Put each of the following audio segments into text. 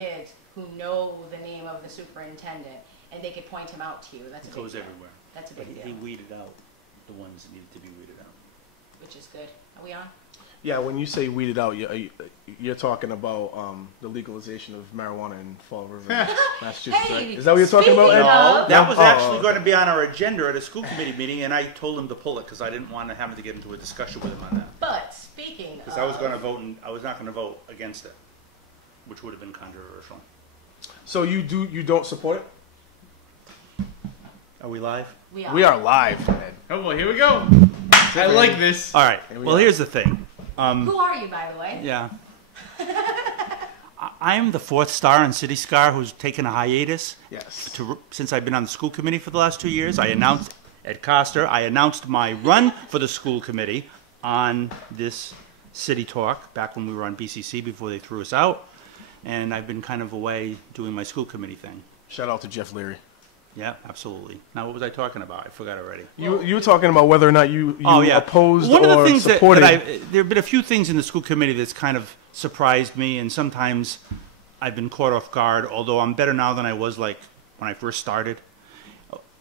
kids who know the name of the superintendent, and they could point him out to you. That's a big deal. It goes everywhere. That's a big deal. He weeded out the ones that needed to be weeded out. Which is good. Are we on? Yeah, when you say weeded out, you're talking about the legalization of marijuana in Fall River, Massachusetts, Hey, right? Is that what you're talking about? No. That was actually going to be on our agenda at a school committee meeting, and I told him to pull it because I didn't want to have to get into a discussion with him on that. But speaking Because I was going to vote, and I was not going to vote against it, which would have been controversial. So you don't support it? Are we live? We are live, Ed. Oh, well, here we go. I like this. All right. Well, here's the thing. Who are you, by the way? Yeah. I'm the fourth star on City Scar who's taken a hiatus. Yes. Since I've been on the school committee for the last 2 years. I announced, Ed Coster, I announced my run for the school committee on this City Talk back when we were on BCC before they threw us out. And I've been kind of away doing my school committee thing. Shout out to Jeff Leary. Yeah, absolutely. Now, what was I talking about? I forgot already. You were talking about whether or not you opposed One or of the things supported. there have been a few things in the school committee that's kind of surprised me, and sometimes I've been caught off guard, although I'm better now than I was like when I first started.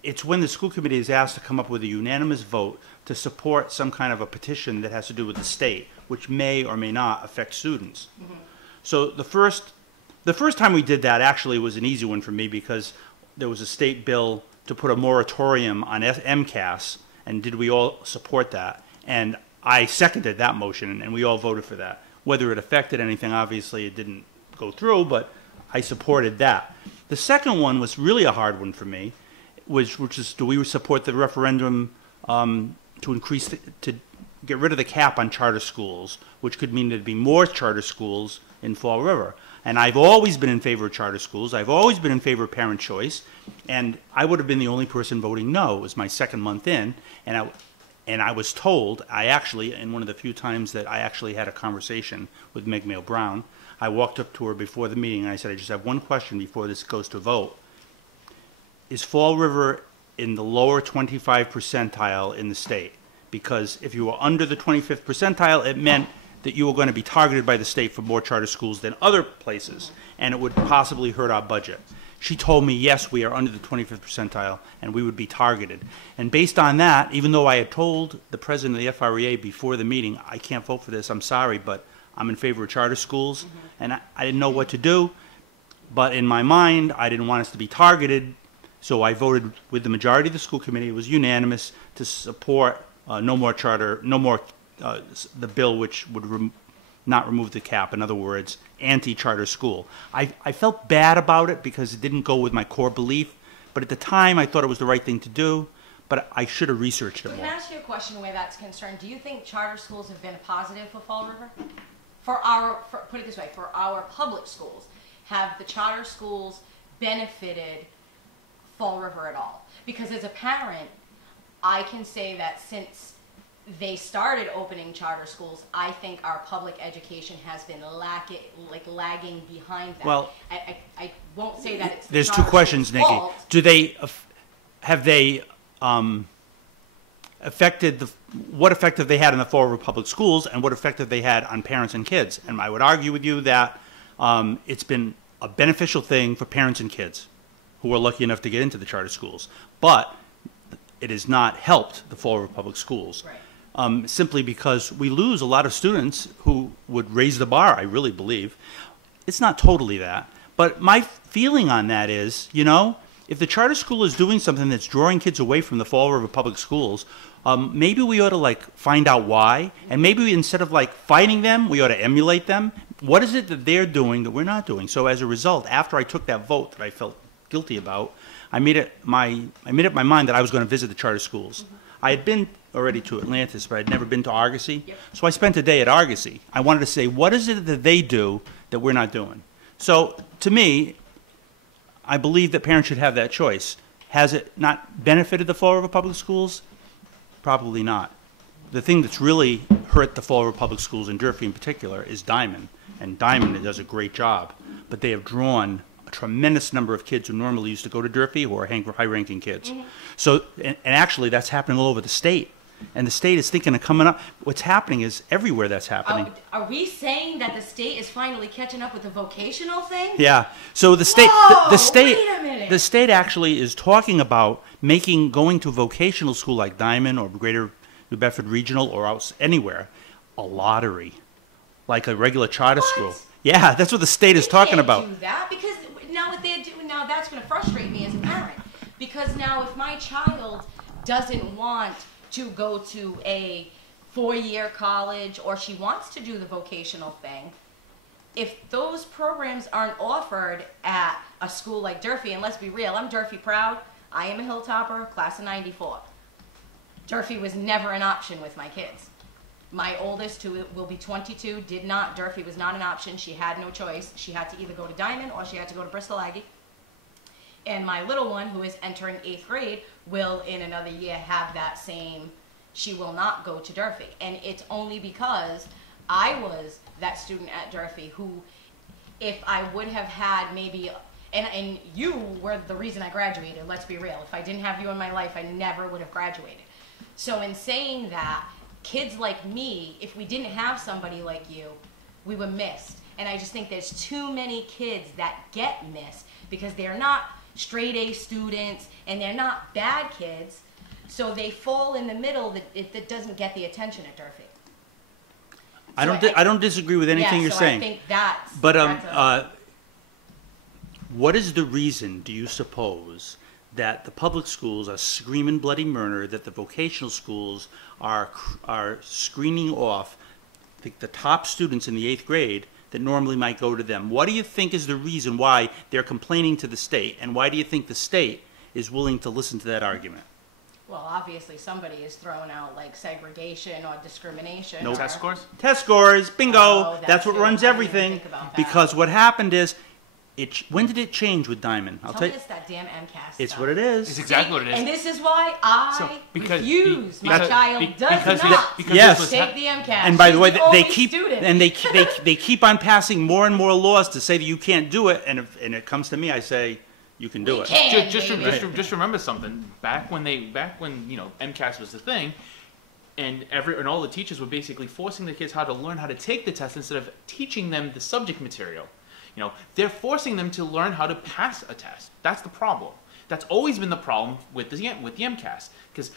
It's when the school committee is asked to come up with a unanimous vote to support some kind of a petition that has to do with the state, which may or may not affect students. Mm-hmm. So the first time we did that actually was an easy one for me because there was a state bill to put a moratorium on MCAS, and did we all support that? And I seconded that motion, and we all voted for that. Whether it affected anything, obviously it didn't go through, but I supported that. The second one was really a hard one for me, which is, do we support the referendum to get rid of the cap on charter schools, which could mean there'd be more charter schools in Fall River. And I've always been in favor of charter schools. I've always been in favor of parent choice. And I would have been the only person voting no. It was my second month in. And I was told, in one of the few times that I actually had a conversation with Meg Mail Brown, I walked up to her before the meeting and I said, I just have one question before this goes to vote. Is Fall River in the lower 25th percentile in the state? Because if you were under the 25th percentile, it meant that you were going to be targeted by the state for more charter schools than other places, and it would possibly hurt our budget. She told me, yes, we are under the 25th percentile, and we would be targeted. And based on that, even though I had told the president of the FREA before the meeting, I can't vote for this, I'm sorry, but I'm in favor of charter schools, and I didn't know what to do. But in my mind, I didn't want us to be targeted, so I voted with the majority of the school committee. It was unanimous to support the bill which would not remove the cap. In other words, anti-charter school. I felt bad about it because it didn't go with my core belief, but at the time I thought it was the right thing to do, but I should have researched it more. Can I ask you a question where that's concerned? Do you think charter schools have been a positive for Fall River? Put it this way, for our public schools, have the charter schools benefited Fall River at all? Because as a parent, I can say that since they started opening charter schools, I think our public education has been lagging behind that. Well, I won't say that it's there's two questions, Nikki. fault. Have they affected what effect have they had in the Fall River public schools, and what effect have they had on parents and kids? And I would argue with you that it's been a beneficial thing for parents and kids who are lucky enough to get into the charter schools, but it has not helped the Fall River public schools. Right. Simply because we lose a lot of students who would raise the bar, I really believe. It's not totally that. But my feeling on that is, if the charter school is doing something that's drawing kids away from the Fall River public schools, maybe we ought to find out why, and maybe instead of fighting them, we ought to emulate them. What is it that they're doing that we're not doing? So as a result, after I took that vote that I felt guilty about, I made up my mind that I was going to visit the charter schools. Mm-hmm. I had been already to Atlantis, but I'd never been to Argosy. Yep. So I spent a day at Argosy. I wanted to say, what is it that they do that we're not doing? So to me, I believe that parents should have that choice. Has it not benefited the Fall River public schools? Probably not. The thing that's really hurt the Fall River public schools in Durfee in particular is Diamond. And Diamond does a great job. But they have drawn a tremendous number of kids who normally used to go to Durfee who are high-ranking kids. Mm-hmm. So, and actually that's happening all over the state. and the state is thinking of coming up. What's happening is everywhere that's happening. Are we saying that the state is finally catching up with the vocational thing? Yeah. So the state, Whoa, the state, wait a minute. the state actually is talking about making going to vocational school like Diamond or Greater New Bedford Regional or else anywhere a lottery, like a regular charter school. Yeah, that's what the state is talking about. Do that because now what they're doing now, that's going to frustrate me as a parent. Because now if my child doesn't want to go to a 4-year college or she wants to do the vocational thing, if those programs aren't offered at a school like Durfee, and let's be real, I'm Durfee proud. I am a Hilltopper, class of 94. Durfee was never an option with my kids. My oldest, who will be 22, did not. Durfee was not an option. She had no choice. She had to either go to Diamond or she had to go to Bristol Aggie. And my little one, who is entering 8th grade, will in another year have that same, she will not go to Durfee. And it's only because I was that student at Durfee who, if I would have had maybe, and you were the reason I graduated, let's be real. If I didn't have you in my life, I never would have graduated. So in saying that, kids like me, if we didn't have somebody like you, we were missed. And I just think there's too many kids that get missed because they're not straight A students and they're not bad kids, so they fall in the middle that doesn't get the attention at Durfee. I don't disagree with anything you're saying. I think that's. But what is the reason, do you suppose, that the public schools are screaming bloody murder, that the vocational schools are screening off the top students in the 8th grade that normally might go to them? What do you think is the reason why they're complaining to the state, and why do you think the state is willing to listen to that argument? Well, obviously somebody is throwing out like segregation or discrimination. No. Test scores? Test scores, bingo. Oh, that's what it. runs I didn't even everything. think about that. Because what happened is, when did it change with Diamond? Tell me it's that damn MCAS It's stuff. what it is. It's exactly what it is. And this is why I refuse. My child does not Yes. take the MCAS. And by the way, She's they the keep only student. and they keep on passing more and more laws to say that you can't do it. And if it comes to me, I say you can do We it. can, Just remember something. Back when MCAS was the thing, and all the teachers were basically forcing the kids how to learn how to take the test instead of teaching them the subject material. They're forcing them to learn how to pass a test. That's the problem. That's always been the problem with the MCAS. Because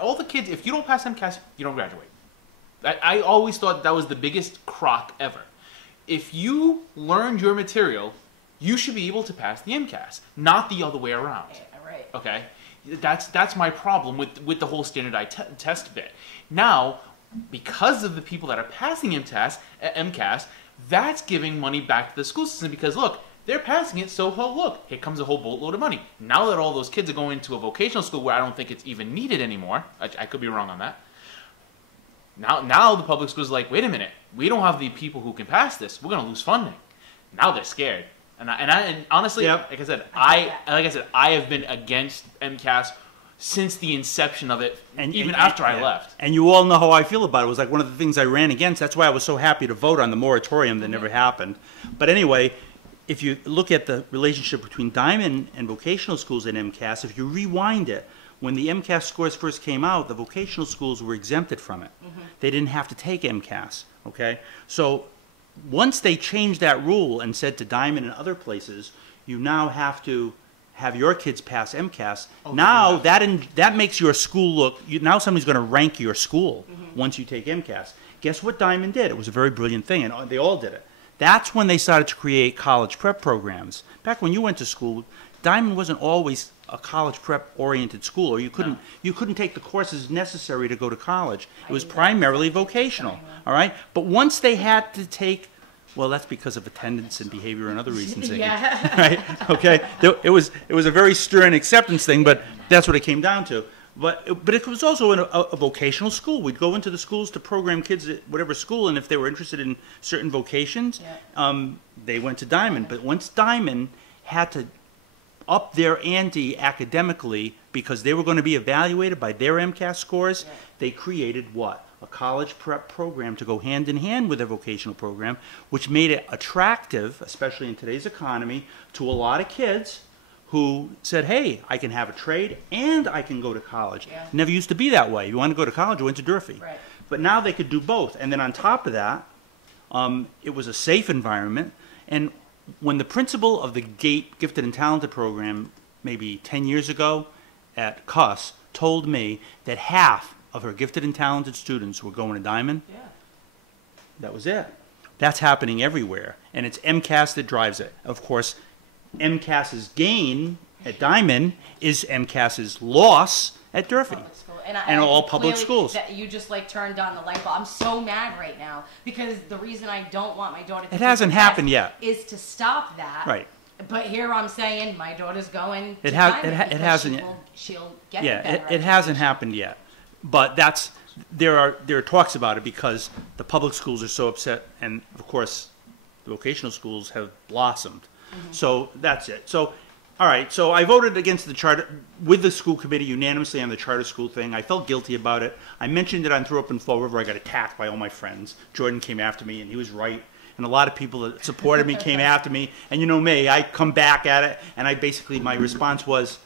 all the kids, if you don't pass MCAS, you don't graduate. I always thought that was the biggest crock ever. If you learned your material, you should be able to pass the MCAS, not the other way around. Yeah, right. Okay? That's my problem with the whole standardized test bit. Now, because of the people that are passing MCAS, that's giving money back to the school system because, look, they're passing it, so look, here comes a whole boatload of money. Now that all those kids are going to a vocational school where I don't think it's even needed anymore, I could be wrong on that, now the public school's like, wait a minute, we don't have the people who can pass this, we're going to lose funding. Now they're scared. And honestly, Yep. like I said, I have been against MCAS since the inception of it, after I left. And you all know how I feel about it. It was like one of the things I ran against. That's why I was so happy to vote on the moratorium that never happened. But anyway, if you look at the relationship between Diamond and vocational schools and MCAS, if you rewind it, when the MCAS scores first came out, the vocational schools were exempted from it. They didn't have to take MCAS, okay? So once they changed that rule and said to Diamond and other places, you now have to have your kids pass MCAS, now that makes your school look, now somebody's going to rank your school once you take MCAS. Guess what Diamond did? It was a very brilliant thing, and they all did it. That's when they started to create college prep programs. Back when you went to school, Diamond wasn't always a college prep oriented school, or you couldn't take the courses necessary to go to college. It was primarily vocational, all right? But once they had to take, well, that's because of attendance and behavior and other reasons. Yeah. Right? Okay. It was a very stern acceptance thing, but that's what it came down to. But it was also a vocational school. We'd go into the schools to program kids at whatever school, and if they were interested in certain vocations, they went to Diamond. But once Diamond had to up their ante academically because they were going to be evaluated by their MCAS scores, they created what? A college prep program to go hand in hand with their vocational program, which made it attractive, especially in today's economy, to a lot of kids who said, hey, I can have a trade and I can go to college. Yeah. Never used to be that way. You want to go to college, you went to Durfee. Right. But now they could do both. And then on top of that, it was a safe environment. And when the principal of the GATE Gifted and Talented program, maybe 10 years ago at CUS, told me that half of her gifted and talented students were going to Diamond, Yeah. that was it. That's happening everywhere. And it's MCAS that drives it. Of course, MCAS's gain at Diamond is MCAS's loss at Durfee. Public school. And all public clearly schools. That you just like turned on the light bulb. I'm so mad right now because the reason I don't want my daughter to It take hasn't the test happened yet. is to stop that. Right. But here I'm saying my daughter's going to It has- Diamond it because hasn't she yet. she'll get Yeah, the better it hasn't education. happened yet. But there are talks about it because the public schools are so upset, and of course, the vocational schools have blossomed. So that's it. So, all right. So I voted against the charter with the school committee unanimously on the charter school thing. I felt guilty about it. I mentioned it on Throw Up in Fall River. I got attacked by all my friends. Jordan came after me, and he was right. And a lot of people that supported me came after me. And you know me, I come back at it, and my response was,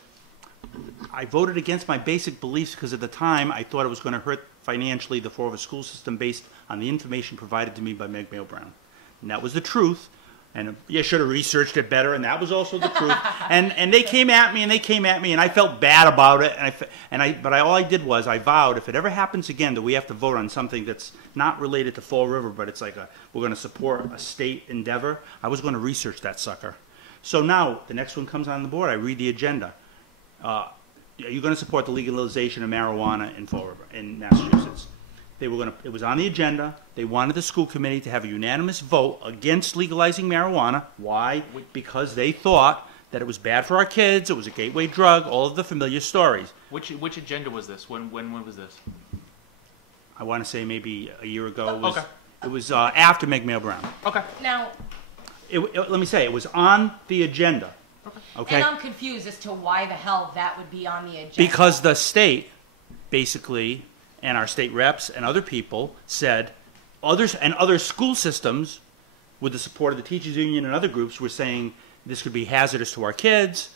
I voted against my basic beliefs because at the time I thought it was going to hurt financially the Fall River school system based on the information provided to me by Meg Mayo Brown. And that was the truth. And you should have researched it better, and that was also the truth. And they came at me, and I felt bad about it. But all I did was I vowed if it ever happens again that we have to vote on something that's not related to Fall River, but it's like we're going to support a state endeavor, I was going to research that sucker. So now the next one comes on the board. I read the agenda. Are you going to support the legalization of marijuana in Fall River, in Massachusetts? It was on the agenda. They wanted the school committee to have a unanimous vote against legalizing marijuana. Why? Because they thought that it was bad for our kids, it was a gateway drug, all of the familiar stories. Which agenda was this? When was this? I want to say maybe a year ago. Okay. It was after Meg Mayo Brown. Okay. Now, Let me say, it was on the agenda. Okay? and I'm confused as to why the hell that would be on the agenda. Because the state, basically, and our state reps and other people said, other school systems, with the support of the teachers union and other groups, were saying this could be hazardous to our kids.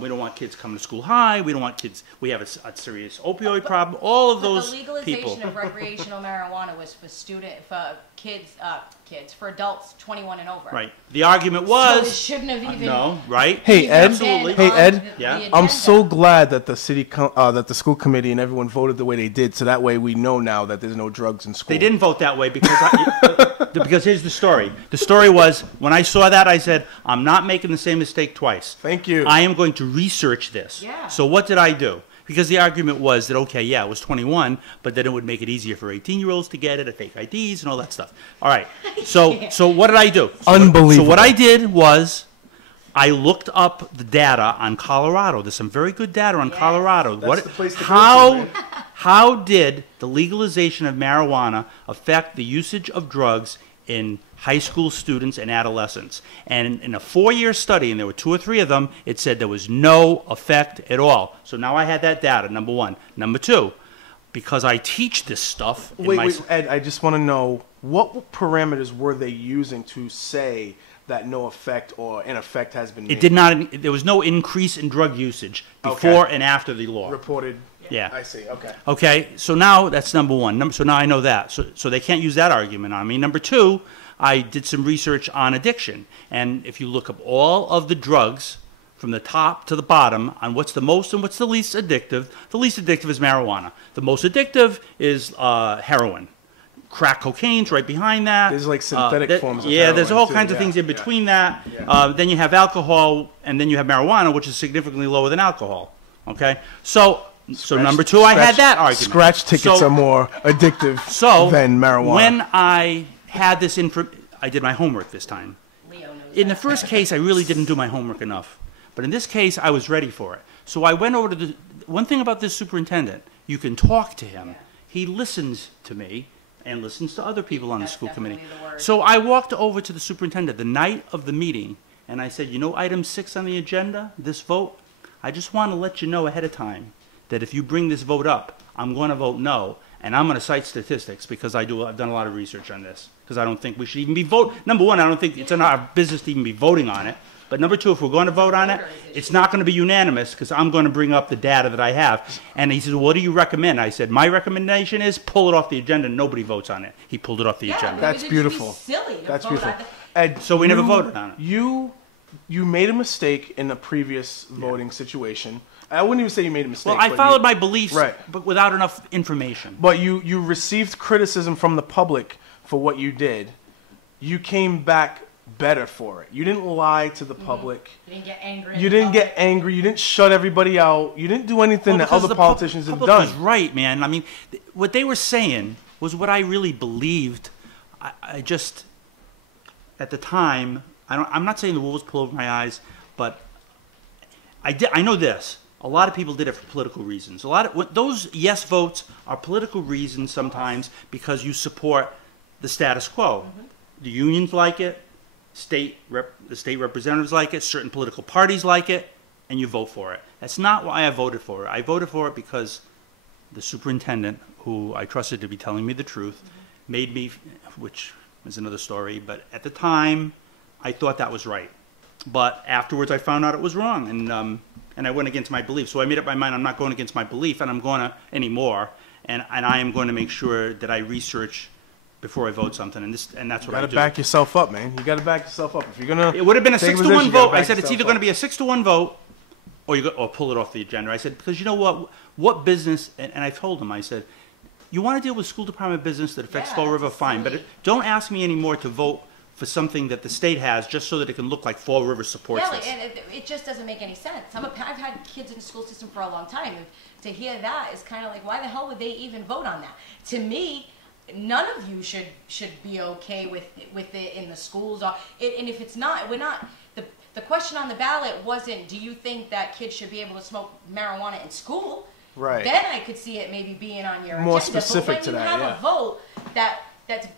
We don't want kids coming to school high. We don't want kids. We have a serious opioid problem. All of But those the legalization people. of recreational marijuana was for kids, for adults 21 and over. Right. The argument So it was shouldn't have even. no. Right. Hey, even Ed. been Absolutely. Hey, on Ed. the Yeah. agenda. I'm so glad that that the school committee and everyone voted the way they did, so that way we know now that there's no drugs in school. They didn't vote that way because because here's the story. The story was when I saw that I said I'm not making the same mistake twice. Thank you. I am going to research this. Yeah. So what did I do? Because the argument was that, okay, yeah, it was 21, but then it would make it easier for 18-year-olds to get it, fake IDs and all that stuff. All right. So what did I do? Unbelievable. So what I did was I looked up the data on Colorado. There's some very good data on Yes. Colorado. That's the place to go to, man. How did the legalization of marijuana affect the usage of drugs in high school students and adolescents? And in a 4-year study, and there were 2 or 3 of them, it said there was no effect at all. So now I had that data, number one. Number two, because I teach this stuff in my... Wait, Ed, I just want to know, what parameters were they using to say that no effect or an effect has been made? It did not... There was no increase in drug usage before and after the law. Reported. Yeah. I see. Okay. Okay, so now that's number one. So now I know that. So they can't use that argument on me. Number two, I did some research on addiction. And if you look up all of the drugs from the top to the bottom on what's the most and what's the least addictive is marijuana. The most addictive is heroin. Crack cocaine's right behind that. There's like synthetic forms of Yeah, there's heroin, all too. kinds of Yeah, things in yeah. between that. Yeah. Then you have alcohol, and then you have marijuana, which is significantly lower than alcohol. Okay? So number two, I had that argument. Scratch tickets So- are more addictive So than marijuana. when I had this I did my homework this time. Leo knows In the that. first case, I really didn't do my homework enough. But in this case, I was ready for it. So I went over to the... One thing about this superintendent, you can talk to him. Yeah. He listens to me and listens to other people on the That's school committee. definitely the word. So I walked over to the superintendent the night of the meeting, and I said, you know, item 6 on the agenda, this vote, I just want to let you know ahead of time that if you bring this vote up, I'm going to vote no, and I'm going to cite statistics because I've done a lot of research on this, because I don't think we should even be Number one, I don't think it's in our business to even be voting on it. But number two, if we're going to vote on it, it's not going to be unanimous because I'm going to bring up the data that I have. And he says, what do you recommend? I said, my recommendation is pull it off the agenda. Nobody votes on it. He pulled it off the agenda. That's beautiful. Silly to That's vote beautiful. on Ed, So we never voted on it. You made a mistake in a previous voting situation. I wouldn't even say you made a mistake. Well, I but followed you- my beliefs, Right. but without enough information. But you received criticism from the public for what you did. You came back better for it. You didn't lie to the public. You didn't get angry. You didn't get angry. You didn't shut everybody out. You didn't do anything that because other the politicians have public done. was right, man. I mean, what they were saying was what I really believed. I just, at the time, I'm not saying the wool was pulled over my eyes, but I know this. A lot of people did it for political reasons. Those yes votes are political reasons sometimes because you support the status quo. The unions like it, the state representatives like it, certain political parties like it, and you vote for it. That's not why I voted for it. I voted for it because the superintendent, who I trusted to be telling me the truth, made me, which is another story, but at the time, I thought that was right. But afterwards, I found out it was wrong, and I went against my belief. So I made up my mind I'm not going against my belief, and I'm going to anymore, and I am going to make sure that I research before I vote something, and that's what I do. You got to back yourself up, man. You got to back yourself up. If you're gonna, it would have been a take 6-1 position, you gotta vote. I back said it's yourself either up. going to be a 6-1 vote, or pull it off the agenda. I said because you know what business, and I told him, I said, you want to deal with school department business that affects Yeah, Fall that's River, fine, but silly. don't ask me anymore to vote for something that the state has just so that it can look like Fall River supports Yeah, this. and it just doesn't make any sense. I've had kids in the school system for a long time, and to hear that is kind of like, why the hell would they even vote on that? To me, none of you should be okay with it in the schools. And if it's not, we're not. The question on the ballot wasn't, do you think that kids should be able to smoke marijuana in school? Right. Then I could see it maybe being on your More agenda. specific but to when that, you have yeah. a vote that's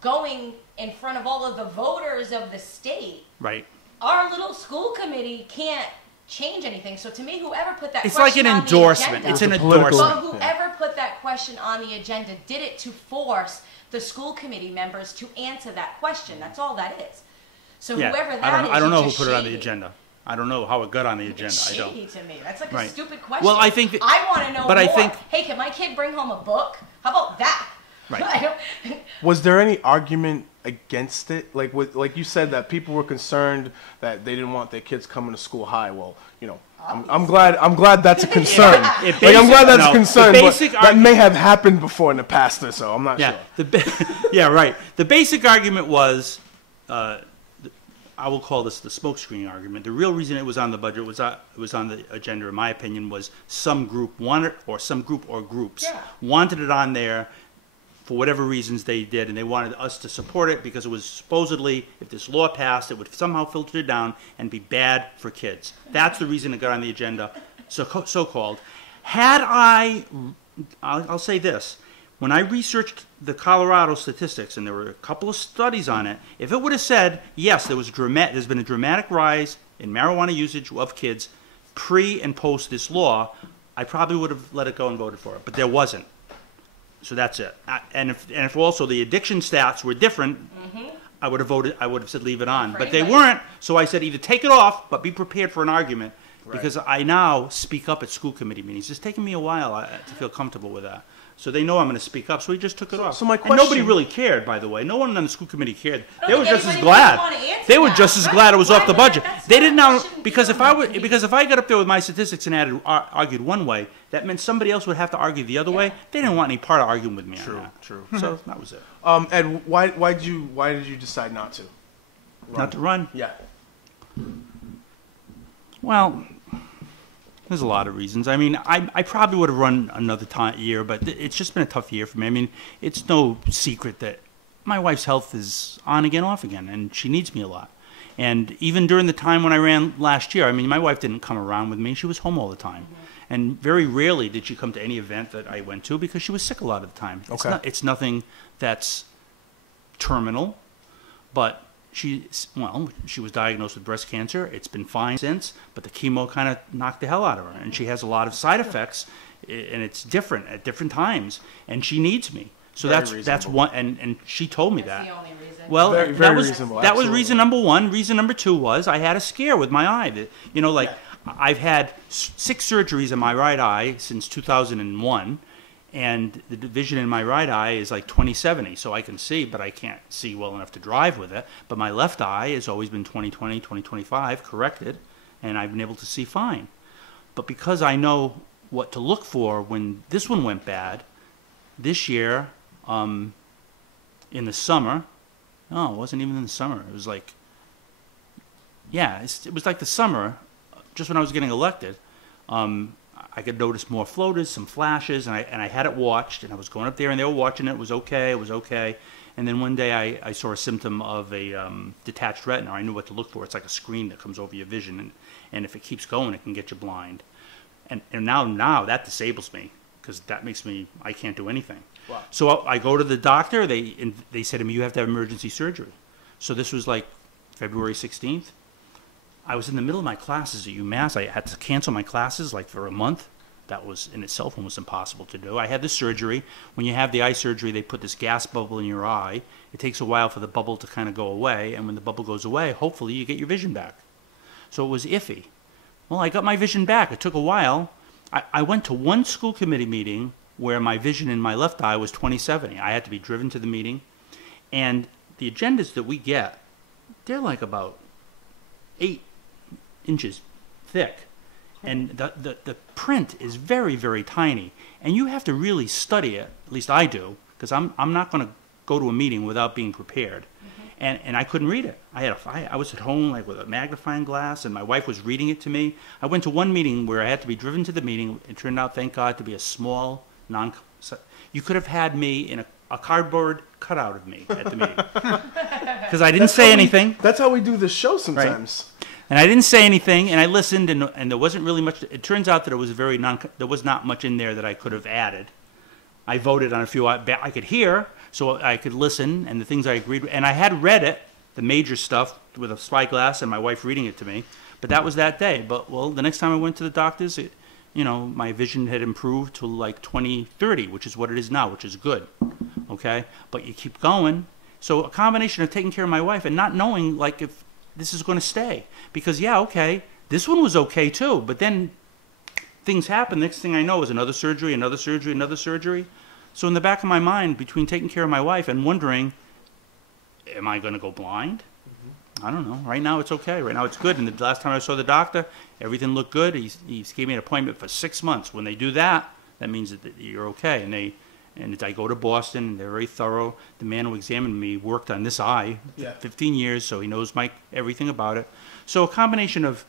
going in front of all of the voters of the state, Right. our little school committee can't change anything. So to me, whoever put that It's like question an on endorsement. the agenda, It's an It's a political- endorsement. but whoever put that question on the agenda did it to force the school committee members to answer that question. That's all that is. So Yeah. whoever that is, I don't know who just put it on the shady. agenda. I don't know how it got on the agenda. It's I don't. shady to me. That's like Right. a stupid question. Well, I think that- I want to know but more. I think- Hey, can my kid bring home a book? How about that? Right. I don't, Was there any argument against it? Like you said that people were concerned that they didn't want their kids coming to school high. Well, you know, I'm glad that's a concern. It Like I'm glad that's no, a concern, the but basic that may have happened before in the past or so. I'm not Yeah. sure. Yeah. Right. The basic argument was, I will call this the smokescreen argument. The real reason it was on the budget was it was on the agenda, in my opinion, was some group wanted, or some group or groups Yeah. wanted it on there for whatever reasons they did, and they wanted us to support it because it was supposedly, if this law passed, it would somehow filter down and be bad for kids. That's the reason it got on the agenda, so-called. Had I'll say this, when I researched the Colorado statistics, and there were a couple of studies on it, if it would have said, yes, there's been a dramatic rise in marijuana usage of kids pre and post this law, I probably would have let it go and voted for it, but there wasn't. So that's it. And if also the addiction stats were different, I would have voted. I would have said leave it on, but they weren't. So I said either take it off, but be prepared for an argument, because I now speak up at school committee meetings. It's taken me a while to feel comfortable with that. So they know I'm going to speak up. So we just took it off. so my and nobody question- really cared, by the way. No one on the school committee cared. I They don't were think just as anybody really wanna glad. answer They were that. just as Right. glad it was Why off the would that- budget. that's They not- didn't that know shouldn't be because on if I got up there with my statistics and argued one way, that meant somebody else would have to argue the other way. They didn't want any part of arguing with me on that. True. So that was it. Ed, why did you decide not to? Not to run. Yeah. Well, there's a lot of reasons. I mean, I probably would have run another year, but it's just been a tough year for me. I mean, it's no secret that my wife's health is on again, off again, and she needs me a lot. And even during the time when I ran last year, I mean, my wife didn't come around with me. She was home all the time. And very rarely did she come to any event that I went to because she was sick a lot of the time. Okay. It's nothing that's terminal, but she was diagnosed with breast cancer. It's been fine since, but the chemo kind of knocked the hell out of her. And she has a lot of side effects, and it's different at different times. And she needs me. So Very that's reasonable. one, and she told me That's that. the only reason. Well, Very, that very was reasonable, that was absolutely. reason number one. Reason number two was I had a scare with my eye. You know, like I've had 6 surgeries in my right eye since 2001, and the vision in my right eye is like 20/70, so I can see, but I can't see well enough to drive with it. But my left eye has always been 20/20, 20/25, corrected, and I've been able to see fine. But because I know what to look for when this one went bad, this year, in the summer, no, it wasn't even in the summer. It was like, yeah, it was like the summer, just when I was getting elected. I could notice more floaters, some flashes, and I had it watched, and I was going up there, and they were watching it. It was okay. And then one day I saw a symptom of a detached retina. I knew what to look for. It's like a screen that comes over your vision, and if it keeps going, it can get you blind. And now that disables me, because that makes me, I can't do anything. Wow. So I go to the doctor. They said to me, you have to have emergency surgery. So this was like February 16th. I was in the middle of my classes at UMass. I had to cancel my classes like for a month. That was in itself almost impossible to do. I had the surgery. When you have the eye surgery, they put this gas bubble in your eye. It takes a while for the bubble to kind of go away. And when the bubble goes away, hopefully you get your vision back. So it was iffy. Well, I got my vision back. It took a while. I went to one school committee meeting where my vision in my left eye was 20/70. I had to be driven to the meeting. And the agendas that we get, they're like about 8 inches thick. And the print is very, very tiny. And you have to really study it, at least I do, because I'm not going to go to a meeting without being prepared. And I couldn't read it. I was at home like with a magnifying glass, and my wife was reading it to me. I went to one meeting where I had to be driven to the meeting. It turned out, thank God, to be a small, you could have had me in a cardboard cutout of me at the meeting. Because I didn't say anything. That's how we do the show sometimes. And I didn't say anything, and I listened, and there wasn't really much. It turns out that it was there was not much in there that I could have added. I voted on a few I could hear, so I could listen, and the things I agreed with. And I had read it, the major stuff, with a spyglass, and my wife reading it to me. But that was that day. But, well, the next time I went to the doctors, my vision had improved to like 20/30, which is what it is now, which is good. Okay? But you keep going. So a combination of taking care of my wife and not knowing, like, if this is going to stay. Because, yeah, okay, this one was okay too, but then things happen. Next thing I know is another surgery, another surgery, another surgery. So in the back of my mind, between taking care of my wife and wondering, am I going to go blind? I don't know. Right now it's okay. Right now it's good. And the last time I saw the doctor, everything looked good. He gave me an appointment for 6 months. When they do that, that means that you're okay. And I go to Boston, and they're very thorough. The man who examined me worked on this eye 15 years, so he knows everything about it. So a combination of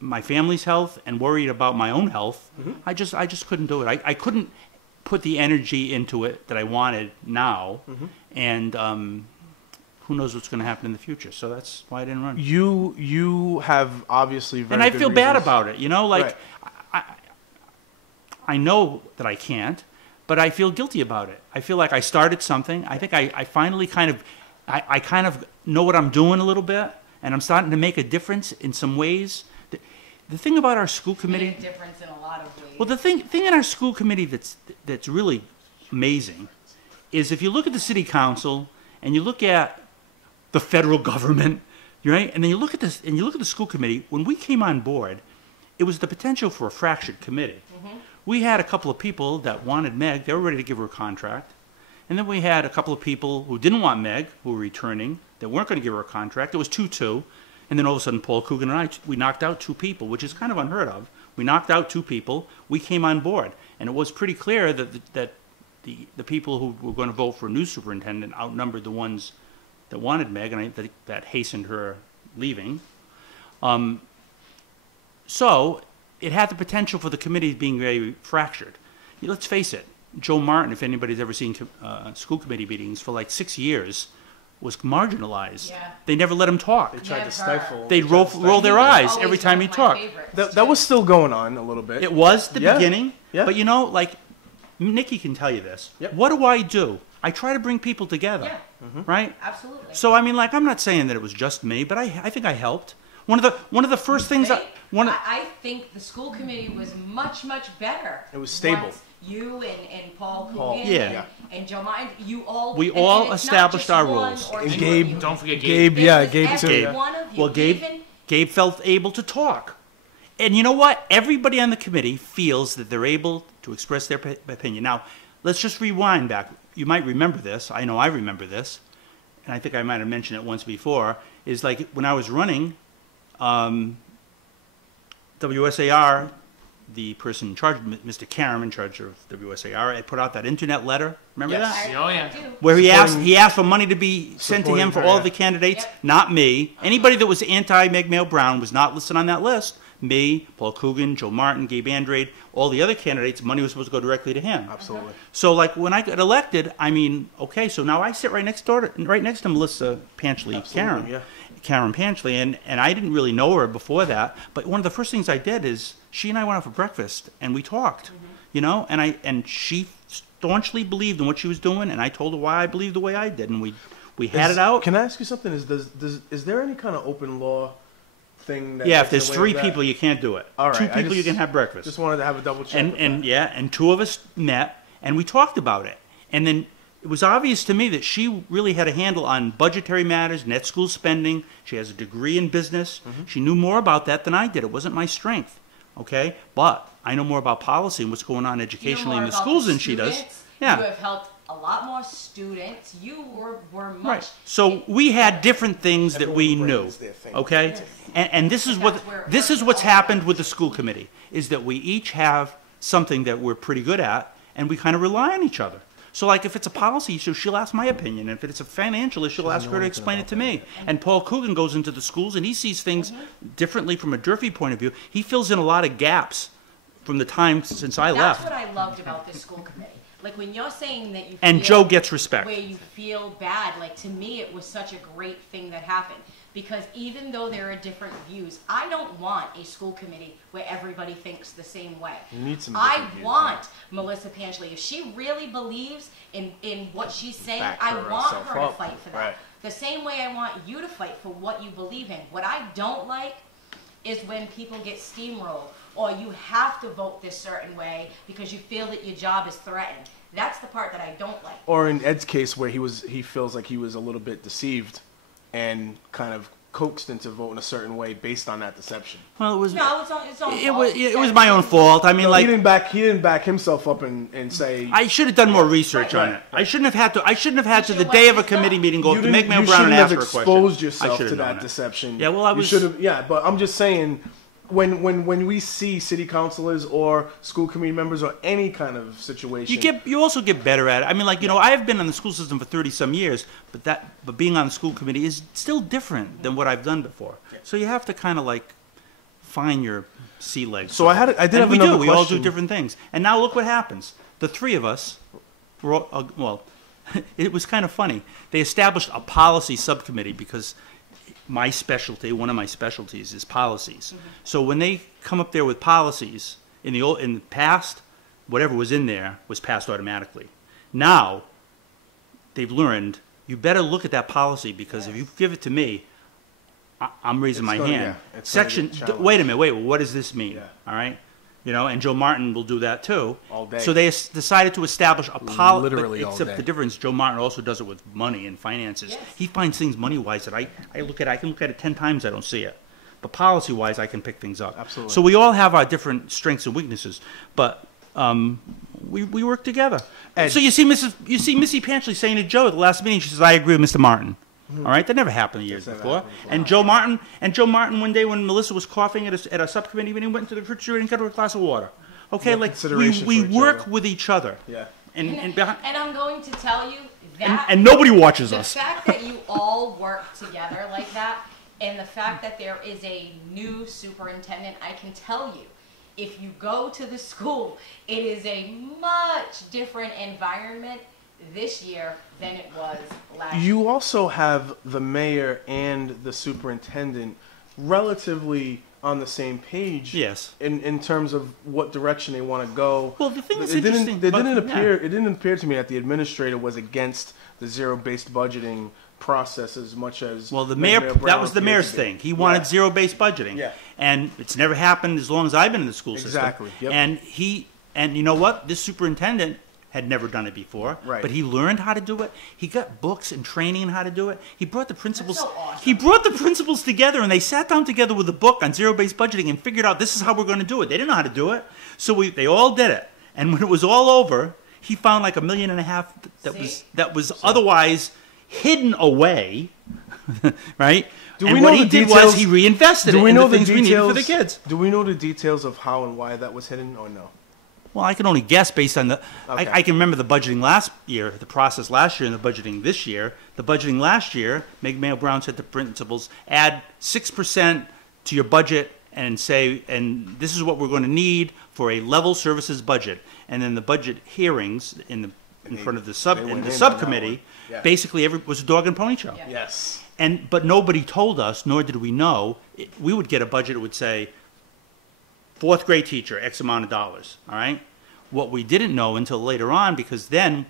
my family's health and worried about my own health, I just couldn't do it. I couldn't put the energy into it that I wanted now, and who knows what's going to happen in the future. So that's why I didn't run. You have obviously very and I good feel bad reasons. about it, like I know that I can't. But I feel guilty about it. I feel like I started something. I think I finally kind of know what I'm doing a little bit, and I'm starting to make a difference in some ways. The thing about our school committee, Made a difference in a lot of ways. well, the thing in our school committee that's really amazing is if you look at the city council and you look at the federal government, right, and then you look at this and you look at the school committee. When we came on board, it was the potential for a fractured committee. We had a couple of people that wanted Meg. They were ready to give her a contract. And then we had a couple of people who didn't want Meg, who were returning, that weren't going to give her a contract. It was 2-2. And then all of a sudden, Paul Coogan and I, we knocked out 2 people, which is kind of unheard of. We knocked out 2 people. We came on board. And it was pretty clear that the people who were going to vote for a new superintendent outnumbered the ones that wanted Meg, and that hastened her leaving. So it had the potential for the committee being very fractured. Let's face it, Joe Martin, if anybody's ever seen school committee meetings, for like 6 years was marginalized. Yeah. They never let him talk. They tried to Never. stifle. They'd roll their He was eyes always every one time of he my talked. favorites, That was still going on a little bit. It was the Yeah. beginning, Yeah. but like, Nikki can tell you this. Yep. What do? I try to bring people together, Yeah. right? Absolutely. So, I mean, like, I'm not saying that it was just me, but I think I helped. One of the first things I think the school committee was much better. It was stable. Once you and Paul Paul, Coogan yeah. and Joe Martin, you all We and all it's not established just our one rules. or And two Gabe- of you. Don't forget Gabe, It yeah, was Gabe every too. one of you. Well, Gabe felt able to talk. And you know what? Everybody on the committee feels that they're able to express their opinion. Now, let's just rewind back. You might remember this. I know I remember this. And I think I might have mentioned it once before, is like when I was running WSAR, the person in charge, Mr. Karam, in charge of WSAR, had put out that internet letter. Remember Yes. that? Oh, yeah. I do. Where he Supporting- asked for money to be sent to him for supporting her, all yeah. the candidates, Yep. not me. Anybody that was anti-Meg Mail Brown was not listed on that list. Me, Paul Coogan, Joe Martin, Gabe Andrade, all the other candidates, money was supposed to go directly to him. Absolutely. So, like, when I got elected, I mean, okay, so now I sit right next to Melissa Panchley, Absolutely, yeah. Karen Panchley, and I didn't really know her before that, but one of the first things I did is she and I went out for breakfast, and we talked, you know, and she staunchly believed in what she was doing, and I told her why I believed the way I did, and we had it out. Can I ask you something? Is there any kind of open law thing? That Yeah, gets if there's in the way three of that? people, you can't do it. All right, Two I people, you just- can have breakfast. Just wanted to have a double check. with And that. yeah, and two of us met and we talked about it. And then it was obvious to me that she really had a handle on budgetary matters, net school spending. She has a degree in business. Mm-hmm. She knew more about that than I did. It wasn't my strength. Okay? But I know more about policy and what's going on You know educationally more in the about schools than she does. students. Yeah. You have helped a lot more students. You were much. Right. So we had different things that we Everyone knew. brings their thing. Okay? Yes. And this is That's what where it this works is what's all the time. happened with the school committee is that we each have something that we're pretty good at and we kind of rely on each other. So like if it's a policy issue, she'll ask my opinion. If it's a financial issue, she'll ask her to explain it to me. And Paul Coogan goes into the schools and he sees things differently from a Durfee point of view. He fills in a lot of gaps from the time since I That's left. what I loved about this school committee. Like when you're saying that you And feel Joe gets respect. where you feel bad, like to me it was such a great thing that happened. Because even though there are different views, I don't want a school committee where everybody thinks the same way. You need some I different views, want Melissa Panchley, if she really believes in what she's saying, Back I want herself her to up. fight for that. Right. The same way I want you to fight for what you believe in. What I don't like is when people get steamrolled or you have to vote this certain way because you feel that your job is threatened. That's the part that I don't like. Or in Ed's case, where he feels like he was a little bit deceived, and kind of coaxed into voting a certain way based on that deception. Well, it was No, it's own it fault. was my own fault. I mean, No, like he didn't back himself up and say. I should have done more research on Right, it. I shouldn't have had to. I shouldn't have had to You the should day have of a let this committee go. meeting go to didn't- make Mail you Brown and shouldn't ask have her a question. exposed I yourself should to have known that it. deception. Yeah, well, I You was- should have. Yeah, but I'm just saying, when we see city councilors or school committee members or any kind of situation, You also get better at it. I mean, like, you know, I have been in the school system for 30-some years, but being on the school committee is still different than what I've done before. So you have to kind of like find your sea legs. So I did and have we another do. We all do question. different things. And now look what happens. The three of us, were all, well, it was kind of funny. They established a policy subcommittee because my specialty, one of my specialties, is policies. So when they come up there with policies in the past, whatever was in there was passed automatically. Now they've learned you better look at that policy because if you give it to me, I'm raising my hand. yeah, it's gonna Section. get challenged. Wait a minute. Wait. What does this mean? Yeah. All right. You know, and Joe Martin will do that too. All day. So they decided to establish a policy. Literally all Except day. the difference, Joe Martin also does it with money and finances. Yes. He finds things money-wise that I look at. I can look at it 10 times. I don't see it. But policy-wise, I can pick things up. Absolutely. So we all have our different strengths and weaknesses, but we work together. Ed. So you see Missy Panchley saying to Joe at the last meeting, she says, "I agree with Mr. Martin." All right, that never happened years That's never before. happened before. And Joe Martin, one day when Melissa was coughing at a subcommittee meeting, went into the refrigerator and got her a glass of water. Okay, Yeah, like consideration we for each work other. with each other. Yeah. And behind, And I'm going to tell you that and nobody watches the us. fact that you all work together like that, and the fact that there is a new superintendent, I can tell you, if you go to the school, it is a much different environment this year than it was last year. You also have the mayor and the superintendent relatively on the same page. Yes. In terms of what direction they want to go. Well, the thing that's it didn't, interesting it about- didn't appear. yeah. It didn't appear to me that the administrator was against the zero-based budgeting process as much as Well, the Mayor mayor, Brown that was the appeared mayor's to be. thing. He wanted Yeah. zero-based budgeting. Yeah. And it's never happened as long as I've been in the school system. Exactly, yep. And you know what? This superintendent had never done it before. Right. But he learned how to do it. He got books and training on how to do it. He brought the principals. That's so awesome. He brought the principals together, and they sat down together with a book on zero-based budgeting and figured out this is how we're going to do it. They didn't know how to do it, so they all did it. And when it was all over, he found like $1.5 million that was otherwise hidden away, right? Do and we what know he the did details- was he reinvested Do it we in know the the things we needed details for the kids. Do we know the details of how and why that was hidden, or no? Well, I can only guess based on the. Okay. I can remember the budgeting last year, the process last year, and the budgeting this year. The budgeting last year, Mayor Brown said to principals, add 6% to your budget and say, and this is what we're going to need for a level services budget. And then the budget hearings in front of the they went in on that subcommittee, one. Yeah. basically was a dog and pony show. Yeah. Yes. But nobody told us, nor did we know. We would get a budget that would say, fourth grade teacher, X amount of dollars, all right? What we didn't know until later on, because then,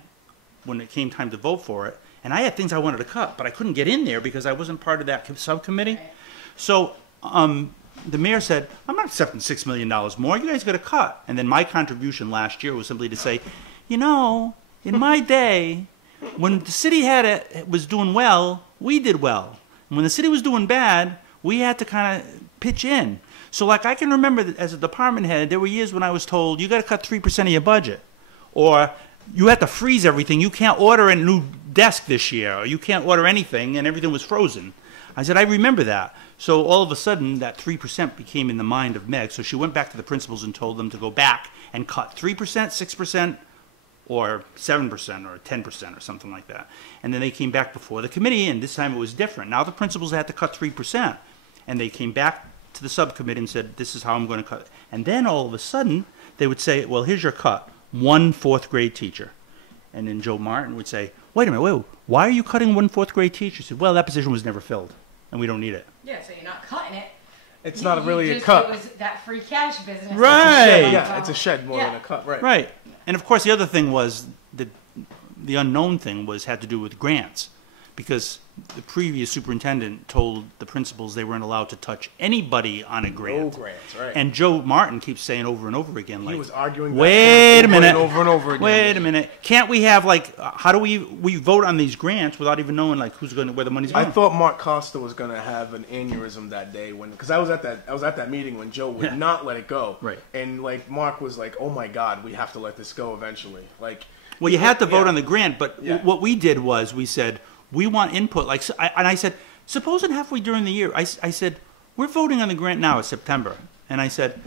when it came time to vote for it, and I had things I wanted to cut, but I couldn't get in there because I wasn't part of that subcommittee. Right. So the mayor said, I'm not accepting $6 million more, you guys got to cut. And then my contribution last year was simply to say, you know, in my day, when the city was doing well, we did well. And when the city was doing bad, we had to kind of pitch in. So, like, I can remember that as a department head, there were years when I was told, you got to cut 3% of your budget. Or you have to freeze everything. You can't order a new desk this year. Or you can't order anything, and everything was frozen. I said, I remember that. So all of a sudden, that 3% became in the mind of Meg. So she went back to the principals and told them to go back and cut 3%, 6%, or 7%, or 10%, or something like that. And then they came back before the committee, and this time it was different. Now the principals had to cut 3%. And they came back to the subcommittee and said, this is how I'm going to cut it. And then all of a sudden, they would say, well, here's your cut. 1 fourth grade teacher. And then Joe Martin would say, wait a minute, why are you cutting 1 fourth grade teacher? He said, well, that position was never filled, and we don't need it. Yeah, so you're not cutting it. It's You- not you really a just- cut. It was that free cash business. Right. Yeah, it's a shed more Yeah. than a cut, right? Right. And of course, the other thing was the unknown thing had to do with grants, because the previous superintendent told the principals they weren't allowed to touch anybody on a No grant. grants, right? And Joe Martin keeps saying over and over again, like, he was arguing. that wait a point minute, over and over again. wait a minute, can't we have like, how do we vote on these grants without even knowing like where the money's going? I thought Mark Costa was going to have an aneurysm that day because I was at that meeting when Joe would Yeah. not let it go. Right. And like Mark was like, "Oh my God, we have to let this go eventually." Like, Well, you had to vote Yeah. on the grant, but Yeah. what we did was we said, we want input. Like, and I said, supposing halfway during the year, I said, we're voting on the grant now, it's September. And I said,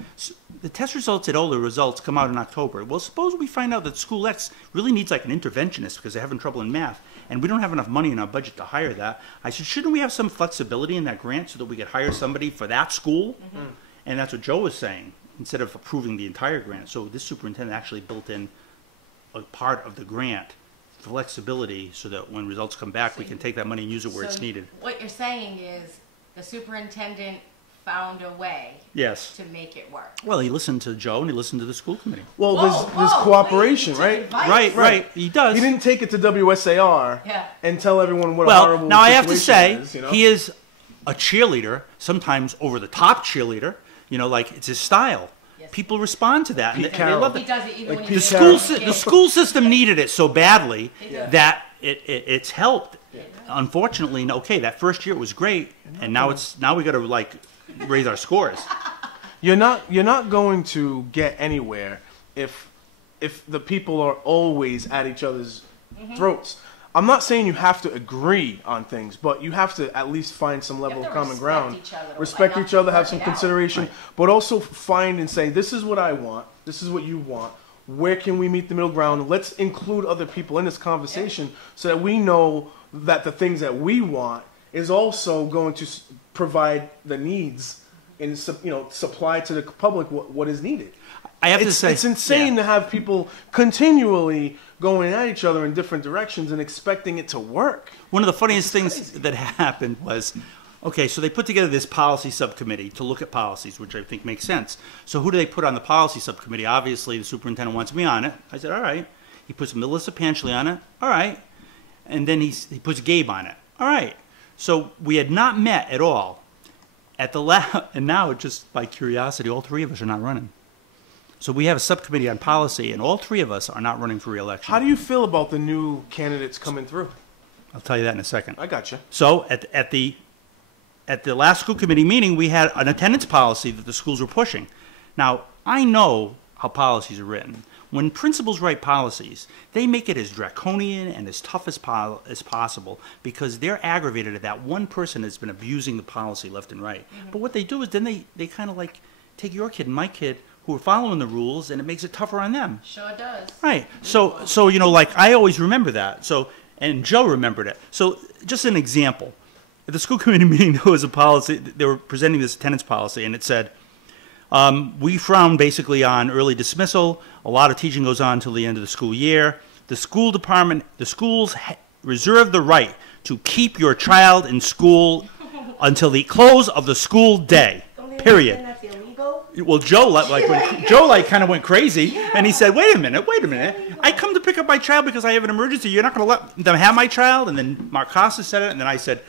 the test results said, the results come out in October. Well, suppose we find out that School X really needs like an interventionist because they're having trouble in math, and we don't have enough money in our budget to hire that. I said, shouldn't we have some flexibility in that grant so that we could hire somebody for that school? Mm-hmm. And that's what Joe was saying, instead of approving the entire grant. So this superintendent actually built in a part of the grant flexibility so that when results come back, we can take that money and use it where it's So needed. What you're saying is the superintendent found a way Yes. to make it work. Well, he listened to Joe and he listened to the school committee. well, Whoa, there's whoa, cooperation, wait, right? you took advice? Right. He does. He didn't take it to WSAR Yeah. and tell everyone what a Well, horrible now I have to situation say, it is, you know? he is a cheerleader, sometimes over the top cheerleader. You know, like it's his style. Yes. People respond to that, and Pete they Carroll. love He it. does it even Like when Pete he's Carroll. The school system needed it so badly Yeah. that it's helped. Unfortunately, okay, that first year it was great, and now we got to like raise our scores. You're not going to get anywhere if the people are always at each other's throats. I'm not saying you have to agree on things, but you have to at least find some level have of to common respect ground. each other, Respect like, each other, have work some it out. consideration, but also find and say, this is what I want, this is what you want. Where can we meet the middle ground? Let's include other people in this conversation so that we know that the things that we want is also going to provide the needs and supply to the public what is needed. I have to It's, say, it's insane yeah. to have people continually going at each other in different directions and expecting it to work. One of the funniest things that happened was, okay, so they put together this policy subcommittee to look at policies, which I think makes sense. So who do they put on the policy subcommittee? Obviously, the superintendent wants me on it. I said, all right. He puts Melissa Panchley on it. All right. And then he puts Gabe on it. All right. So we had not met at all at the and now just by curiosity, all three of us are not running. So we have a subcommittee on policy, and all three of us are not running for re-election. How do you feel about the new candidates coming through? I'll tell you that in a second. I got you. So at the last school committee meeting, we had an attendance policy that the schools were pushing. Now, I know how policies are written. When principals write policies, they make it as draconian and as tough as possible because they're aggravated at that one person that's been abusing the policy left and right. Mm-hmm. But what they do is then they kind of like take your kid and my kid who are following the rules, and it makes it tougher on them. Sure does. Right. So you know, like I always remember that. So, and Joe remembered it. So just an example. At the school committee meeting, there was a policy. They were presenting this attendance policy, and it said, we frown basically on early dismissal. A lot of teaching goes on until the end of the school year. The school department, the schools reserve the right to keep your child in school until the close of the school day. Period. That's illegal? Well, Joe kind of went crazy, and he said, wait a minute. I come to pick up my child because I have an emergency. You're not going to let them have my child? And then Mark Costa said it, and then I said,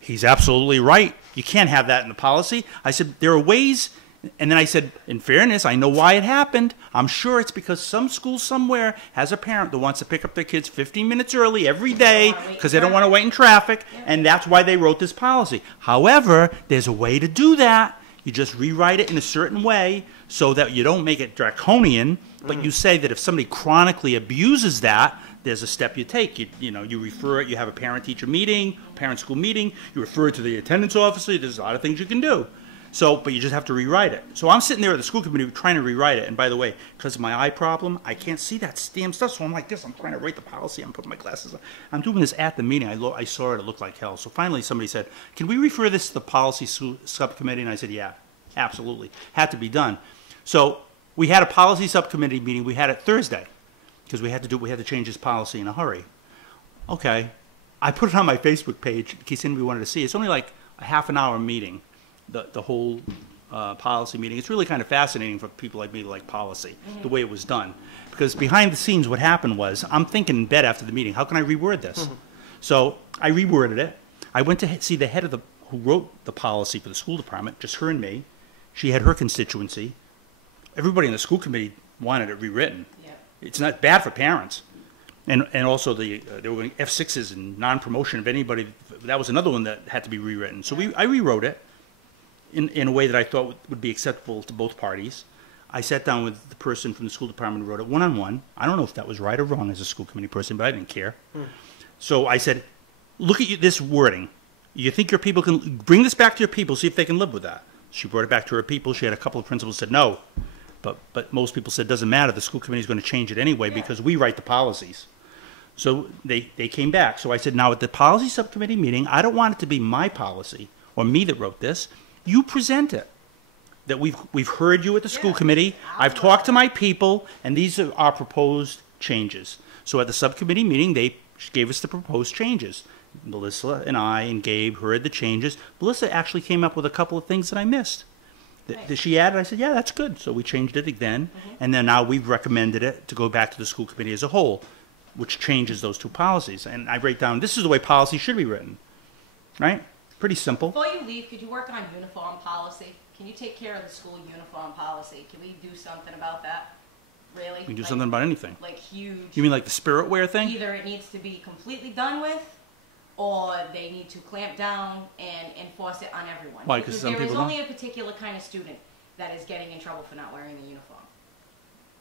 he's absolutely right. You can't have that in the policy. I said, there are ways. And then I said, in fairness, I know why it happened. I'm sure it's because some school somewhere has a parent that wants to pick up their kids 15 minutes early every day because they don't want to wait in traffic, and that's why they wrote this policy. However, there's a way to do that. You just rewrite it in a certain way so that you don't make it draconian, but you say that if somebody chronically abuses that, there's a step you take. You refer it, you have a parent-teacher meeting, parent-school meeting, you refer it to the attendance officer, there's a lot of things you can do. So, but you just have to rewrite it. So I'm sitting there at the school committee trying to rewrite it, and by the way, because of my eye problem, I can't see that damn stuff, so I'm like this, I'm trying to write the policy, I'm putting my glasses on. I'm doing this at the meeting, I saw it looked like hell. So finally somebody said, can we refer this to the policy subcommittee? And I said, yeah, absolutely. Had to be done. So we had a policy subcommittee meeting, we had it Thursday, because we had to change this policy in a hurry. Okay, I put it on my Facebook page in case anybody wanted to see it. It's only like a half an hour meeting. The whole policy meeting. It's really kind of fascinating for people like me to like policy, the way it was done. Because behind the scenes, what happened was, I'm thinking in bed after the meeting, how can I reword this? So I reworded it. I went to see the head of who wrote the policy for the school department, just her and me. She had her constituency. Everybody in the school committee wanted it rewritten. Yeah. It's not bad for parents. And also they were going F6s and non-promotion of anybody. That was another one that had to be rewritten. So I rewrote it in a way that I thought would be acceptable to both parties. I sat down with the person from the school department and wrote it one-on-one. I don't know if that was right or wrong as a school committee person, but I didn't care. So I said, look at this wording. You think your people can bring this back to your people, see if they can live with that. She brought it back to her people. She had a couple of principals said no. But most people said, doesn't matter. The school committee is going to change it anyway because we write the policies. So they came back. So I said, now at the policy subcommittee meeting, I don't want it to be my policy or me that wrote this. You present it. That we've heard you at the school committee. I've talked to my people, and these are our proposed changes. So at the subcommittee meeting, they gave us the proposed changes. Melissa and I and Gabe heard the changes. Melissa actually came up with a couple of things that I missed. That she added. I said, yeah, that's good. So we changed it again, and then now we've recommended it to go back to the school committee as a whole, which changes those two policies. And I write down, this is the way policy should be written, right? Pretty simple. Before you leave, could you work on uniform policy? Can you take care of the school uniform policy? Can we do something about that? Really? We can do something about anything. Like huge. You mean like the spirit wear thing? Either it needs to be completely done with, or they need to clamp down and enforce it on everyone. Why? Because some there is people only a particular kind of student that is getting in trouble for not wearing the uniform.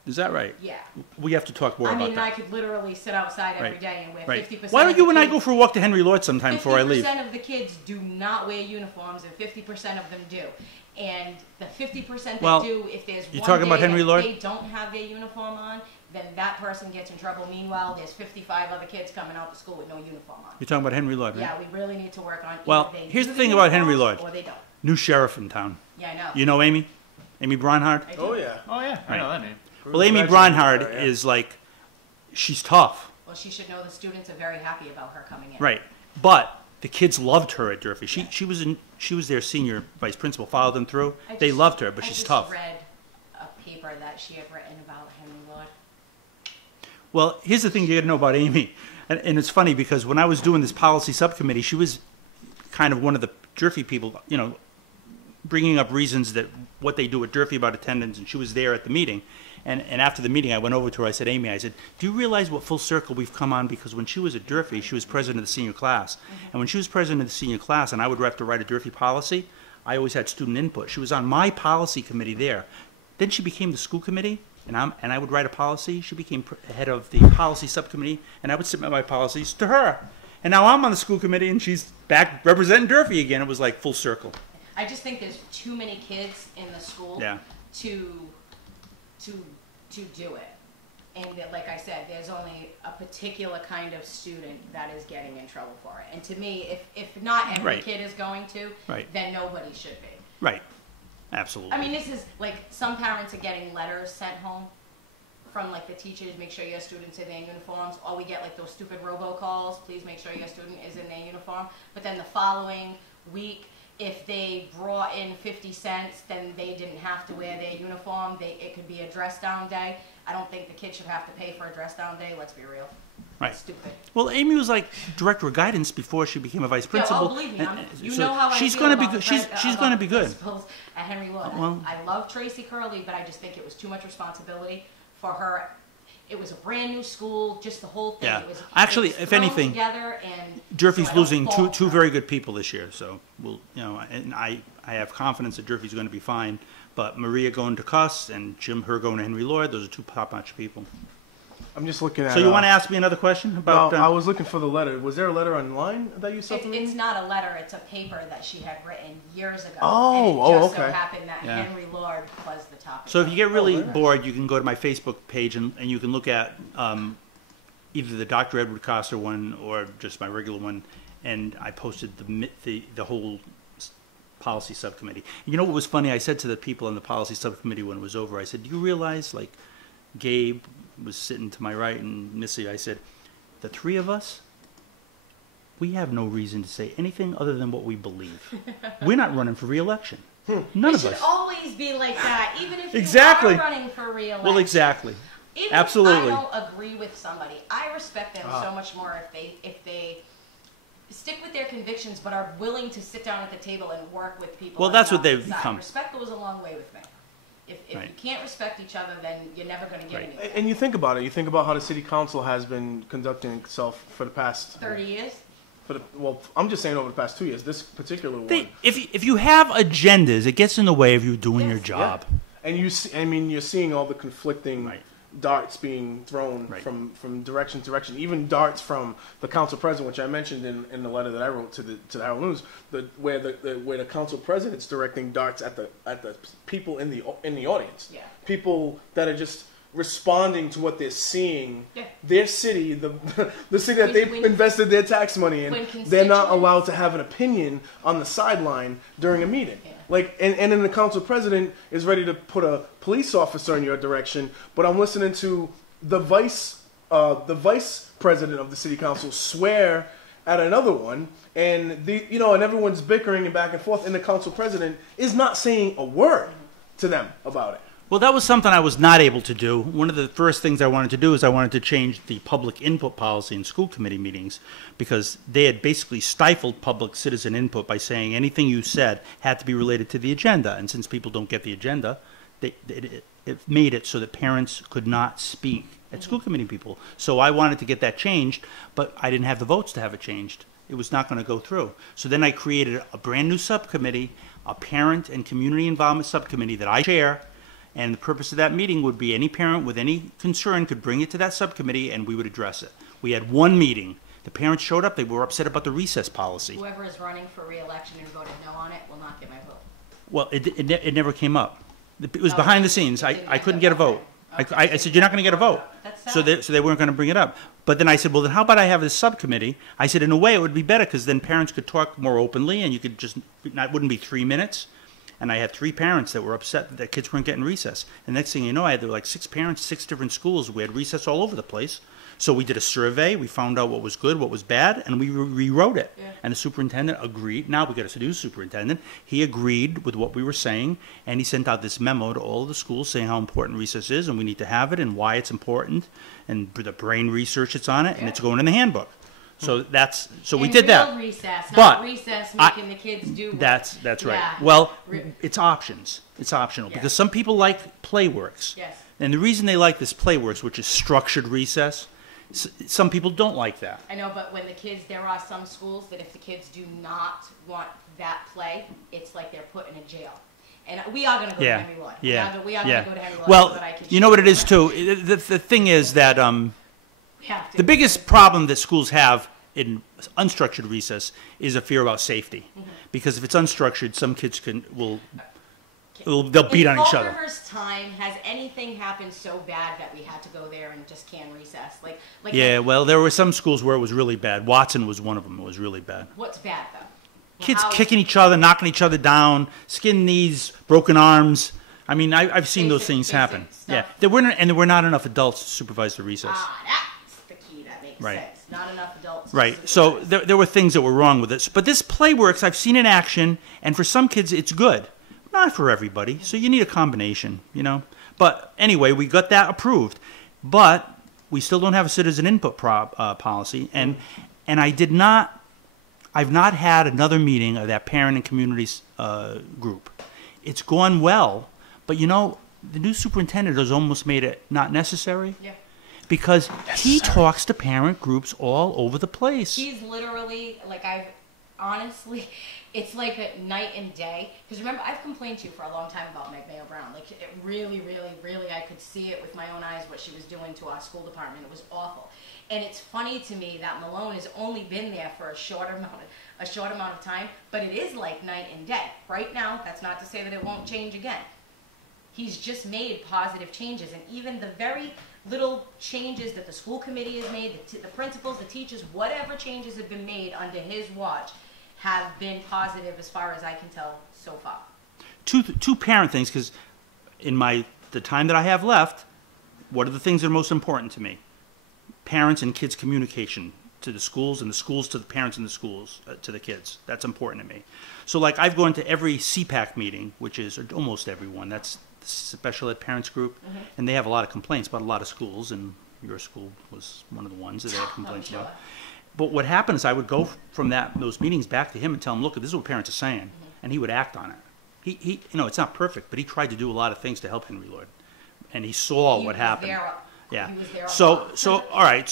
Is that right? Yeah. We have to talk more about that. I could literally sit outside every day and wear 50%. Why don't you and I go for a walk to Henry Lord sometime before I leave? 50% of the kids do not wear uniforms, and 50% of them do. And the 50% that do, if there's you're one talking day about Henry that Lord? they don't have their uniform on, then that person gets in trouble. Meanwhile, there's 55 other kids coming out to school with no uniform on. You're talking about Henry Lord, right? Yeah, we really need to work on. Well, here's the thing about Henry Lord. Or they don't. New sheriff in town. Yeah, I know. You know Amy? Amy Bronhard? Oh yeah. Oh yeah, I know that name. Well, Amy Bronhard is like, she's tough. Well, she should know the students are very happy about her coming in. Right. But the kids loved her at Durfee. She was their senior vice principal, followed them through. They loved her, but she's tough. I just read a paper that she had written about Henry Lord. Well, here's the thing you got to know about Amy. And it's funny because when I was doing this policy subcommittee, she was kind of one of the Durfee people, you know, bringing up reasons that what they do at Durfee about attendance, and she was there at the meeting. And after the meeting, I went over to her, I said, Amy, I said, do you realize what full circle we've come on? Because when she was at Durfee, she was president of the senior class. And when she was president of the senior class, and I would have to write a Durfee policy, I always had student input. She was on my policy committee there. Then she became the school committee, and I would write a policy. She became head of the policy subcommittee, and I would submit my policies to her. And now I'm on the school committee, and she's back representing Durfee again. It was like full circle. I just think there's too many kids in the school Yeah. to do it. And that, like I said, there's only a particular kind of student that is getting in trouble for it. And to me, if not every Right. kid is going to, Right. then nobody should be. Right. Absolutely. I mean, this is like some parents are getting letters sent home from like the teachers, make sure your student's in their uniforms, or we get like those stupid robocalls, please make sure your student is in their uniform. But then the following week, if they brought in 50 cents, then they didn't have to wear their uniform. It could be a dress down day. I don't think the kid should have to pay for a dress down day, let's be real. Right. Stupid. Well, Amy was like director of guidance before she became a vice principal. Yeah, oh, believe me, you So know how she's I going feel to be about good. She's going to be good. principals at Henry Wood. Well- I love Tracy Curley, but I just think it was too much responsibility for her. It was a brand new school, just the whole thing. Yeah. It was, Actually, it was if thrown anything, together, and Durfee's so I don't losing fault two her. very good people this year, so we'll, you know, and I have confidence that Durfee's going to be fine. But Maria going to Cuss and Jim her going to Henry Lloyd, those are two top-notch people. I'm just looking at. So you want to ask me another question about? I was looking for the letter. Was there a letter online that you sent to me? It's not a letter, it's a paper that she had written years ago. Oh, and it just okay. so happened that Yeah. Henry Lord was the topic. So if you get really very nice. bored, you can go to my Facebook page and you can look at either the Dr. Edward Coster one or just my regular one, and I posted the whole policy subcommittee. You know what was funny? I said to the people on the policy subcommittee when it was over, I said, do you realize, like, Gabe was sitting to my right and Missy, I said, the three of us, we have no reason to say anything other than what we believe. We're not running for re-election. None It of should us. always be like that, even if you Exactly. are running for re-election. Well, exactly. Even Absolutely. if I don't agree with somebody, I respect them so much more if they stick with their convictions but are willing to sit down at the table and work with people. Well, on that's the what they've opposite side. become. Respect goes a long way with me. If Right. you can't respect each other, then you're never going to get Right. anywhere. And you think about it. You think about how the city council has been conducting itself for the past 30 years? well, I'm just saying over the past 2 years. This particular one. If you have agendas, it gets in the way of you doing your Yes. job. And you're seeing all the conflicting Right. darts being thrown Right. from direction to direction. Even darts from the council president, which I mentioned in the letter that I wrote to the Herald News, where the council president's directing darts at the people in the audience. Yeah. People that are just responding to what they're seeing. Yeah. Their city, the city that When- they've when- invested their tax money in, when they're not constituents- allowed to have an opinion on the sideline during a meeting. Yeah. Like, and then the council president is ready to put a police officer in your direction, but I'm listening to the vice president of the city council swear at another one, and and everyone's bickering and back and forth, and the council president is not saying a word to them about it. Well, that was something I was not able to do. One of the first things I wanted to do is I wanted to change the public input policy in school committee meetings because they had basically stifled public citizen input by saying anything you said had to be related to the agenda. And since people don't get the agenda, it made it so that parents could not speak at school committee people. So I wanted to get that changed, but I didn't have the votes to have it changed. It was not going to go through. So then I created a brand new subcommittee, a parent and community involvement subcommittee that I chair. And the purpose of that meeting would be any parent with any concern could bring it to that subcommittee and we would address it. We had one meeting. The parents showed up. They were upset about the recess policy. Whoever is running for re-election and voted no on it will not get my vote. Well, it never came up. It was No, behind the it scenes. didn't I get couldn't the get a vote. vote. Okay. I said, you're not going to get a vote. That's So sad. they weren't going to bring it up. But then I said, well, then how about I have this subcommittee? I said, in a way, it would be better because then parents could talk more openly and you could just, it wouldn't be 3 minutes. And I had 3 parents that were upset that their kids weren't getting recess. And next thing you know, I had there were like 6 parents, 6 different schools. We had recess all over the place. So we did a survey, we found out what was good, what was bad, and we rewrote it. Yeah. And the superintendent agreed. Now we got a new superintendent. He agreed with what we were saying, and he sent out this memo to all of the schools saying how important recess is, and we need to have it, and why it's important, and the brain research that's on it, and it's going in the handbook. So we did that. Real recess, But not recess making the kids do work. That's right. Yeah. Well, it's options. It's optional Yeah. because some people like Playworks. Yes. And the reason they like this Playworks, which is structured recess, some people don't like that. I know, but when the kids, there are some schools that if the kids do not want that play, it's like they're put in a jail. And we are going to go to Henry Wood. We are going to go to Henry Wood. Well, so that I can you know what it is too. The thing is that the biggest problem that schools have in unstructured recess is a fear about safety, because if it's unstructured, some kids they'll beat on each other. In Fall River's time, has anything happened so bad that we had to go there and just can recess? Yeah, well, there were some schools where it was really bad. Watson was one of them. It was really bad. What's bad though? Kids kicking each other, knocking each other down, skinned knees, broken arms. I mean, I've seen those things happen. Yeah, there were not enough adults to supervise the recess. That's the key. That makes sense. Not enough adults. Right. So there were things that were wrong with this. But this Playworks, I've seen in action, and for some kids, it's good. Not for everybody. So you need a combination, you know. But anyway, we got that approved. But we still don't have a citizen input policy. And I've not had another meeting of that parent and communities group. It's gone well. But, you know, the new superintendent has almost made it not necessary. Yeah. Because he talks to parent groups all over the place. He's literally, honestly, it's like a night and day. Because remember, I've complained to you for a long time about Meg Mayo Brown. Like, it really, really, really, I could see it with my own eyes what she was doing to our school department. It was awful. And it's funny to me that Malone has only been there for a short amount of time, but it is like night and day. Right now, that's not to say that it won't change again. He's just made positive changes, and even the very little changes that the school committee has made, the principals, the teachers, whatever changes have been made under his watch have been positive as far as I can tell so far. Two parent things, because in the time that I have left, what are the things that are most important to me? Parents and kids communication to the schools, and the schools to the parents and the schools to the kids. That's important to me. So I've gone to every CPAC meeting, which is almost everyone. That's the special ed parents group, and they have a lot of complaints about a lot of schools, and your school was one of the ones that they had complaints about. But what happened is I would go from those meetings back to him and tell him, look, this is what parents are saying, and he would act on it. He it's not perfect, but he tried to do a lot of things to help Henry Lloyd, and he saw what happened. Yeah. So all right.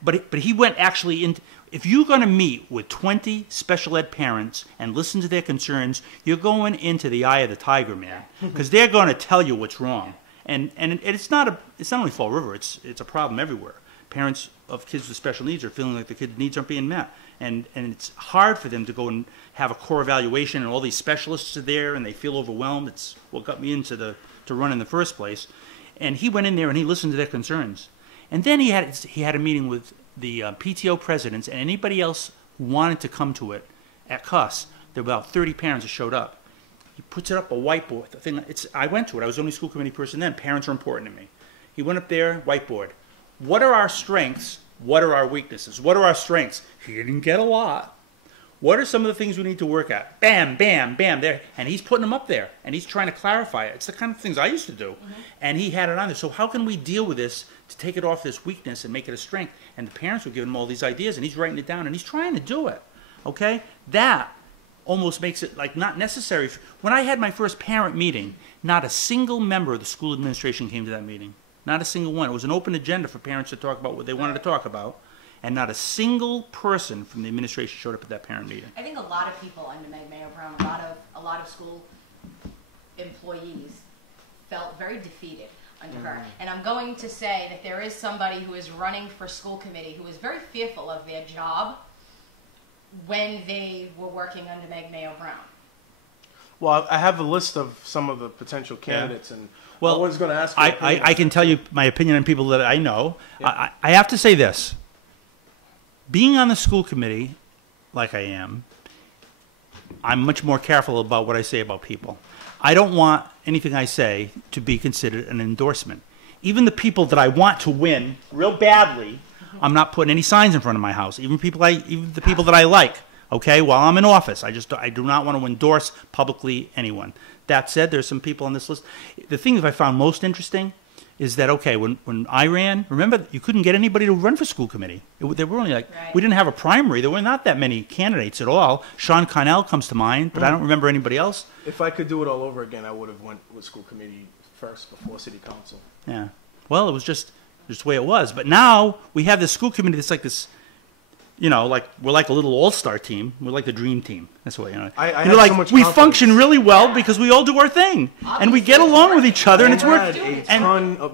But he went actually into. If you're going to meet with 20 special ed parents and listen to their concerns, you're going into the eye of the tiger, man, because they're going to tell you what's wrong. And it's not only Fall River. It's a problem everywhere. Parents of kids with special needs are feeling like their kids' needs aren't being met, and it's hard for them to go and have a core evaluation, and all these specialists are there, and they feel overwhelmed. It's what got me to run in the first place. And he went in there and he listened to their concerns, and then he had a meeting with the PTO presidents and anybody else who wanted to come to it at CUS. There were about 30 parents that showed up. He puts it up a whiteboard. I went to it. I was the only school committee person then. Parents are important to me. He went up there, whiteboard. What are our strengths? What are our weaknesses? What are our strengths? He didn't get a lot. What are some of the things we need to work at? Bam, bam, bam, there. And he's putting them up there, and he's trying to clarify it. It's the kind of things I used to do. And he had it on there. So how can we deal with this to take it off this weakness and make it a strength? And the parents were giving him all these ideas, and he's writing it down, and he's trying to do it. Okay? That almost makes it not necessary. When I had my first parent meeting, not a single member of the school administration came to that meeting. Not a single one. It was an open agenda for parents to talk about what they wanted to talk about. And not a single person from the administration showed up at that parent meeting. I think a lot of people under Meg Mayo Brown, a lot of school employees felt very defeated under her. And I'm going to say that there is somebody who is running for school committee who is very fearful of their job when they were working under Meg Mayo Brown. Well, I have a list of some of the potential candidates, and I was going to ask you. I can tell you my opinion on people that I know. Yeah. I have to say this. Being on the school committee, like I am, I'm much more careful about what I say about people. I don't want anything I say to be considered an endorsement. Even the people that I want to win real badly, I'm not putting any signs in front of my house. Even the people that I like. Okay, while I'm in office, I do not want to endorse publicly anyone. That said, there's some people on this list. The thing that I found most interesting is that, okay, when I ran, remember, you couldn't get anybody to run for school committee. There were only we didn't have a primary. There were not that many candidates at all. Sean Connell comes to mind, but I don't remember anybody else. If I could do it all over again, I would have went with school committee first before city council. Yeah. Well, it was just the way it was. But now we have this school committee that's like this, we're like a little all-star team. We're like the dream team. That's what, I have so much we confidence. function really well because we all do our thing. And we get along with each other, and it's working.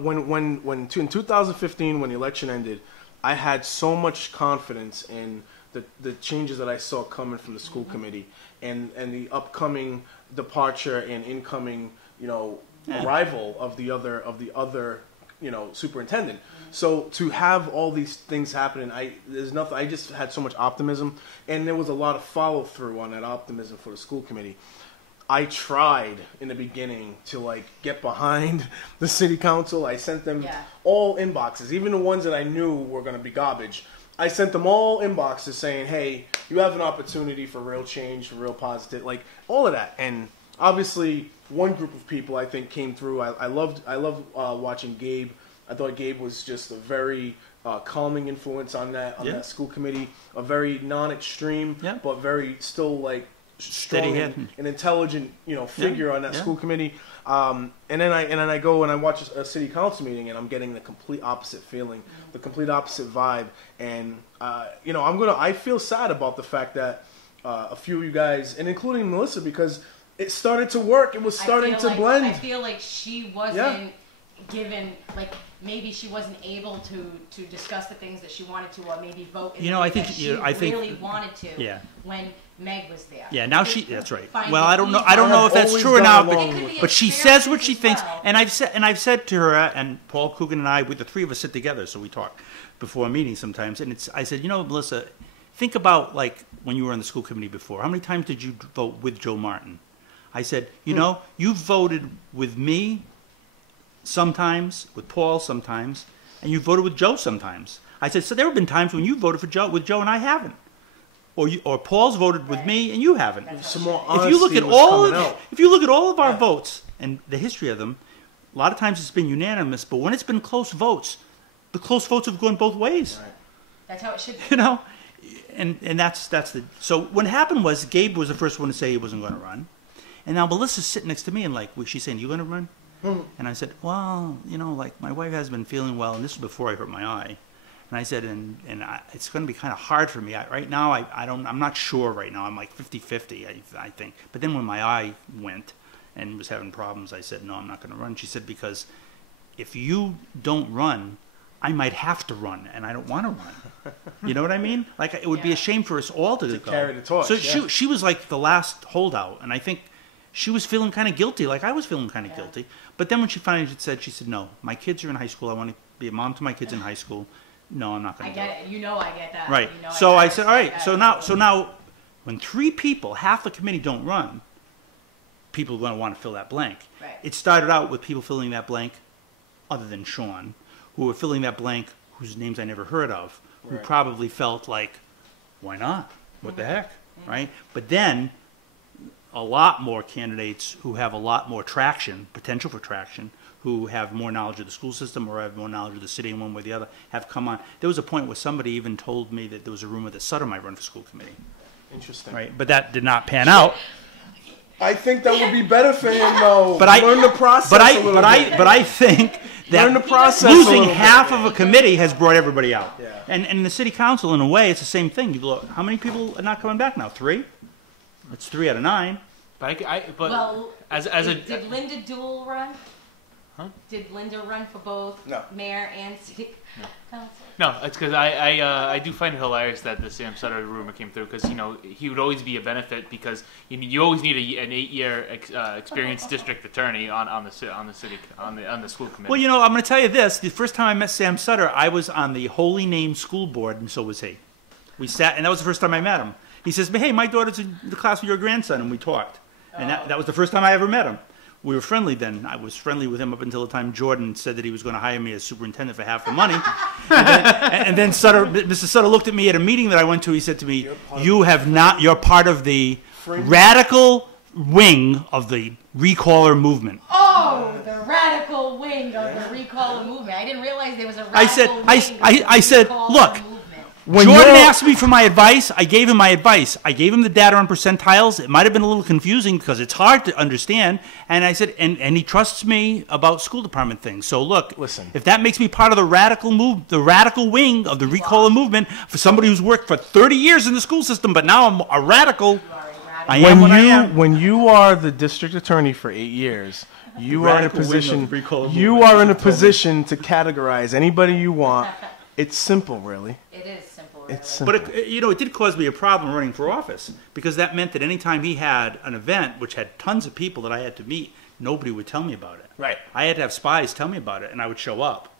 When in 2015, when the election ended, I had so much confidence in the changes that I saw coming from the school committee and the upcoming departure and incoming, arrival of the other superintendent. So to have all these things happening, I just had so much optimism, and there was a lot of follow through on that optimism for the school committee. I tried in the beginning to get behind the city council. I sent them all inboxes, even the ones that I knew were going to be garbage. I sent them all inboxes saying, "Hey, you have an opportunity for real change, for real positive," all of that. And obviously, one group of people I think came through. I loved watching Gabe. I thought Gabe was just a very calming influence on that school committee. A very non-extreme, but very still strong and intelligent figure on that school committee. And then I go and I watch a city council meeting, and I'm getting the complete opposite feeling, the complete opposite vibe. And I feel sad about the fact that a few of you guys, and including Melissa, because it started to work. It was starting to blend. I feel like she wasn't given, maybe she wasn't able to discuss the things that she wanted to, or maybe vote in the way that she really wanted to when Meg was there. Yeah, now that's right. Well, I don't know if that's true or not, but she says what she thinks, and I've said to her, and Paul Coogan and I, the three of us sit together, so we talk before a meeting sometimes, and I said, Melissa, think about when you were on the school committee before. How many times did you vote with Joe Martin? I said, you voted with me sometimes, with Paul sometimes, and you voted with Joe sometimes. I said, so there have been times when you voted with Joe and I haven't. Or Paul's voted with me and you haven't. Some more if you look at all of our votes and the history of them, a lot of times it's been unanimous, but when it's been close votes, the close votes have gone both ways. Right. That's how it should be. And that's the so what happened was Gabe was the first one to say he wasn't going to run. And now Melissa's sitting next to me and she's saying, "You going to run?" And I said, "Well, my wife has been feeling well, and this was before I hurt my eye." And I said, it's going to be kind of hard for me. Right now, I'm not sure right now. I'm 50-50, I think. But then when my eye went and was having problems, I said, no, I'm not going to run. She said, because if you don't run, I might have to run, and I don't want to run. You know what I mean? It would be a shame for us all to go. Carry the torch. So she was the last holdout, and I think she was feeling kind of guilty, I was feeling kind of guilty. But then when she finally said, no, my kids are in high school. I want to be a mom to my kids in high school. No, I'm not going to do it. I get it. I get that. Right. So I said, all right. So now, when three people, half the committee don't run, people are going to want to fill that blank. Right. It started out with people filling that blank, other than Sean, who were filling that blank, whose names I never heard of, who probably felt why not? What the heck, right? But then, a lot more candidates who have a lot more traction, potential for traction, who have more knowledge of the school system or have more knowledge of the city in one way or the other, have come on. There was a point where somebody even told me that there was a rumor that Sutter might run for school committee. Interesting. Right, but that did not pan out. I think that would be better for him, though. But learn the process a little bit. But I think that learn the process losing half of a committee has brought everybody out. Yeah. And the city council, in a way, it's the same thing. You look, how many people are not coming back now? 3? It's 3 out of 9. But did Linda Duell run? Huh? Did Linda run for both mayor and city council? No, it's because I do find it hilarious that the Sam Sutter rumor came through, because he would always be a benefit, because you always need an 8-year experienced district attorney on the school committee. Well, I'm going to tell you this: the first time I met Sam Sutter, I was on the Holy Name School Board, and so was he. We sat, and that was the first time I met him. He says, "Hey, my daughter's in the class with your grandson," and we talked. And that was the first time I ever met him. we were friendly then. I was friendly with him up until the time Jordan said that he was going to hire me as superintendent for half the money. and then Mr. Sutter looked at me at a meeting that I went to. He said to me, you're part of the radical wing of the recaller movement. Oh, the radical wing of the recaller movement. I didn't realize there was a radical I said, look, when Jordan asked me for my advice, I gave him my advice. I gave him the data on percentiles. It might have been a little confusing because it's hard to understand. And I said, and he trusts me about school department things. So look, listen, if that makes me part of the radical wing of the recaller movement, for somebody who's worked for 30 years in the school system, but now I'm a radical. I am. When you are the district attorney for 8 years, you are in a position. You are in a position to categorize anybody you want. It's simple, really. It is simple. Really. It's simple. But it did cause me a problem running for office because that meant that anytime he had an event which had tons of people that I had to meet, nobody would tell me about it. Right. I had to have spies tell me about it, and I would show up.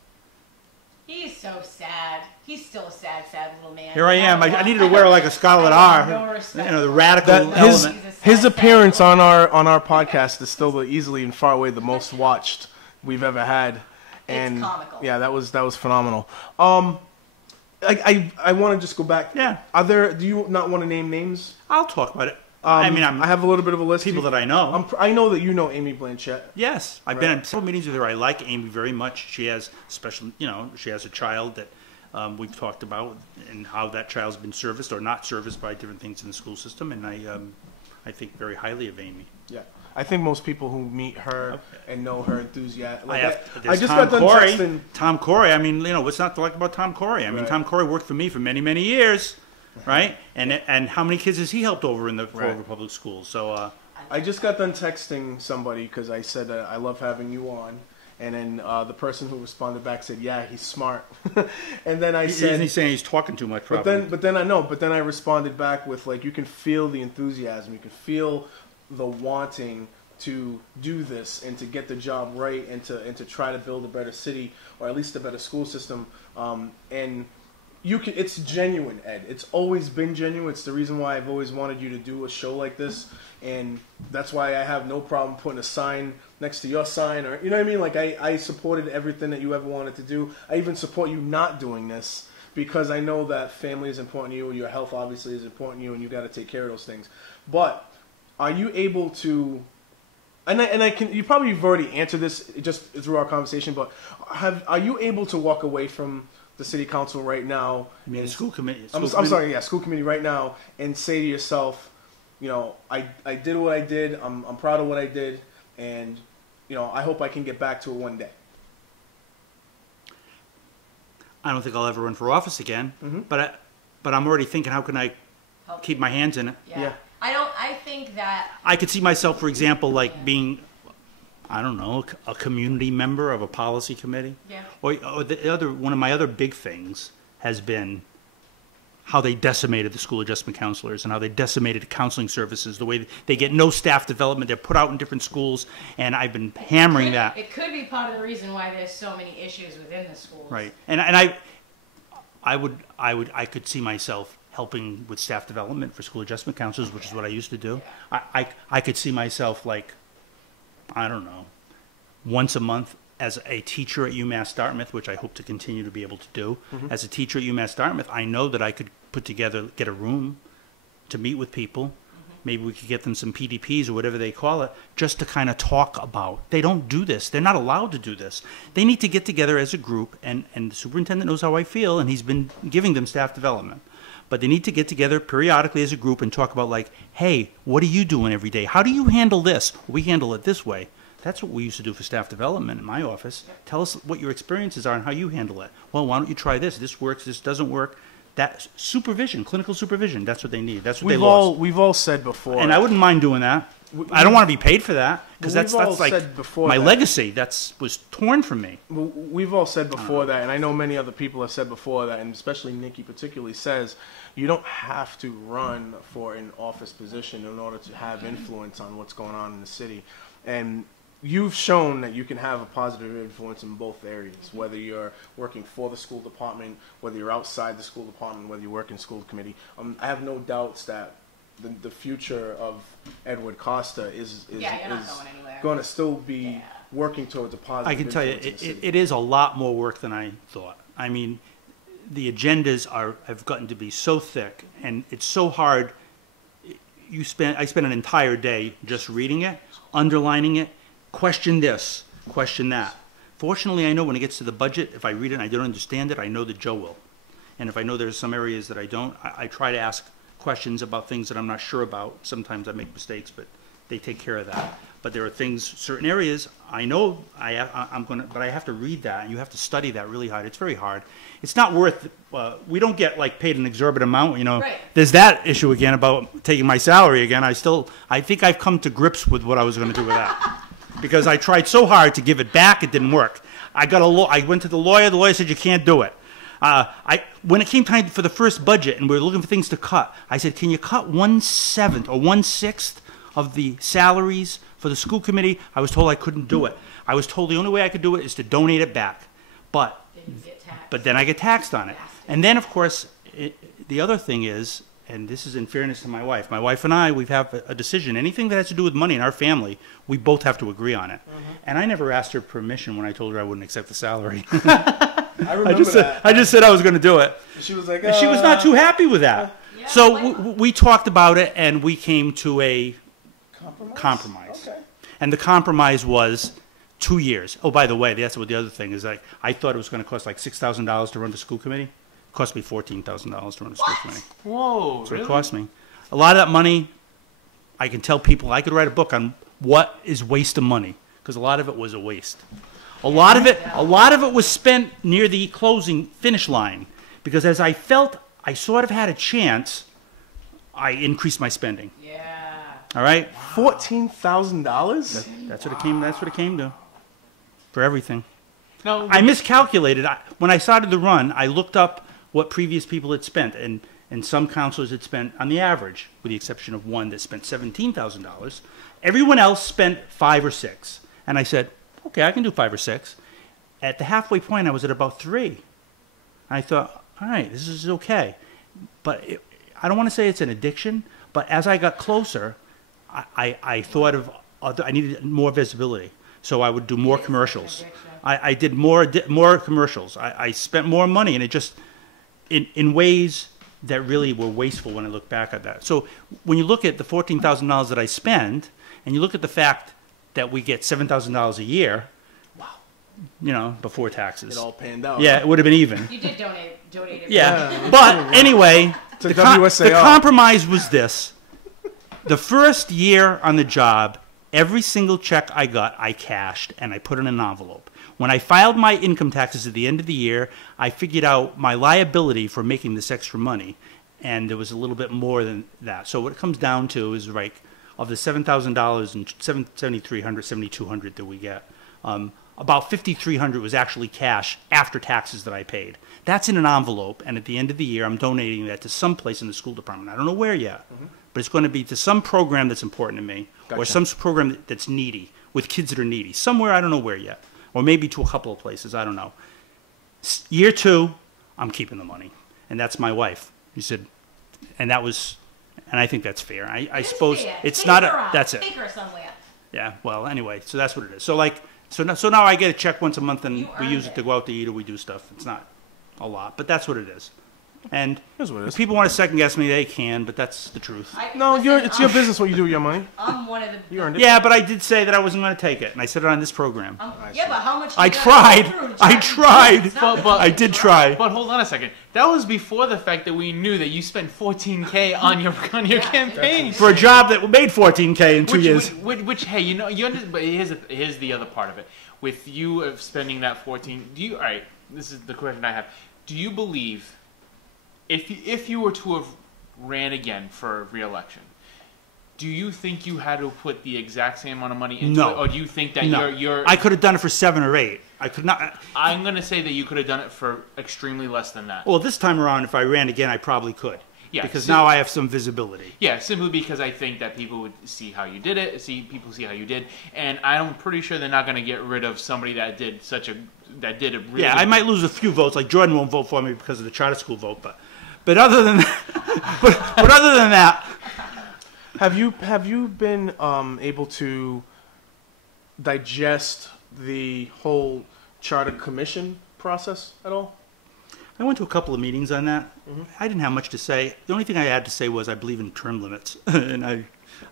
He's so sad. He's still a sad, sad little man. Here I am. I needed to wear like a Scarlet R. The radical element. His appearance on our podcast is still easily and far away the most watched we've ever had. And it's comical. Yeah, that was phenomenal. I want to just go back. Yeah. Do you not want to name names? I'll talk about it. I have a little bit of a list. People that I know. I know that you know Amy Blanchette. Yes, I've been at several meetings with her. I like Amy very much. She has special, she has a child that we've talked about and how that child's been serviced or not serviced by different things in the school system, and I think very highly of Amy. Yeah. I think most people who meet her and know her enthusiasm. I just got done texting. Tom Corey. I mean, what's not to like about Tom Corey? I mean, Tom Corey worked for me for many, many years, right? And how many kids has he helped over in the Fall River Public Schools? So I just got done texting somebody because I said I love having you on, and then the person who responded back said, "Yeah, he's smart." And then I said, "Isn't he saying he's talking too much?" Probably. But then I responded back with you can feel the enthusiasm, you can feel the wanting to do this and to get the job right and to try to build a better city or at least a better school system. And it's genuine, Ed. It's always been genuine. It's the reason why I've always wanted you to do a show like this, and that's why I have no problem putting a sign next to your sign, or you know what I mean. Like I supported everything that you ever wanted to do. I even support you not doing this because I know that family is important to you, and your health obviously is important to you, and you got to take care of those things. But are you able to? And I can. You probably have already answered this just through our conversation, but are you able to walk away from the city council right now? I mean, the school committee. I'm sorry, yeah, school committee right now, and say to yourself, I did what I did. I'm proud of what I did, and I hope I can get back to it one day. I don't think I'll ever run for office again, but I'm already thinking, how can I keep my hands in it? Yeah. I think that I could see myself, for example, like being, I don't know, a community member of a policy committee. Yeah. Or one of my other big things has been how they decimated the school adjustment counselors and how they decimated counseling services, the way they get no staff development, they're put out in different schools, and I've been hammering that. It could be part of the reason why there's so many issues within the schools. Right. And I could see myself helping with staff development for school adjustment counselors, which is what I used to do. I could see myself I don't know, once a month as a teacher at UMass Dartmouth, which I hope to continue to be able to do. As a teacher at UMass Dartmouth, I know that I could get a room to meet with people. Maybe we could get them some PDPs or whatever they call it, just to kind of talk about. They don't do this. They're not allowed to do this. They need to get together as a group, and the superintendent knows how I feel, and he's been giving them staff development. But they need to get together periodically as a group and talk about hey, what are you doing every day? How do you handle this? We handle it this way. That's what we used to do for staff development in my office. Tell us what your experiences are and how you handle it. Well, why don't you try this? This works, this doesn't work. That supervision, clinical supervision, that's what they need. That's what they lost. We've all said before. And I wouldn't mind doing that. I don't want to be paid for that because that's like my legacy. Was torn from me. We've all said before that, and I know many other people have said before that, and especially Nikki particularly says, you don't have to run for an office position in order to have influence on what's going on in the city. And you've shown that you can have a positive influence in both areas, whether you're working for the school department, whether you're outside the school department, whether you work in school committee. I have no doubts that the future of Edward Costa is Yeah, you're not going anywhere. going to still be Yeah. working towards a positive. I can tell you, influence in the city. it is a lot more work than I thought. I mean, the agendas have gotten to be so thick, and it's so hard. I spent an entire day just reading it, underlining it, question this, question that. Fortunately, I know when it gets to the budget, if I read it and I don't understand it, I know that Joe will. And if I know there's some areas that I don't, I try to ask questions about things that I'm not sure about. Sometimes I make mistakes, but they take care of that. But there are things, certain areas, I know but I have to read that, and you have to study that really hard. It's very hard. It's not worth, we don't get like paid an exorbitant amount, you know. Right. There's that issue again about taking my salary again. I think I've come to grips with what I was going to do with that. Because I tried so hard to give it back, it didn't work. I went to the lawyer said you can't do it. When it came time for the first budget and we were looking for things to cut, I said, can you cut 1/7 or 1/6 of the salaries for the school committee? I was told I couldn't do it. I was told the only way I could do it is to donate it back. But then I get taxed on it. And then, of course, the other thing is, and this is in fairness to my wife and I, we have a decision. Anything that has to do with money in our family, we both have to agree on it. And I never asked her permission when I told her I wouldn't accept the salary. I remember that. I just said I was going to do it. She was like, And she was not too happy with that. Yeah, So we talked about it, and we came to a compromise. Okay. And the compromise was 2 years. Oh, by the way, that's what the other thing is. Like, I thought it was going to cost like $6,000 to run the school committee. It cost me $14,000 to run the school committee. Whoa, That's what really? it cost me. A lot of that money, I can tell people, I could write a book on what is waste of money, because a lot of it was a waste. A lot of it was spent near the closing finish line, because as I felt I sort of had a chance, I increased my spending. Yeah. All right? $14,000? That's what it came. That's what it came to. For everything. No, I miscalculated. When I started the run, I looked up what previous people had spent, and some counselors had spent, on the average, with the exception of one that spent $17,000. Everyone else spent $5,000 or $6,000, and I said, okay, I can do $5,000 or $6,000. At the halfway point, I was at about $3,000. I thought, all right, this is okay, but I don't want to say it's an addiction. But as I got closer, I thought of I needed more visibility, so I would do more commercials. I did more commercials. I spent more money, and it just in ways that really were wasteful when I look back at that. So when you look at the $14,000 that I spend, and you look at the fact that we get $7,000 a year, wow, you know, before taxes. It all panned out. Yeah, it would have been even. You did donate it. Yeah, but anyway, To the WSAR. compromise was this. The first year on the job, every single check I got, I cashed, and I put in an envelope. When I filed my income taxes at the end of the year, I figured out my liability for making this extra money, and there was a little bit more than that. So what it comes down to is, like, of the $7,000 and $7,300, $7,200 that we get, about $5,300 was actually cash after taxes that I paid. That's in an envelope, and at the end of the year, I'm donating that to some place in the school department. I don't know where yet, but it's going to be to some program that's important to me, or Gotcha. some program that's needy, with kids that are needy. Somewhere, I don't know where yet, or maybe to a couple of places, I don't know. Year 2, I'm keeping the money, and that's my wife. He said, and I think that's fair. I suppose it's not a, that's it. Take her somewhere. Yeah, well, anyway, so that's what it is. So now I get a check once a month, and You we use earned it to go out to eat, or we do stuff. It's not a lot, but that's what it is. And Here's what it is. if people want to second guess me, they can, but that's the truth. No, it's your business what you do with your money. I'm one of the. You earned it. Yeah, but I did say that I wasn't going to take it, and I said it on this program. Yeah, but how much? I you gotta tried. go through to I try to- tried. It's not But- I did try. But hold on a second. That was before the fact that we knew that you spent $14K on your campaign. For a job that made $14K in 2 years. Which, hey, you know, but here's the other part of it. With you of spending that 14, all right, this is the question I have. Do you believe, if you were to have ran again for re-election, do you think you had to put the exact same amount of money into No. it, or do you think that No, you're? I could have done it for 7 or 8. I could not. I'm gonna say that you could have done it for extremely less than that. Well, this time around, if I ran again, I probably could. Yeah, Because so- now I have some visibility. Yeah, simply because I think that people would see how you did it, people see how you did, and I'm pretty sure they're not going to get rid of somebody that did a really Yeah, good- I might lose a few votes. Like Jordan won't vote for me because of the charter school vote, but other than but other than that, Have you been able to digest the whole charter commission process at all? I went to a couple of meetings on that. I didn't have much to say. The only thing I had to say was I believe in term limits, and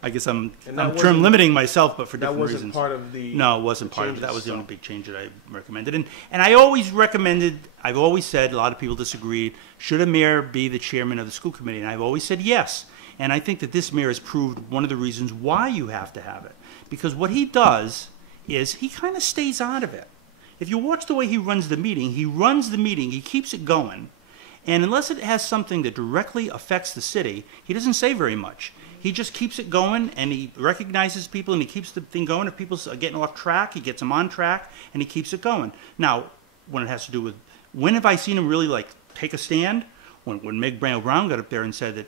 I guess I'm term limiting myself, but for different reasons. That wasn't part of the. No, it wasn't part of it. That was the only big change that I recommended. And I always recommended. I've always said, a lot of people disagreed. Should a mayor be the chairman of the school committee? And I've always said yes. And I think that this mayor has proved one of the reasons why you have to have it, because what he does is he kind of stays out of it. If you watch the way he runs the meeting, he keeps it going, and unless it has something that directly affects the city, he doesn't say very much. He just keeps it going, and he recognizes people, and he keeps the thing going. If people are getting off track, he gets them on track, and he keeps it going. Now, when it has to do with, when have I seen him really, like, take a stand? When Meg Brown got up there and said that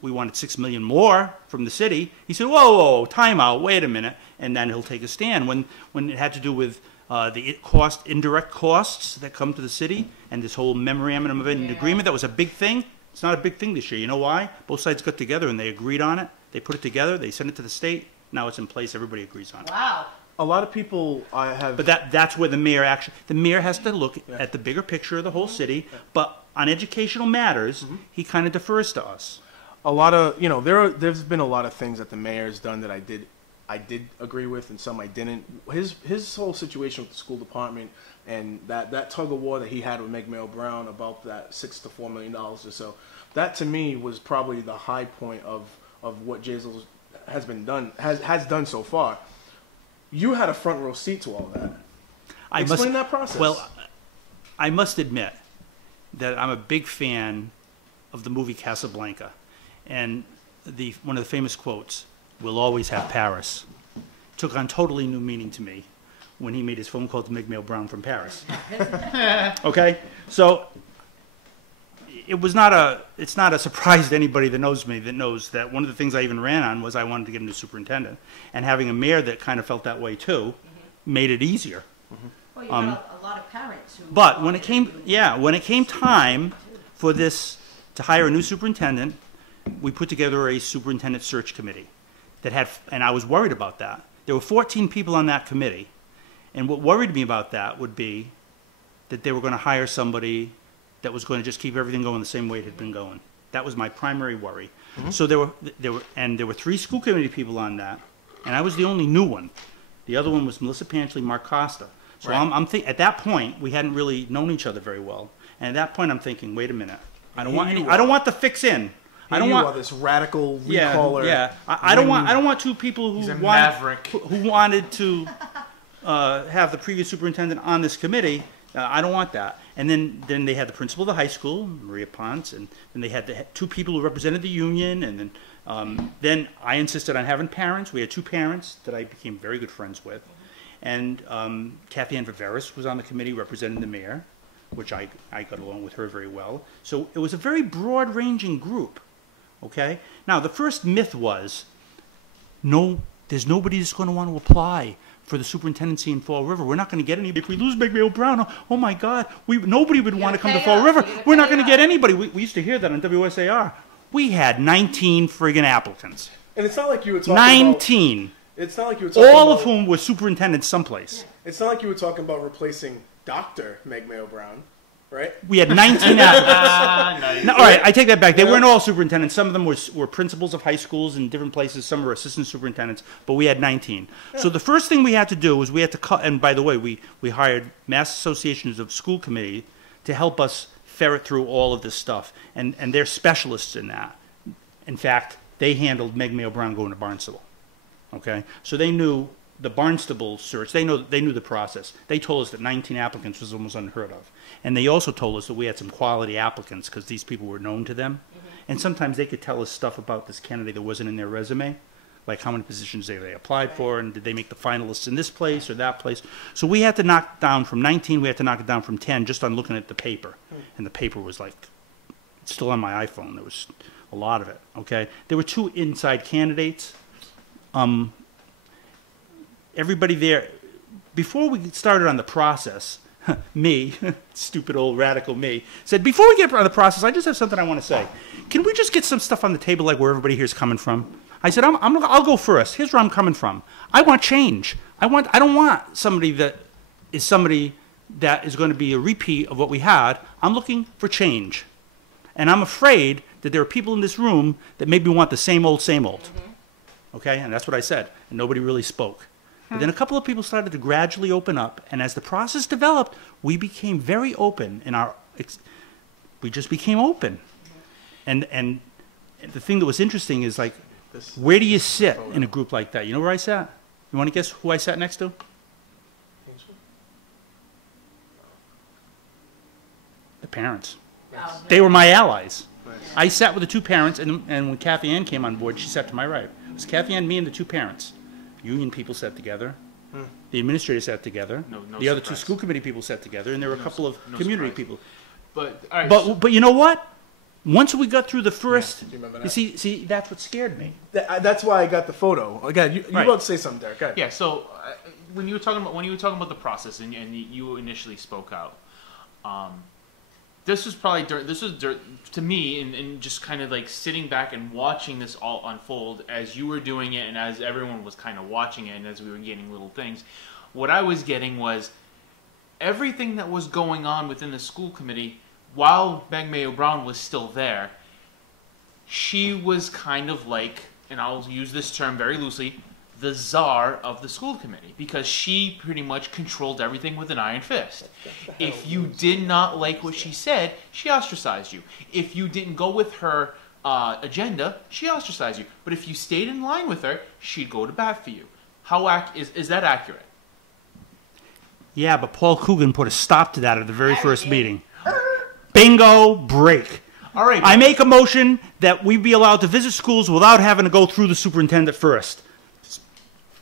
we wanted $6 million more from the city, he said, whoa, time out, wait a minute, and then he'll take a stand. When it had to do with the indirect costs that come to the city, and this whole memorandum of agreement, that was a big thing. It's not a big thing this year. You know why? Both sides got together and they agreed on it. They put it together. They sent it to the state. Now it's in place. Everybody agrees on it. Wow. A lot of people have. But that's where the mayor has to look at the bigger picture of the whole city. But on educational matters, he kind of defers to us. A lot of, there's been a lot of things that the mayor's done that I did agree with, and some I didn't. His whole situation with the school department and that tug of war that he had with Meg Brown about that $6 to $4 million or so, that to me was probably the high point of what Jazel has done so far. You had a front row seat to all that. Explain that process. Well, I must admit that I'm a big fan of the movie Casablanca, and one of the famous quotes, "We'll always have Paris," took on totally new meaning to me when he made his phone call to Meg Brown from Paris. Okay, so it's not a surprise to anybody that knows me that knows that one of the things I even ran on was I wanted to get a new superintendent, and having a mayor that kind of felt that way too made it easier. Well, you got a lot of parents who. But when it came time for this to hire a new superintendent, we put together a superintendent search committee that had, and I was worried about that. There were 14 people on that committee, and what worried me about that would be that they were going to hire somebody that was going to just keep everything going the same way it had been going. That was my primary worry. So there were 3 school committee people on that, and I was the only new one. The other one was Melissa Panchley, Mark Costa. So Right. at that point, we hadn't really known each other very well. And at that point, I'm thinking, wait a minute. I don't want the fix-in. I don't want this radical recaller. Yeah. I don't want 2 people He's a who maverick. who wanted to have the previous superintendent on this committee. I don't want that. And then they had the principal of the high school, Maria Ponce, and then they had the 2 people who represented the union, and then I insisted on having parents. We had 2 parents that I became very good friends with. And Kathy Ann Viveris was on the committee representing the mayor, which I got along with her very well. So it was a very broad-ranging group, okay? Now, the first myth was, there's nobody that's going to want to apply for the superintendency in Fall River. We're not going to get anybody. If we lose Meg Brown, oh my God, nobody would want to come to Fall River. We're not going to get anybody. We used to hear that on WSAR. We had 19 friggin' applicants. And it's not like you were talking 19. It's not like you were talking All about, of whom were superintendents someplace. It's not like you were talking about replacing Dr. Meg Brown, right? We had 19 applicants. No, all right, I take that back. They weren't all superintendents. Some of them were principals of high schools in different places. Some were assistant superintendents, but we had 19. Yeah. So the first thing we had to do was we had to cut, and by the way, we hired Mass Associations of School Committee to help us ferret through all of this stuff, and they're specialists in that. In fact, they handled Meg Brown going to Barnstable. Okay, so they knew the Barnstable search. They knew the process. They told us that 19 applicants was almost unheard of, and they also told us that we had some quality applicants because these people were known to them, and sometimes they could tell us stuff about this candidate that wasn't in their resume, like how many positions they applied for, and did they make the finalists in this place or that place. So we had to knock down from 19. We had to knock it down from 10 just on looking at the paper, and the paper was like, it's still on my iPhone. There was a lot of it. Okay, there were 2 inside candidates. Everybody there, before we started on the process, me, stupid old radical me, said, before we get on the process, I just have something I want to say. Can we just get some stuff on the table like where everybody here is coming from? I said, I'll go first. Here's where I'm coming from. I want change. I don't want somebody that is going to be a repeat of what we had. I'm looking for change. And I'm afraid that there are people in this room that maybe want the same old, same old. Mm-hmm. Okay? And that's what I said. And nobody really spoke. But then a couple of people started to gradually open up. And as the process developed, we became very open in we just became open. And the thing that was interesting is, like, where do you sit in a group like that? You know where I sat? You want to guess who I sat next to? The parents. Oh, They were my allies. I sat with the two parents, and when Kathy Ann came on board, she sat to my right. It was Kathy Ann, me, and the two parents. Union people sat together. The administrator sat together. The other two school committee people sat together, and there were a couple of community people. But all right, but you know what? Once we got through the first, Do you remember you that? see, that's what scared me. That's why I got the photo. Again, you Right. about to say something, Derek. Go ahead. yeah. So when you were talking about the process, and you initially spoke out, this was probably to me, and just kind of like sitting back and watching this all unfold as you were doing it, and as everyone was kind of watching it, and as we were getting little things. What I was getting was everything that was going on within the school committee while Meg Mayo Brown was still there. She was kind of like, and I'll use this term very loosely, the czar of the school committee, because she pretty much controlled everything with an iron fist. If you did not like what she said, she ostracized you. If you didn't go with her agenda, she ostracized you. But if you stayed in line with her, she'd go to bat for you. Is that accurate? Yeah, but Paul Coogan put a stop to that at the very first meeting. Bingo, break. All right. I make a motion that we be allowed to visit schools without having to go through the superintendent first.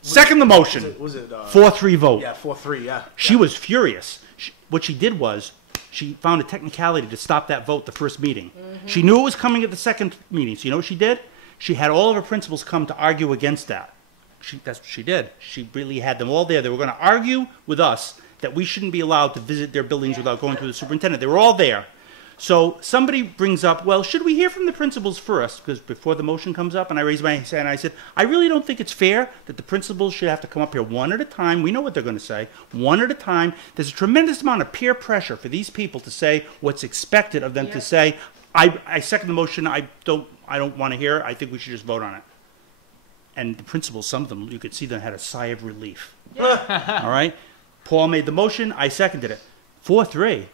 Second the motion. Was it 4-3 vote. Yeah, 4-3. Yeah. She was furious. What she did was she found a technicality to stop that vote the first meeting. She knew it was coming at the second meeting. So you know what she did? She had all of her principals come to argue against that. That's what she did. She really had them all there. They were going to argue with us that we shouldn't be allowed to visit their buildings without going through the superintendent. They were all there. So somebody brings up, well, should we hear from the principals first? Because before the motion comes up, and I raised my hand and I said, I really don't think it's fair that the principals should have to come up here one at a time. We know what they're going to say. One at a time. There's a tremendous amount of peer pressure for these people to say what's expected of them to say. I second the motion. I don't want to hear it. I think we should just vote on it. And the principals, some of them, you could see them had a sigh of relief. Yeah. All right? Paul made the motion. I seconded it. 4-3.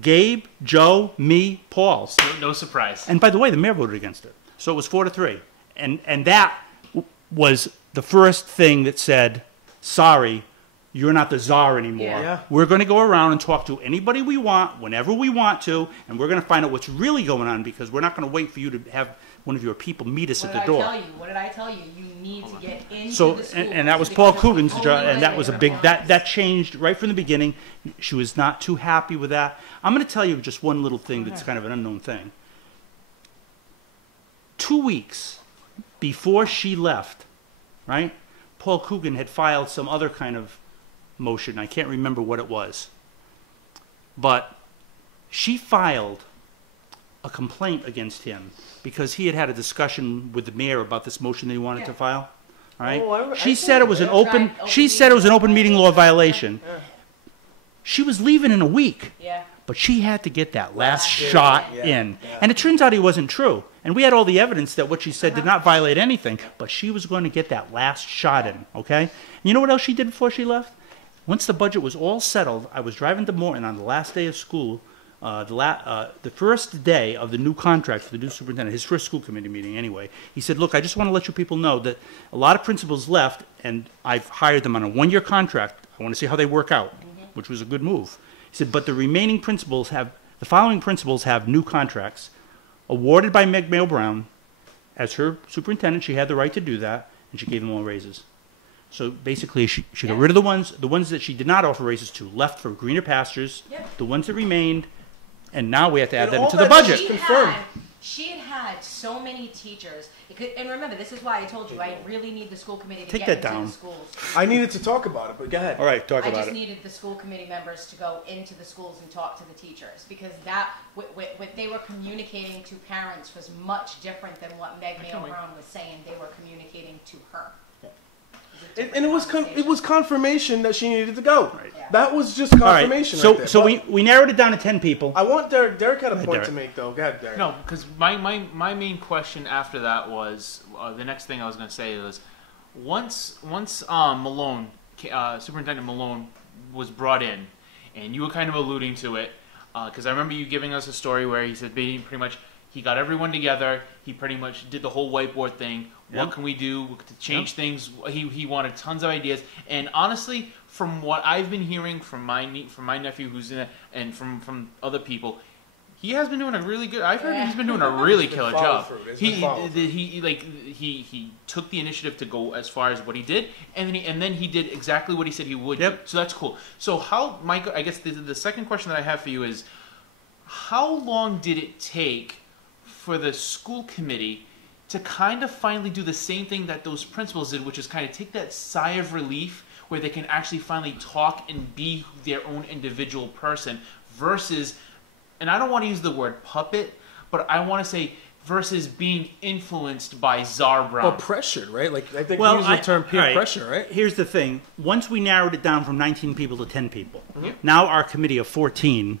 Gabe, Joe, me, Paul. No surprise. And by the way, the mayor voted against it. So it was 4-3. And that was the first thing that said, sorry, you're not the czar anymore. Yeah. We're going to go around and talk to anybody we want, whenever we want to, and we're going to find out what's really going on, because we're not going to wait for you to have one of your people meet us at the door. What did I tell you? You need to get into So, the school. and that was Paul Coogan's job, and that was a big, that changed right from the beginning. She was not too happy with that. I'm going to tell you just one little thing that's kind of an unknown thing. 2 weeks before she left, right, Paul Coogan had filed some other kind of motion. I can't remember what it was. But she filed a complaint against him because he had had a discussion with the mayor about this motion that he wanted to file. All right. She said it was an open meeting law violation. She was leaving in a week. Yeah. But she had to get that last shot in. And it turns out it wasn't true. And we had all the evidence that what she said did not violate anything, but she was going to get that last shot in, okay? And you know what else she did before she left? Once the budget was all settled, I was driving to Morton on the last day of school, the first day of the new contract for the new superintendent, his first school committee meeting anyway. He said, look, I just want to let you people know that a lot of principals left, and I've hired them on a one-year contract. I want to see how they work out, which was a good move. He said, but the remaining principals the following principals have new contracts awarded by Meg Mayo Brown. As her superintendent, she had the right to do that, and she gave them all raises. So basically, she got rid of the ones that she did not offer raises to, left for greener pastures. The ones that remained, and now we have to add that into the budget. She had had so many teachers. And remember, this is why I told you I really need the school committee to Take get that into down. the schools. I needed to talk about it, but go ahead. All right, talk I about just it. needed the school committee members to go into the schools and talk to the teachers, because what they were communicating to parents was much different than what Meg Mayo Brown was saying they were communicating to her. And it was confirmation that she needed to go. Right. Yeah. That was just confirmation. All right. right there. So But we narrowed it down to 10 people. I want Derek. Derek had a point Derek. to make, though. Go ahead, Derek. No, because my main question after that was the next thing I was going to say was once Malone, Superintendent Malone, was brought in, and you were kind of alluding to it, because I remember you giving us a story where he said pretty much he got everyone together. He pretty much did the whole whiteboard thing. Yep. What can we do to change things? He wanted tons of ideas. And honestly, from what I've been hearing from my nephew who's in it, and from other people, he has been doing a really good. I've heard he's been doing a really killer job. He took the initiative to go as far as what he did, and then he did exactly what he said he would. Yep. Do. So that's cool. So how, Michael? I guess the second question that I have for you is, how long did it take for the school committee to kind of finally do the same thing that those principals did, which is kind of take that sigh of relief where they can actually finally talk and be their own individual person versus, and I don't want to use the word puppet, but I want to say versus being influenced by Czar Brown. Or pressured, right? Like I think we use the term peer pressure, right? Here's the thing. Once we narrowed it down from 19 people to 10 people, now our committee of 14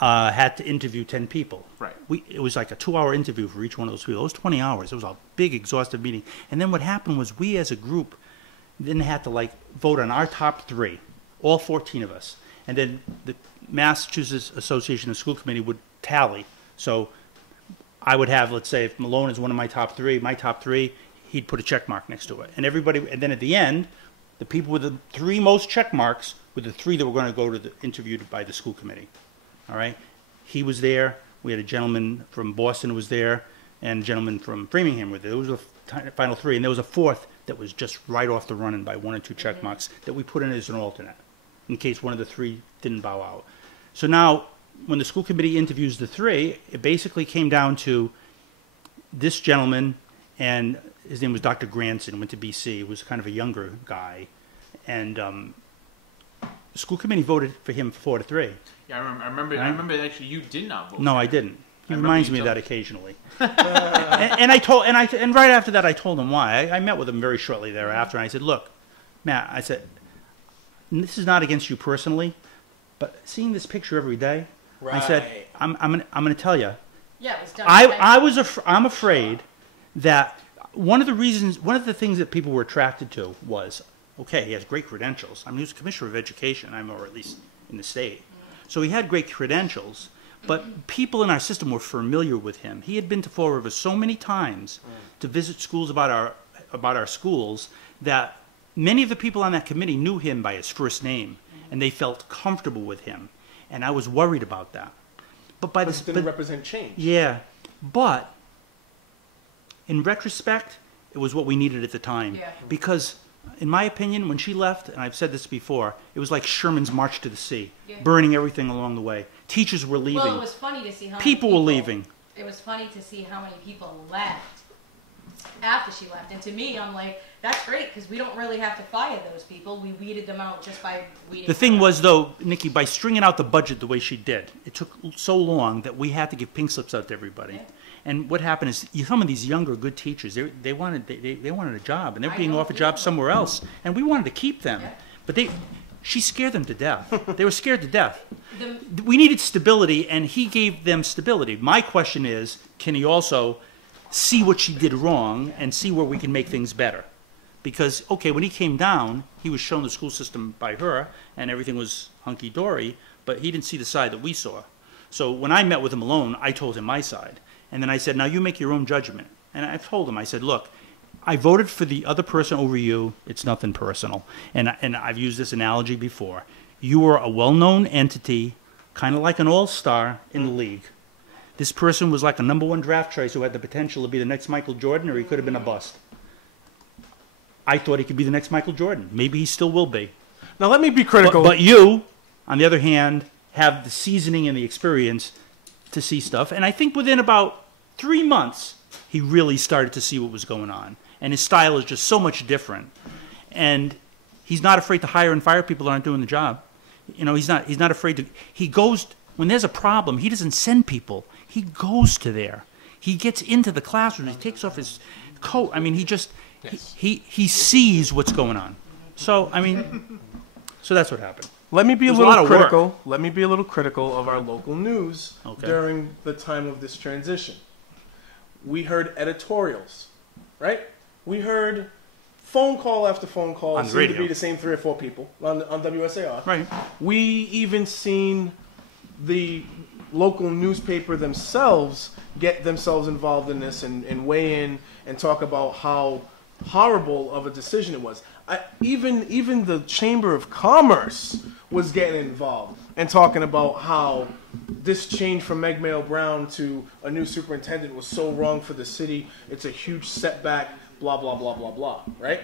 had to interview 10 people. Right. It was like a 2-hour interview for each one of those people. It was 20 hours. It was a big, exhaustive meeting. And then what happened was we as a group then had to vote on our top 3, all 14 of us. And then the Massachusetts Association of School Committee would tally. So I would have, let's say, if Malone is one of my top 3, he'd put a check mark next to it. And then at the end, the people with the 3 most check marks were the 3 that were going to go to the interviewed by the school committee. All right? He was there. We had a gentleman from Boston who was there, and a gentleman from Framingham were there. Those were the final 3. And there was a 4th that was just right off the running by 1 or 2 check marks that we put in as an alternate in case one of the 3 didn't bow out. So now, when the school committee interviews the 3, it basically came down to this gentleman, and his name was Dr. Granson, went to BC. He was kind of a younger guy. And the school committee voted for him 4-3. Yeah, I remember actually you did not vote. No, I didn't. He reminds me of that occasionally. and right after that, I told him why. I met with him very shortly thereafter, and I said, "Look, Matt," I said, "this is not against you personally, but seeing this picture every day," I said, "I'm going to tell you." Yeah, it was done. I'm afraid that one of the things that people were attracted to was, okay, he has great credentials. I mean, he was commissioner of education, or at least in the state. So he had great credentials, but people in our system were familiar with him. He had been to Fall River so many times to visit schools about our schools that many of the people on that committee knew him by his first name, and they felt comfortable with him. And I was worried about that. But it didn't represent change. Yeah, but in retrospect, it was what we needed at the time. Yeah. Because, in my opinion, when she left, and I've said this before, it was like Sherman's March to the Sea, burning everything along the way. Teachers were leaving. Well, it was funny to see how people were leaving. It was funny to see how many people left after she left. And to me, I'm like, that's great, because we don't really have to fire those people. We weeded them out just by weeding The thing them was, though, Nikki, by stringing out the budget the way she did, it took so long that we had to give pink slips out to everybody. Yeah. And what happened is, some of these younger, good teachers, they wanted a job, and they were being offered jobs somewhere else, and we wanted to keep them. Yeah. But she scared them to death. They were scared to death. We needed stability, and he gave them stability. My question is, can he also see what she did wrong and see where we can make things better? Because, okay, when he came down, he was shown the school system by her, and everything was hunky-dory, but he didn't see the side that we saw. So when I met with him alone, I told him my side. And then I said, now you make your own judgment. And I told him, I said, look, I voted for the other person over you. It's nothing personal. And I've used this analogy before. You are a well-known entity, kind of like an all-star in the league. This person was like a #1 draft choice who had the potential to be the next Michael Jordan, or he could have been a bust. I thought he could be the next Michael Jordan. Maybe he still will be. Now let me be critical. But you, on the other hand, have the seasoning and the experience to see stuff. And I think within about 3 months, he really started to see what was going on. And his style is just so much different. And he's not afraid to hire and fire people that aren't doing the job. You know, he's not afraid to, he goes, when there's a problem, he doesn't send people. He goes to there. He gets into the classroom. He takes off his coat. I mean, he just, he sees what's going on. So, I mean, so that's what happened. Let me be a There's a lot little of work. critical. Let me be a little critical of our local news during the time of this transition. We heard editorials, right? We heard phone call after phone call. On the Seemed to radio. be the same 3 or 4 people on WSAR. Right. We even seen the local newspaper themselves get themselves involved in this and weigh in and talk about how horrible of a decision it was. Even the Chamber of Commerce was getting involved and talking about how this change from Meg Mayo Brown to a new superintendent was so wrong for the city. It's a huge setback, blah, blah, blah, blah, blah, right?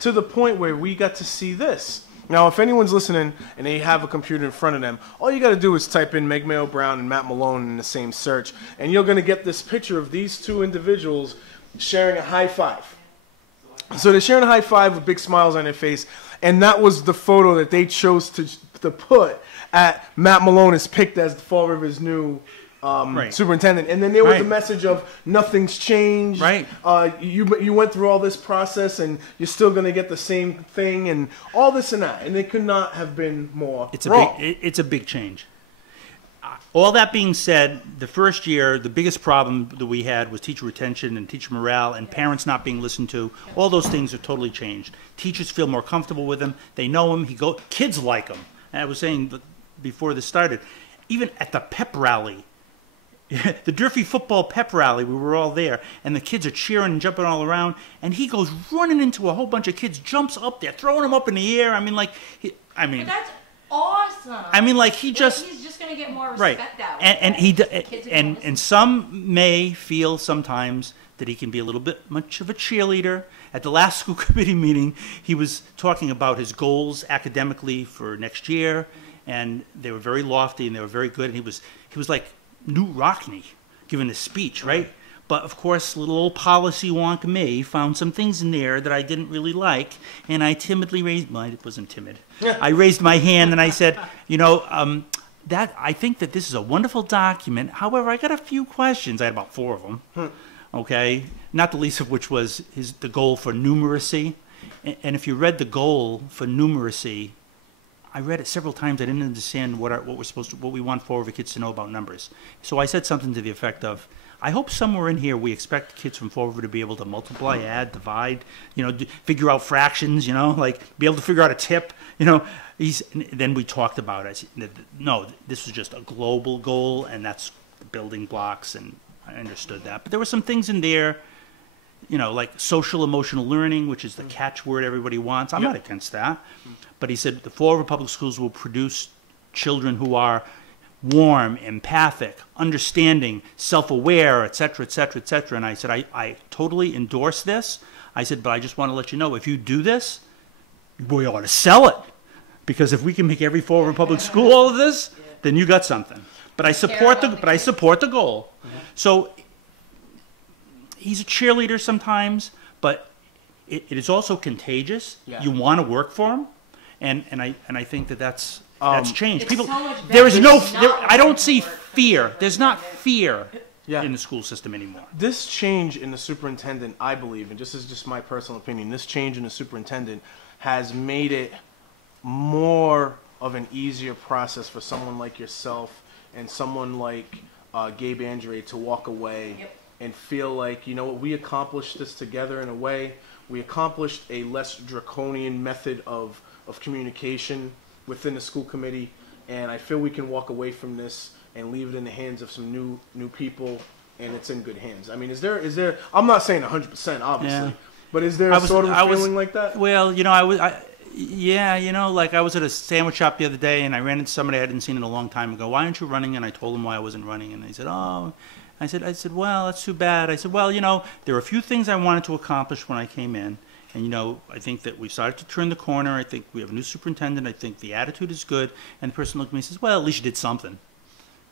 To the point where we got to see this. Now, if anyone's listening and they have a computer in front of them, all you got to do is type in Meg Mayo Brown and Matt Malone in the same search, and you're going to get this picture of these two individuals sharing a high five. So they're sharing a high five with big smiles on their face, and that was the photo that they chose to put at Matt Malone is picked as the Fall River's new superintendent. And then there was a message of nothing's changed. Right. You went through all this process, and you're still going to get the same thing, and all this and that. And it could not have been more wrong. It's a big change. All that being said, the first year, the biggest problem that we had was teacher retention and teacher morale and parents not being listened to. All those things are totally changed. Teachers feel more comfortable with him. They know him. Kids like him. And I was saying before this started, even at the pep rally, the Durfee football pep rally, we were all there, and the kids are cheering and jumping all around, and he goes running into a whole bunch of kids, jumps up there, throwing them up in the air. I mean, But that's awesome. I mean, he's just going to get more respect that way. And some may feel sometimes that he can be a little bit much of a cheerleader. At the last school committee meeting, he was talking about his goals academically for next year, and they were very lofty and they were very good. And he was like Newt Rockney giving a speech, right? But of course, little old policy wonk me found some things in there that I didn't really like, and I timidly raised. Well, it wasn't timid. I raised my hand and I said, that I think that this is a wonderful document. However, I got a few questions. I had about 4 of them. Okay, not the least of which was the goal for numeracy. And if you read the goal for numeracy, I read it several times. I didn't understand what we want Fall River kids to know about numbers. So I said something to the effect of, I hope somewhere in here we expect kids from Fall River to be able to multiply, add, divide, figure out fractions, be able to figure out a tip, Then we talked about it. No, this was just a global goal, and that's the building blocks, and I understood that. But there were some things in there, like social emotional learning, which is the catchword everybody wants. I'm not against that. But he said the Fall River Public Schools will produce children who are warm, empathic, understanding, self-aware, et cetera, et cetera, et cetera. And I said, I totally endorse this. I said, but I just want to let you know, if you do this, we ought to sell it. Because if we can make every Fall River Public School all of this, then you got something. But I support the goal. So he's a cheerleader sometimes, but it is also contagious. You want to work for him. And I think that's changed. People, there is I don't see fear. There's not fear in the school system anymore. This change in the superintendent, I believe, and this is just my personal opinion, this change in the superintendent has made it more of an easier process for someone like yourself and someone like Gabe Andre to walk away and feel like, we accomplished this together in a way. We accomplished a less draconian method of communication within the school committee, and I feel we can walk away from this and leave it in the hands of some new people, and it's in good hands. I mean, is there? I'm not saying 100%, obviously, but is there a feeling like that? Well, I was at a sandwich shop the other day, and I ran into somebody I hadn't seen in a long time ago. Why aren't you running? And I told them why I wasn't running, and they said, oh. I said, well, that's too bad. I said, well, there are a few things I wanted to accomplish when I came in. And, I think that we've started to turn the corner. I think we have a new superintendent. I think the attitude is good. And the person looked at me and says, well, at least you did something.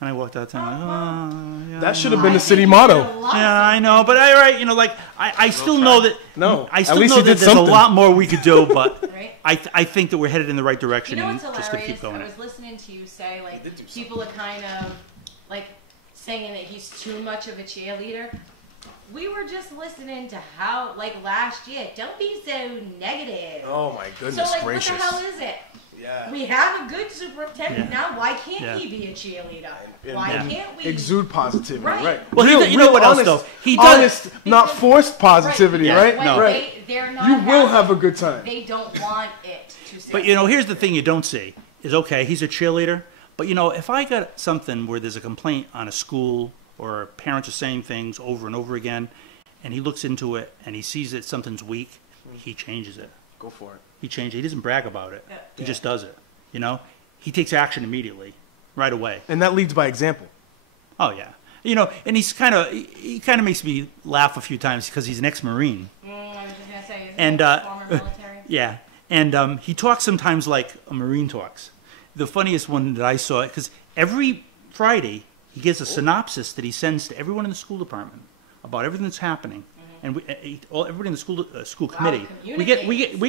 And I walked out there, like, oh, yeah. That should have been the city motto. Yeah, I know, but I still know that. No, I at still least know he that did there's something. a lot more we could do, but Right? I think that we're headed in the right direction, You know and what's just gonna hilarious? keep going. I was listening to you say, like, people are kind of, like, saying that he's too much of a cheerleader. We were just listening to how, like, last year, don't be so negative. Oh my So, goodness like, gracious. what the hell is it? Yeah. We have a good superintendent Yeah. now. Why can't Yeah. he be a cheerleader? And- Why and can't we? Exude positivity, Right. right? Well, Real, you know real what else, honest, though? He does- honest, not forced positivity, Yeah. right? When No. Right. they're not You will happy, have a good time. They don't want it to succeed. But here's the thing you don't see is okay, he's a cheerleader, but if I got something where there's a complaint on a school or parents are saying things over and over again, and he looks into it and he sees that something's weak, he changes it. Go for it. He changes. He doesn't brag about it. Yeah. He just does it. He takes action immediately, right away. And that leads by example. Oh yeah. And he kind of makes me laugh a few times because he's an ex-Marine. I was just gonna say, And, former military. Yeah, and he talks sometimes like a Marine talks. The funniest one that I saw, because every Friday he gives a synopsis that he sends to everyone in the school department about everything that's happening, and everybody in the school committee. We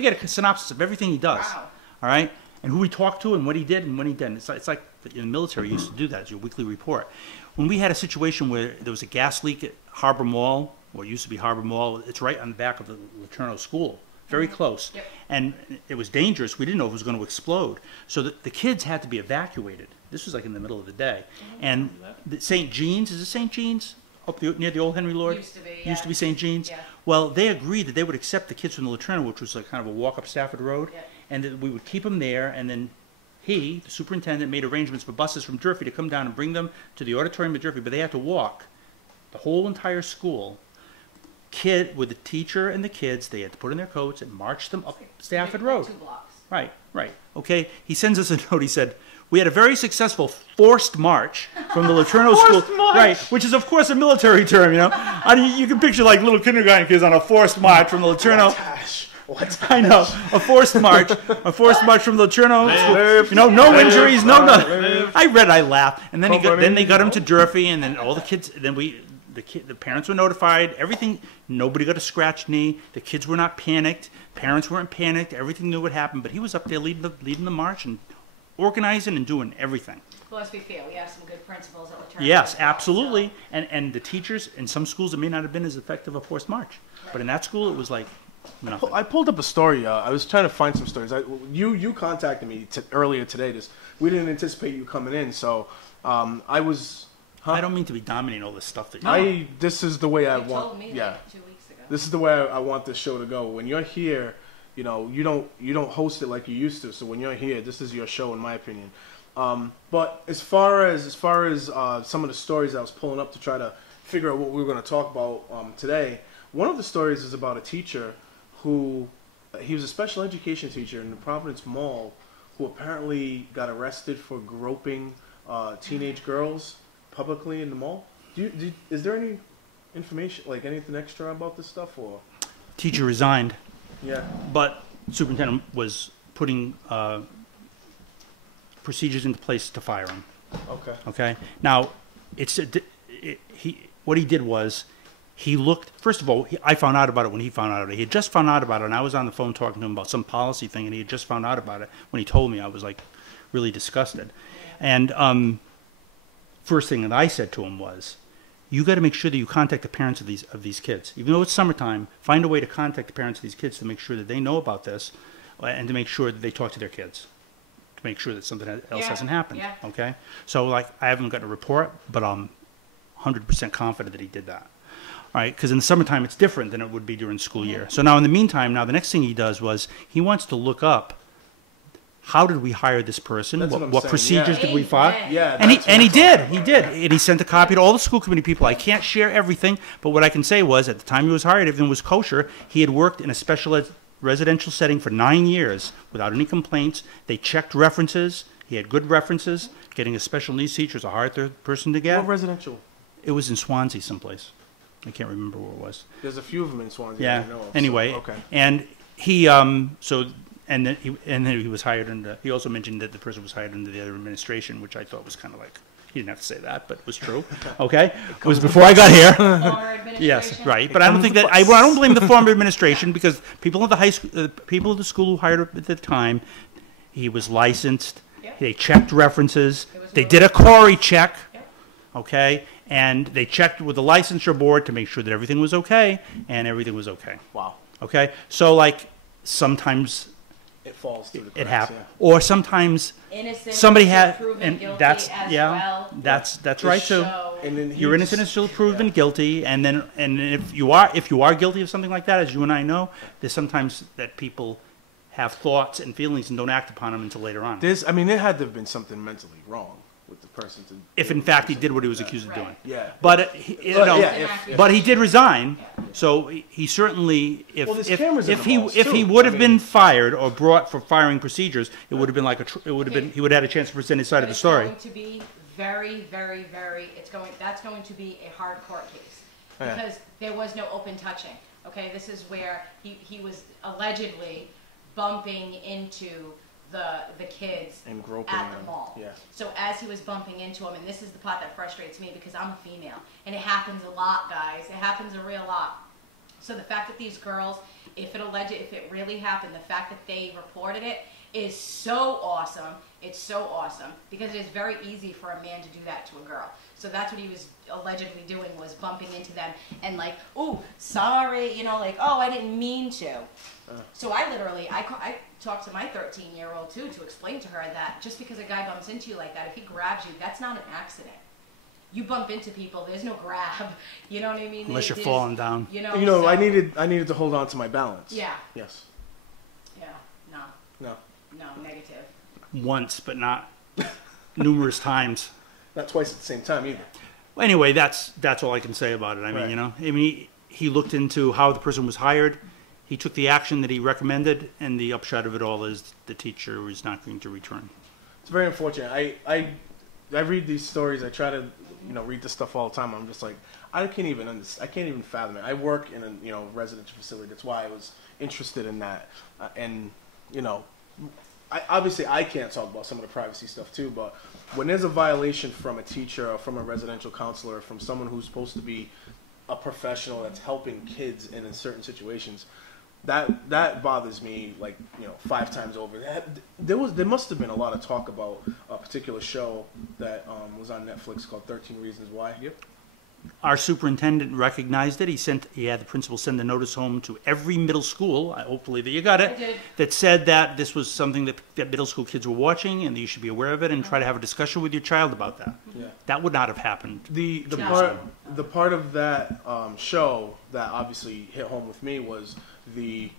get a synopsis of everything he does. Wow. All right, and who we talked to and what he did and when he didn't. It's like in the military you used to do that as your weekly report. When we had a situation where there was a gas leak at Harbor Mall, or it used to be Harbor Mall, it's right on the back of the Laterno School, very close. Yep. And it was dangerous. We didn't know if it was going to explode. So the kids had to be evacuated. This was like in the middle of the day. And St. Jean's, is it St. Jean's? Up near the old Henry Lord? Used to be, Used to be St. Jean's? Yeah. Well, they agreed that they would accept the kids from the Laterno, which was like kind of a walk up Stafford Road, Yeah. and that we would keep them there, and then he, the superintendent, made arrangements for buses from Durfee to come down and bring them to the auditorium of Durfee, but they had to walk the whole entire school. With the teacher and the kids, they had to put in their coats and march them up Stafford Road. 2 blocks. Right. Okay. He sends us a note. He said, "We had a very successful forced march from the Laterno School." march? Right, which is of course a military term. I mean, you can picture like little kindergarten kids on a forced march from the Laterno. I know, a forced march from the Laterno School. No injuries, no nothing. I read, I laughed, and then they got him to Durfee, and then all the kids. Then the parents were notified. Everything. Nobody got a scratched knee. The kids were not panicked. Parents weren't panicked. Everything knew what happened. But he was up there leading the march and organizing and doing everything. Well, let's be fair. We have some good principals at Laterno. Yes, as well, absolutely. And the teachers in some schools it may not have been as effective a forced march, but in that school it was like nothing. I pulled up a story. I was trying to find some stories. You contacted me earlier today. We didn't anticipate you coming in, so I was. I don't mean to be dominating all this stuff that This is the way I You want. told me Yeah. that 2 weeks ago. This is the way I want this show to go. When you're here, you don't host it like you used to. So when you're here, this is your show, in my opinion. But as far as some of the stories I was pulling up to try to figure out what we were going to talk about today, one of the stories is about a teacher who he was a special education teacher in the Providence Mall who apparently got arrested for groping teenage girls publicly in the mall. Is there any information, like anything extra about this stuff, or? teacher resigned, Yeah. but superintendent was putting procedures into place to fire him. Okay. Okay. Now, what he did was he looked. First of all, I found out about it when he found out about it. He had just found out about it, and I was on the phone talking to him about some policy thing, and he had just found out about it. When he told me, I was like really disgusted. And first thing that I said to him was, "You got to make sure that you contact the parents of these kids. Even though it's summertime, find a way to contact the parents of these kids to make sure that they know about this, and to make sure that they talk to their kids." To make sure that something else hasn't happened. Yeah. Okay? So, like, I haven't gotten a report, but I'm 100% confident that he did that. All right? Because in the summertime, it's different than it would be during school year. So now, in the meantime, the next thing he does was he wants to look up how did we hire this person? That's what I'm What saying, procedures yeah. did we follow? Yeah. And that's what he I'm did. talking He about. did. And he sent a copy to all the school committee people. I can't share everything, but what I can say was at the time he was hired, everything was kosher. He had worked in a special ed residential setting for 9 years without any complaints. They checked references. He had good references. Getting a special needs teacher is a hard person to get. What residential? It was in Swansea someplace. I can't remember where it was. There's a few of them in Swansea. Yeah. I know of, Anyway, so, okay. and he then he was hired under. He also mentioned that the person was hired under the other administration, which I thought was kind of like He didn't have to say that, but it was true. Okay, it was before I got here. Former administration. Yes, right. But I don't think that I don't blame the former administration because people at the high school, people at the school who hired him at the time, he was licensed. Yep. They checked references. was They no- did a Corey check. Yep. Okay, and they checked with the licensure board to make sure that everything was okay, and everything was okay. Wow. Okay, so like sometimes It falls through the cracks. it happens, Yeah. or sometimes Innocent somebody until had, proven and guilty that's as yeah, well. that's right too. So, And then You're innocent until proven guilty, and then if you are guilty of something like that, as you and I know, there's sometimes that people have thoughts and feelings and don't act upon them until later on. I mean, there had to have been something mentally wrong with the person to. If in fact he did what he was accused of Right. doing. Yeah. But yeah, but he did resign, so he certainly Well, there's if cameras in if the he halls, if he too. would I have mean- been fired or brought for firing procedures, it would have been like it would have been he would have had a chance to present his side but of the it's story. going to be very, very, very. That's going to be a hard court case Yeah. because there was no open touching. Okay, this is where he was allegedly bumping into the kids And groping at the them. mall. Yeah. So as he was bumping into them, and this is the part that frustrates me because I'm a female, and it happens a lot, guys. It happens a real lot. So the fact that these girls, if it really happened, the fact that they reported it is so awesome. It's so awesome because it is very easy for a man to do that to a girl. So that's what he was allegedly doing, was bumping into them and like, ooh, sorry, like, oh, I didn't mean to. So I talked to my 13-year-old too to explain to her that just because a guy bumps into you like that, if he grabs you, that's not an accident. You bump into people, there's no grab. You know what I mean? Unless you're There's- falling down. so- I needed to hold on to my balance. Yeah. Yes. Yeah. No. No. Negative. Once, but not numerous times. Not twice at the same time either. Well, anyway, that's all I can say about it. I mean, Right. he looked into how the person was hired. He took the action that he recommended, and the upshot of it all is the teacher is not going to return. It's very unfortunate. I read these stories. I try to read this stuff all the time. I'm just like, I can't even fathom it. I work in a residential facility. That's why I was interested in that. Obviously I can't talk about some of the privacy stuff too. But when there's a violation from a teacher or from a residential counselor or from someone who's supposed to be a professional that's helping kids in certain situations, that bothers me 5 times over. There must have been a lot of talk about a particular show that was on Netflix called 13 Reasons Why. Yep. Our superintendent recognized it. He had the principal send a notice home to every middle school. Hopefully that you got it. I did. That said that this was something that middle school kids were watching, and that you should be aware of it and try to have a discussion with your child about that. Yeah. That would not have happened. The Yeah. part of that show that obviously hit home with me was the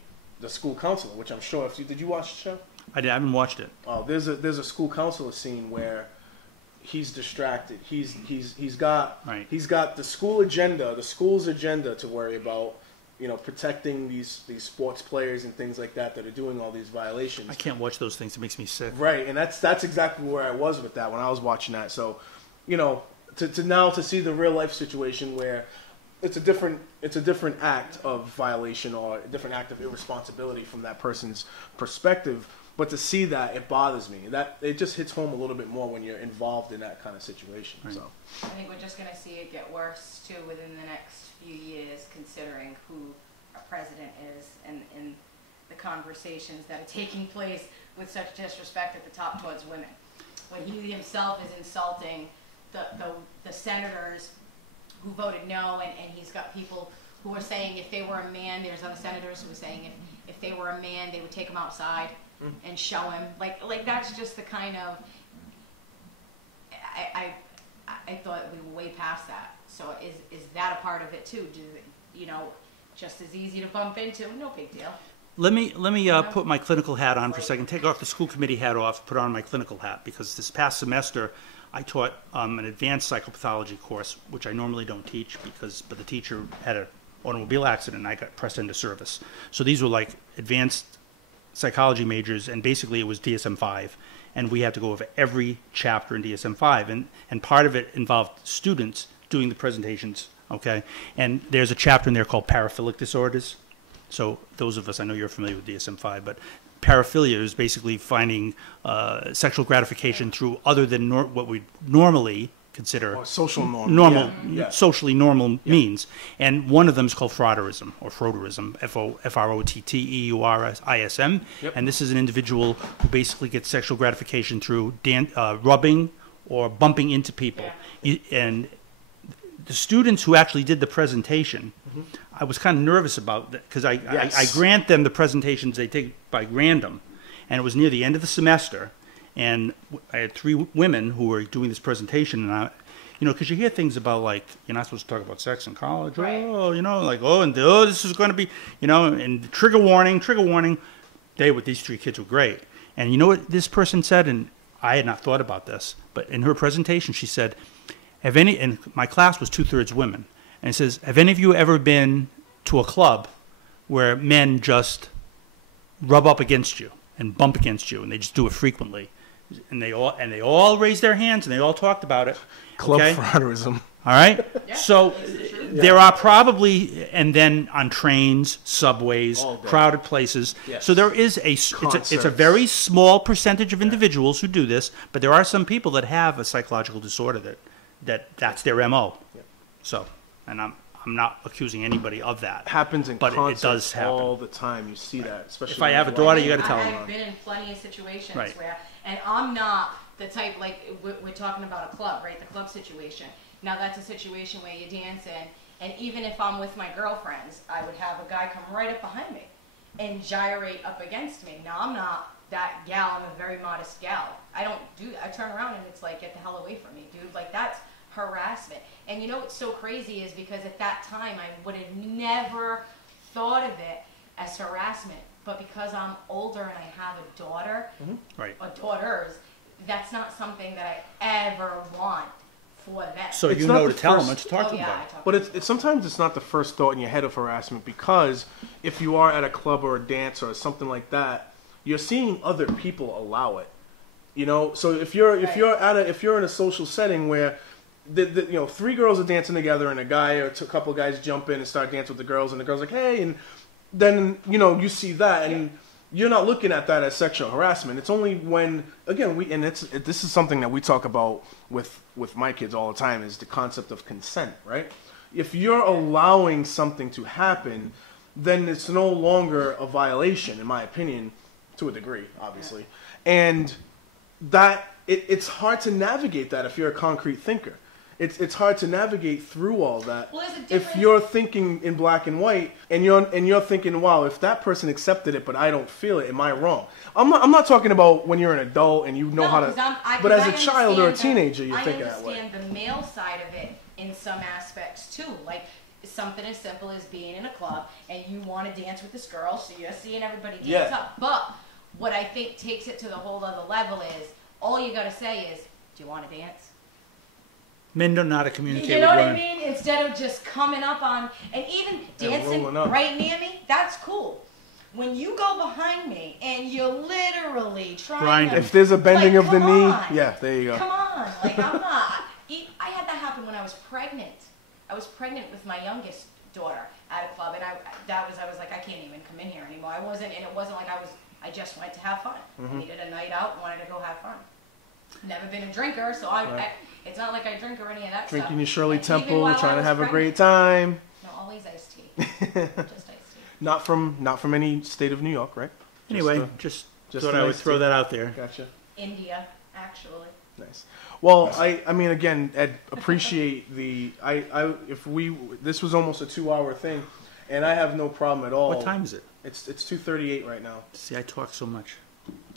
school counselor, which I'm sure did you watch the show? I haven't watched it. Oh, there's a school counselor scene where he's distracted. He's got the school's agenda to worry about, protecting these sports players and things like that are doing all these violations. I can't watch those things. It makes me sick. Right, and that's exactly where I was with that when I was watching that. So, to see the real life situation where it's a different act of violation or a different act of irresponsibility from that person's perspective. But to see that, it bothers me. That it just hits home a little bit more when you're involved in that kind of situation. Right. So, I think we're just going to see it get worse too within the next few years, considering who our president is and the conversations that are taking place with such disrespect at the top towards women. When he himself is insulting the senators who voted no, and he's got people who are saying if they were a man, there's other senators who are saying if they were a man, they would take him outside and show him. Like that's just the kind of, I thought we were way past that. So is that a part of it too? Just as easy to bump into, no big deal. Let me put my clinical hat on for a second. Take off the school committee hat off, put on my clinical hat, because this past semester I taught an advanced psychopathology course, which I normally don't teach but the teacher had an automobile accident and I got pressed into service. So these were like advanced psychology majors, and basically it was DSM-5, and we had to go over every chapter in DSM-5, and part of it involved students doing the presentations, okay? And there's a chapter in there called Paraphilic Disorders. So those of us, I know you're familiar with DSM-5, but paraphilia is basically finding sexual gratification through other than what we normally consider Or social norm. normal, Yeah. socially normal means. And one of them is called frauderism or frauderism, F-O-R-O-T-T-E-U-R-I-S-M. Yep. And this is an individual who basically gets sexual gratification through rubbing or bumping into people. And the students who actually did the presentation, I was kind of nervous about that because I grant them the presentations they take by random. And it was near the end of the semester. And I had 3 women who were doing this presentation, and because you hear things about like you're not supposed to talk about sex in college, this is going to be, and trigger warning. These 3 kids were great, and you know what this person said, and I had not thought about this, but in her presentation she said, and my class was 2/3 women, and it says, have any of you ever been to a club where men just rub up against you and bump against you, and they just do it frequently? And they all raised their hands and they all talked about it. Club frauderism. All right. So there are probably, and then on trains, subways, crowded places. Yes. So there is it's a very small percentage of individuals who do this, but there are some people that have a psychological disorder that's their MO. Yeah. So, and I'm not accusing anybody of that. Happens in but concerts it does happen all the time. You see that, especially if I have a daughter, you got to tell them. I've been in plenty of situations where, and I'm not the type like we're talking about a club, right? The club situation. Now that's a situation where you dance in, and even if I'm with my girlfriends, I would have a guy come right up behind me and gyrate up against me. Now I'm not that gal. I'm a very modest gal. I don't do that. I turn around and it's like, get the hell away from me, dude. Like that's harassment. And you know what's so crazy is because at that time I would have never thought of it as harassment, but because I'm older and I have a daughter, or daughters, that's not something that I ever want for them. So it's to tell them what to talk about. But it's sometimes it's not the first thought in your head of harassment, because if you are at a club or a dance or something like that, you're seeing other people allow it. So if you're in a social setting where 3 girls are dancing together and a guy or a couple guys jump in and start dancing with the girls, and the girls like, hey, and then you see that, and you're not looking at that as sexual harassment. It's only when, again, this is something that we talk about with my kids all the time, is the concept of consent, right? If you're allowing something to happen, then it's no longer a violation, in my opinion, to a degree, obviously. And that it's hard to navigate that if you're a concrete thinker. It's hard to navigate through all that. Well, if you're thinking in black and white, and you're thinking, wow, if that person accepted it but I don't feel it, am I wrong? I'm not talking about when you're an adult and you know how to. But as a child or a teenager, you're thinking that way. I understand the male side of it in some aspects too, like something as simple as being in a club and you want to dance with this girl, so you're seeing everybody dance up. But what I think takes it to the whole other level is all you got to say is, "Do you want to dance?" Men don't know how to communicate with women. You know what I mean? Instead of just coming up on, and even dancing right near me, that's cool. When you go behind me and you're literally trying to... If there's a bending of the knee, there you go. Come on. Like, I'm not... I had that happen when I was pregnant. I was pregnant with my youngest daughter at a club, and I was like, I can't even come in here anymore. It wasn't like I just went to have fun. I needed a night out and wanted to go have fun. Never been a drinker, so it's not like I drink or any of that Drinking stuff. your Shirley Temple, trying to have a great time. No, always iced tea. Just iced tea. Not from any state of New York, right? Anyway, just thought I would throw that out there. Gotcha. India, actually. Nice. Well, I mean, again, Ed, appreciate this was almost a 2-hour thing, and I have no problem at all. What time is it? It's 2:38 right now. See, I talk so much.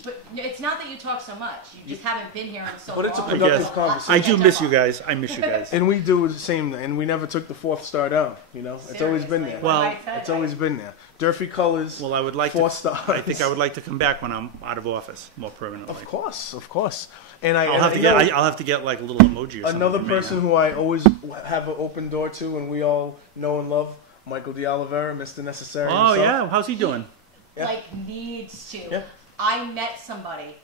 But it's not that you talk so much. You just haven't been here in so long. But it's a productive conversation. I do miss you guys. I miss you guys. And we do the same, and we never took the 4th star down. It's always been there. Well, it's always been there. Durfee colors. Well, I would like 4 stars. I think I would like to come back when I'm out of office more permanently. Of course. And I'll have to get like a little emoji or something. Another person who I always have an open door to, and we all know and love, Michael de Oliveira, Mr. Necessary. Oh yeah, how's he doing? Needs to. Yeah. I met somebody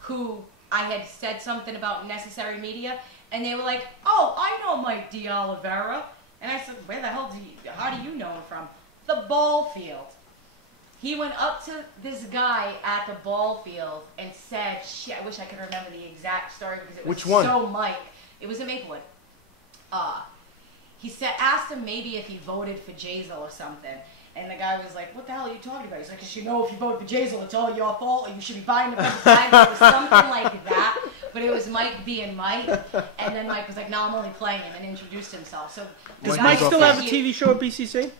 who I had said something about necessary media, and they were like, "Oh, I know Mike de Oliveira," and I said, "Where the hell how do you know him from?" The ball field. He went up to this guy at the ball field and said, "Shit, I wish I could remember the exact story because it was Which one? so Mike." It was in Maplewood. He asked him maybe if he voted for Jazel or something. And the guy was like, what the hell are you talking about? He's like, because you know if you vote for Jazel, it's all your fault, or you should be buying the flag. It was something like that. But it was Mike being Mike. And then Mike was like, no, I'm only playing, and introduced himself. So Does Mike still have a TV show at BCC?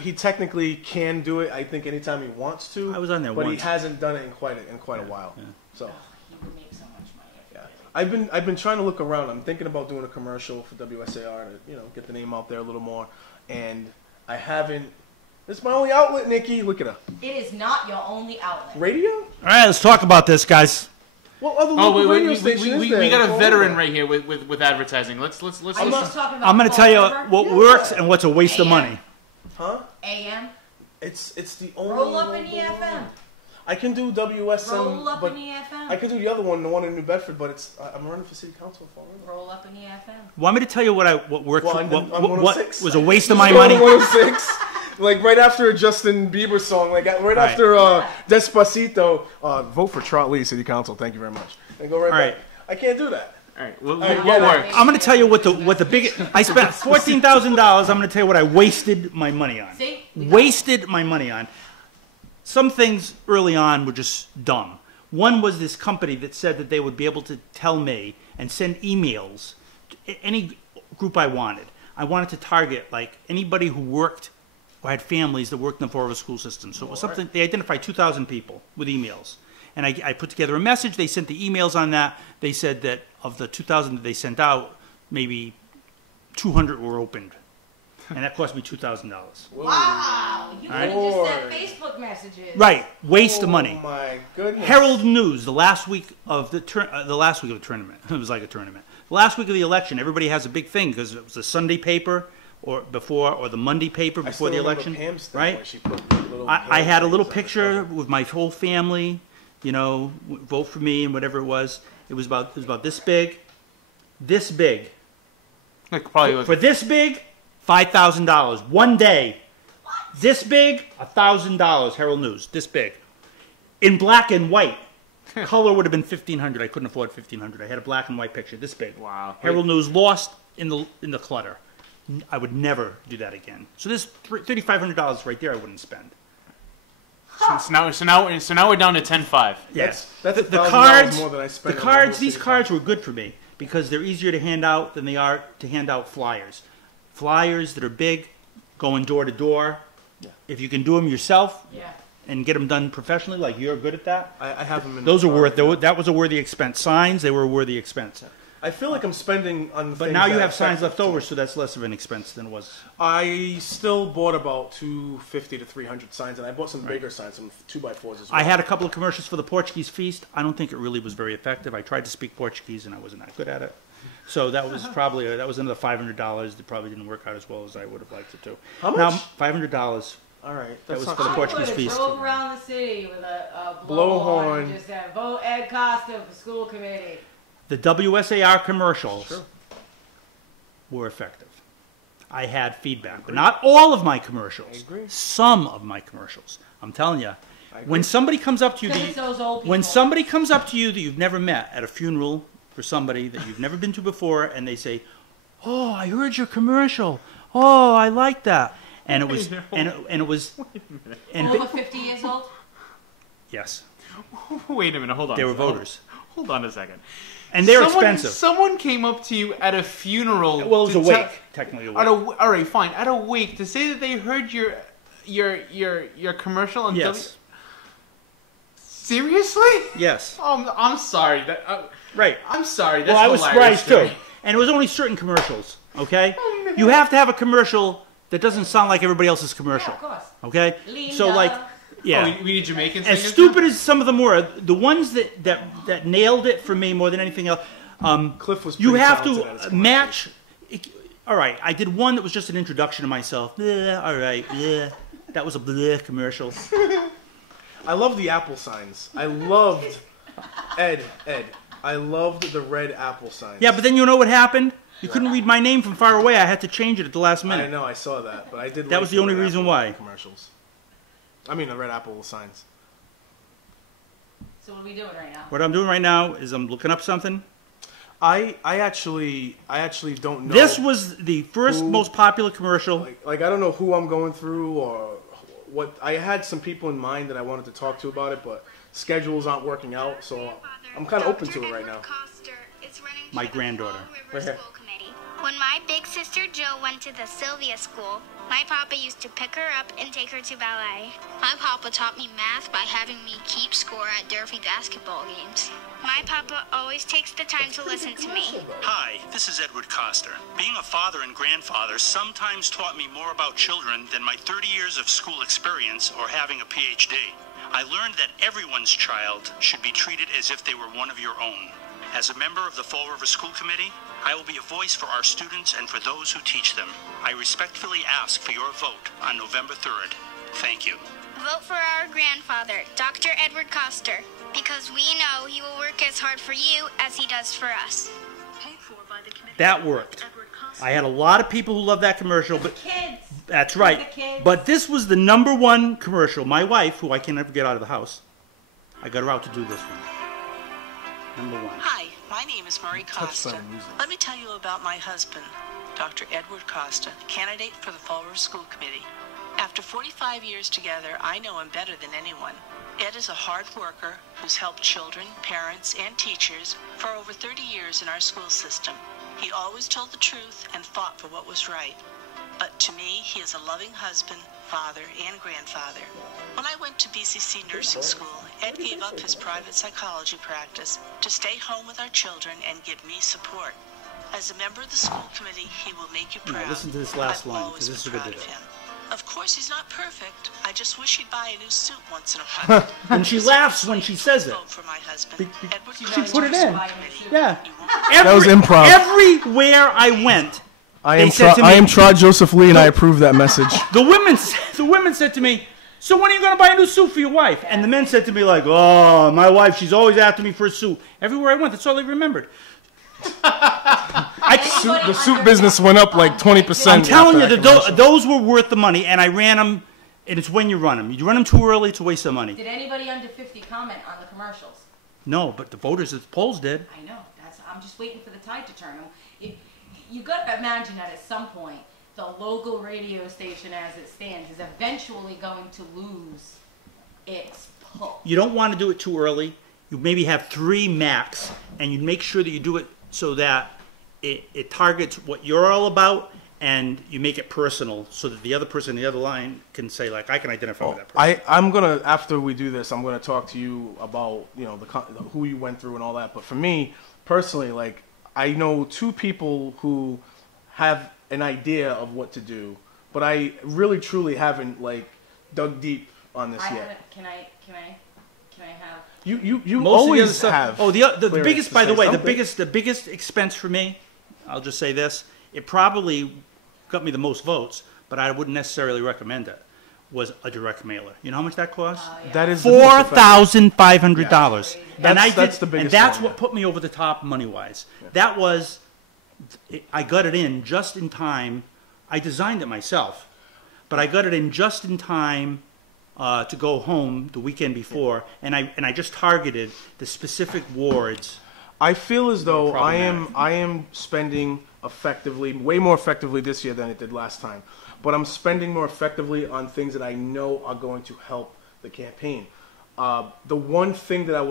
He technically can do it, I think, anytime he wants to. I was on there but once. he hasn't done it in quite a while. Yeah. So He would make so much money. yeah, I've been trying to look around. I'm thinking about doing a commercial for WSAR to get the name out there a little more, and I haven't. It's my only outlet, Nikki. Look at her. It is not your only outlet. Radio? All right, let's talk about this, guys. What other local radio station is there? We got a veteran right here with advertising. Let's. Are you just talking about I'm going to tell you what Yeah. works and what's a waste of money. Huh? AM? It's the only. Roll up in local EFM. one. I can do WSM. Roll up but in EFM. I can do the other one, the one in New Bedford, but I'm running for city council for it. Roll up in EFM. Want me to tell you what worked? Well, what I'm 106. was a waste of my money? 106. Like right after a Justin Bieber song, like right after Despacito, vote for Charlie City Council. Thank you very much. And go right back. I can't do that. All right, what yeah, works? I'm going to tell you what the big. I spent $14,000. I'm going to tell you what I wasted my money on. See? Wasted my money on. Some things early on were just dumb. One was this company that said that they would be able to tell me and send emails to any group I wanted. I wanted to target like anybody who worked or had families that worked in the Fall River school system. So it was something, they identified 2,000 people with emails. And I put together a message. They sent the emails on that. They said that of the 2,000 that they sent out, maybe 200 were opened. And that cost me $2,000. Wow! You could have just Lord. sent Facebook messages. Right, waste of money. Oh my goodness. Herald News, the last week of the tournament. It was like a tournament. The last week of the election, everybody has a big thing because it was the Sunday paper or the Monday paper before the election, right? I had a little picture with my whole family, vote for me and whatever it was. It was about this big, Like probably for this big, $5,000 one day. What? This big, $1,000. Herald News, this big, in black and white. Color would have been $1,500. I couldn't afford $1,500. I had a black and white picture, this big. Wow. Herald News lost in the clutter. I would never do that again. So this $3,500 right there, I wouldn't spend. So now we're down to 10.5. Yes, That's the $1,000 cards. more than I spent. The cards. These cards were good for me because they're easier to hand out than they are to hand out flyers. Flyers that are big, going door to door. Yeah. If you can do them yourself Yeah. and get them done professionally, like you're good at that, I have them in those the are car. worth. That was a worthy expense. Signs, they were a worthy expense. I feel like I'm spending on. But things now you that have signs affect left me. over, so that's less of an expense than it was. I still bought about 250 to 300 signs, and I bought some bigger signs, some 2x4s as well. I had a couple of commercials for the Portuguese feast. I don't think it really was very effective. I tried to speak Portuguese and I wasn't that good at it. So that was probably another $500 that probably didn't work out as well as I would have liked it to. How much? Now, $500. All right, That was not for the cheap. Portuguese I feast. drove around the city with a Blowhorn. and just said, vote Ed Costa for school committee. The WSAR commercials Sure. were effective. I had feedback, but not all of my commercials. I agree. Some of my commercials. I'm telling you, I agree. when somebody comes up to you, Because it's those old people. when somebody comes up to you that you've never met at a funeral for somebody that you've never been to before, and they say, "Oh, I heard your commercial. Oh, I like that," and it was, and it was, and over 50 years old? yes, Wait a minute, hold on. they were voters, Hold on a second. and they're expensive. Someone came up to you at a funeral. Well, it was a to wake, tell- technically a At wake. all right, fine. At a wake to say that they heard your commercial on Yes, Seriously? yes, I'm sorry. right. I'm sorry. That's Well, I was hilarious surprised to too, me. and it was only certain commercials. Okay, Oh, man. you have to have a commercial that doesn't sound like everybody else's commercial. Yeah, of course. Okay, so Linda. like, Oh, yeah. we need Jamaicans. As singers stupid as some of them were, the ones that nailed it for me more than anything else, Cliff was. you pretty have talented at his to commercials. match. All right, I did one that was just an introduction to myself. Bleh, all right, bleh. That was a bleh commercial. I love the apple signs. I loved Ed. I loved the red apple signs. Yeah, but then you know what happened? You couldn't read my name from far away. I had to change it at the last I minute. know. I saw that, but I did. That was the only red reason apple why. Commercials. I mean, the red apple signs. So what are we doing right now? What I'm doing right now is I'm looking up something. I actually don't know. This was the first most popular commercial. Like I don't know who I'm going through or what. I had some people in mind that I wanted to talk to about it, but schedules aren't working out, so I'm kind of open to it right now. My granddaughter. Right here. When my big sister Jill went to the Sylvia school, my papa used to pick her up and take her to ballet. My papa taught me math by having me keep score at Durfee basketball games. My papa always takes the time to listen to me. Hi, this is Edward Coster. Being a father and grandfather sometimes taught me more about children than my 30 years of school experience or having a PhD. I learned that everyone's child should be treated as if they were one of your own. As a member of the Fall River School Committee, I will be a voice for our students and for those who teach them. I respectfully ask for your vote on November 3rd. Thank you. Vote for our grandfather, Dr. Edward Coster, because we know he will work as hard for you as he does for us. That worked. I had a lot of people who loved that commercial, but Kids. that's right. The kids. But this was the #1 commercial. My wife, who I can never get out of the house, I got her out to do this one. #1. Hi, my name is Marie Costa. Touchstone music. Let me tell you about my husband, Dr. Edward Costa, candidate for the Fall River School Committee. After 45 years together, I know him better than anyone. Ed is a hard worker who's helped children, parents, and teachers for over 30 years in our school system. He always told the truth and fought for what was right. But to me, he is a loving husband, father, and grandfather. When I went to BCC nursing school, Ed gave up his private psychology practice to stay home with our children and give me support. As a member of the school committee, he will make you Now, proud. listen to this last I've line, always 'cause this been is a good proud of bit. him. Of course, he's not perfect. I just wish he'd buy a new suit once in a while. And she laughs when she says it. Vote for my husband, Edward She Costa, put it in. Committee. Yeah. You won't That was improv. Everywhere I went, I They am said to I me- am Trod Joseph Lee, and I approve that message. the women said to me, "So when are you going to buy a new suit for your wife?" And the men said to me like, "Oh, my wife, she's always after me for a suit." Everywhere I went, that's all they remembered. The suit business went up like 20%. I'm telling you, after that that commercial. those were worth the money, and I ran them. And it's when you run them. You run them too early, it's a waste of money. Did anybody under 50 comment on the commercials? No, but the voters at the polls did. I know. I'm just waiting for the tide to turn. You got to imagine that at some point, the local radio station, as it stands, is eventually going to lose its pull. You don't want to do it too early. You maybe have 3 max, and you make sure that you do it so that it targets what you're all about, and you make it personal, so that the other person in the other line can say, like, I can identify with that person. I'm gonna, after we do this, I'm gonna talk to you about who you went through and all that. But for me personally, like, I know 2 people who have an idea of what to do, but I really truly haven't like dug deep on this yet. Can I have? You Most of the always other stuff- have. Oh, the clearance biggest, to by the say way, something. the biggest expense for me, I'll just say this, it probably got me the most votes, but I wouldn't necessarily recommend it, was a direct mailer. You know how much that cost? That is the most effective. $4,500. Yeah. And That's the biggest that's one, what yeah. put me over the top money-wise. That was, I got it in just in time. I designed it myself, but I got it in just in time to go home the weekend before, and I just targeted the specific wards. I feel as though I Problematic. am spending effectively, way more effectively this year than it did last time. But I'm spending more effectively on things that I know are going to help the campaign. The one thing that I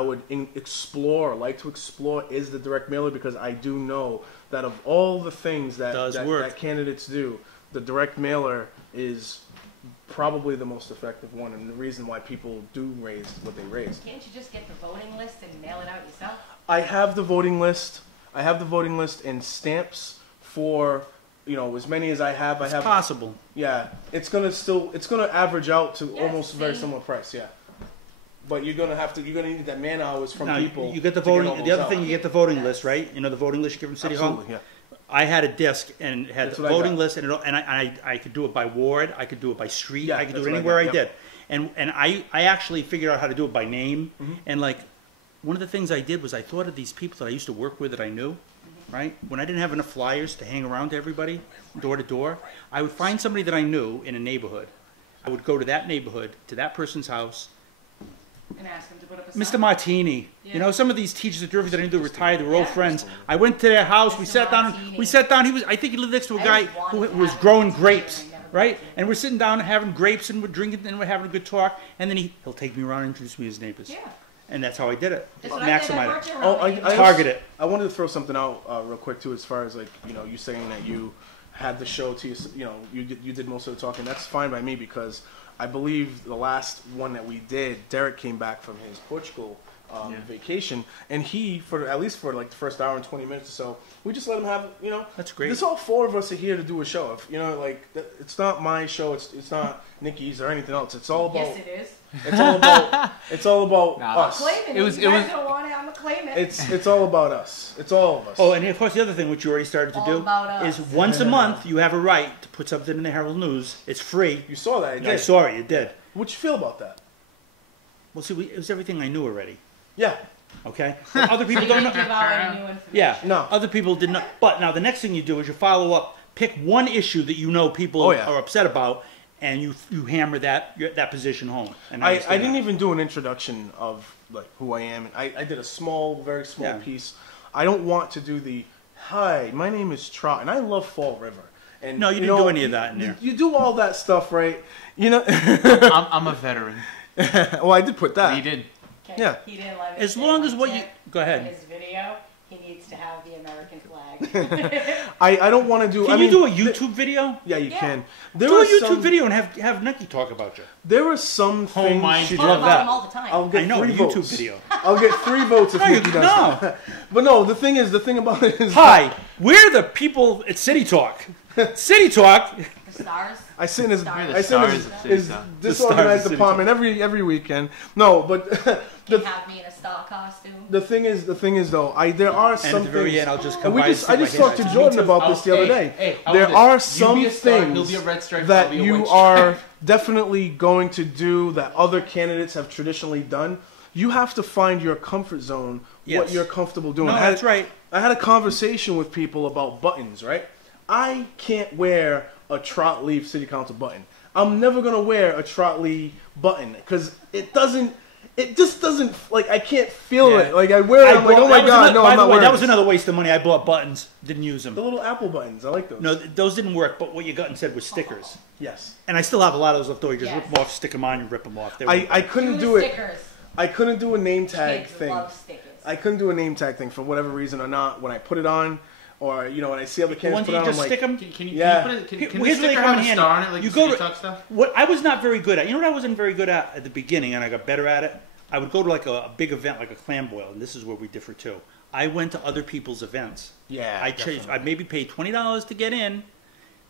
would like to explore is the direct mailer, because I do know that of all the things that candidates do, the direct mailer is probably the most effective one, and the reason why people do raise what they raise. Can't you just get the voting list and mail it out yourself? I have the voting list. I have the voting list and stamps for, as many as I have. It's possible. Yeah, it's gonna average out to Yeah, almost a very see? similar price. Yeah, but you're gonna need that man hours from Now, people. you get the to all voting. those The other out. thing, you get the voting list, right? You know the voting list you give from City Hall. Absolutely, yeah. I had a disc and it had That's the what I voting got. list, and I could do it by ward, I could do it by street, Yeah, I could do that's it what I anywhere I, got, did. yep. And I actually figured out how to do it by name. Mm-hmm. And like one of the things I did was I thought of these people that I used to work with that I knew, right? When I didn't have enough flyers to hang around to everybody, door to door, I would find somebody that I knew in a neighborhood. I would go to that neighborhood, to that person's house, And ask them to put up a sign. Mr. Martini. Yeah. You know, some of these teachers at Durfee that I knew retired, they were old friends. I went to their house, we sat down, I think he lived next to a guy who was growing grapes, right? And we're sitting down having grapes and we're drinking and we're having a good talk. And then he'll take me around and introduce me to his neighbors. Yeah. And that's how I did it. That's what I did at Maximize it. Virgin Oh, Road. Target it. I wanted to throw something out real quick too, as far as like you saying that you had the show to you did most of the talking. That's fine by me because I believe the last one that we did, Derek came back from his Portugal vacation, and he at least for like the first hour and 20 minutes or so, we just let him have That's great. This all four of us are here to do a show. If like it's not my show, it's not Nikki's or anything else. It's all about. Yes, it is. It's all about us. Claim it. It was- If you it guys was- don't want it, I'm gonna claim it. It's all about us. It's all of us. Oh, and of course the other thing which you already started to All do about is us. once a month you have a right to put something in the Herald News. It's free. You saw that? I saw it. You did. What'd you feel about that? Well, see, it was everything I knew already. Yeah. Okay. But other people You don't didn't know. give out any new information. Yeah. No. Other people did not. But now the next thing you do is you follow up. Pick one issue that you know people Oh, yeah. are upset about, and you hammer that position home. And I didn't even do an introduction of like who I am. I did a very small Yeah. piece. I don't want to do the hi, my name is Trot, and I love Fall River. And No, you didn't do any of that in there. You do all that stuff, right? I'm a veteran. Well, I did put that. He did. Okay. Yeah. He didn't let me As say long as one what you tip. go ahead. In his video, he needs to have the American flag. I don't want to do. Can you do a YouTube video? Yeah, you Yeah. can. Do a are YouTube some, video and have Nikki talk about you. There are some things. mind she'd Talk love about that. him all the time. I'll get I know, a 3 YouTube votes. video. I'll get 3 votes if No, you- Nikki does no. that. But no, the thing about it is. Hi, we're the people at City Talk. City Talk. The stars. I sit in his, Stars. I sit in his, Stars of his City Talk. disorganized City department every weekend. No, but You have me in a star costume. the thing is though, there are And some at the very things. end, I'll just And come we by just, I and just stick my talked to head Jordan out. about this the other day. How There about are this? You some be a star, he'll things be a red stripe, I'll that be a you white are definitely going to do that other candidates have traditionally done. You have to find your comfort zone, what Yes. you're comfortable doing. No, that's right. I had a conversation with people about buttons, right? I can't wear a Trot Leaf City Council button. I'm never gonna wear a Trot Lee button because it just doesn't, like, I can't feel Yeah. it. Like, I wear it, I'm like, oh my god, no, by I'm the not way, wearing that was this. another waste of money. I bought buttons, didn't use them. The little Apple buttons, I like those. No, those didn't work. But what you got instead was stickers. Yes. And I still have a lot of those left over. You just Yes. rip them off, stick them on, you rip them off. They were- I couldn't Do do the it. stickers. I couldn't do a name tag Kids thing. love stickers. I couldn't do a name tag thing for whatever reason or not. When I put it on, or when I see other the candidates ones put that it you on, I'm just like, stick them. Can you Yeah. put it? Can Here's the where they sticker come have in a handy. star on it like You the go City to- Talk stuff? What I was not very good at. You know what I wasn't very good at the beginning, and I got better at it. I would go to like a big event, like a clam boil, and this is where we differ too. I went to other people's events. yeah, I maybe paid $20 to get in,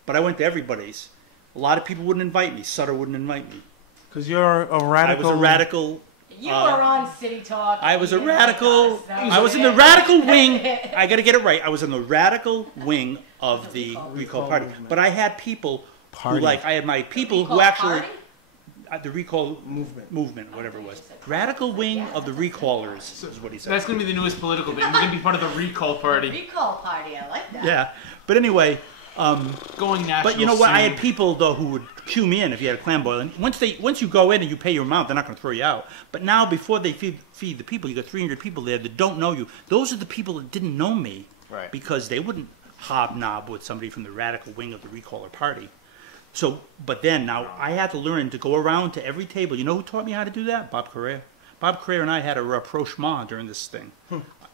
but I went to everybody's. A lot of people wouldn't invite me. Sutter wouldn't invite me. because you're a I radical. was a radical. You were on City Talk. I was a You didn't like radical. us. That I was in the it. radical wing. I got to get it right. I was in the radical wing of the recall party. movement. But I had people Party. who, like, I had my people who Recall actually. party? The recall movement, whatever it was. Radical wing of the recallers is what he said. That's going to be the newest political bit. We're going to be part of the recall party. Recall party. I like that. Yeah, but anyway, Going national. but you know what? I soon. had people though who would cue me in if you had a clam boil. And once you go in and you pay your amount, they're not going to throw you out. But now before they feed the people, you got 300 people there that don't know you. Those are the people that didn't know me, Right. Because they wouldn't hobnob with somebody from the radical wing of the recaller party. So, but then now I had to learn to go around to every table. You know who taught me how to do that? Bob Correa. Bob Correa and I had a rapprochement during this thing.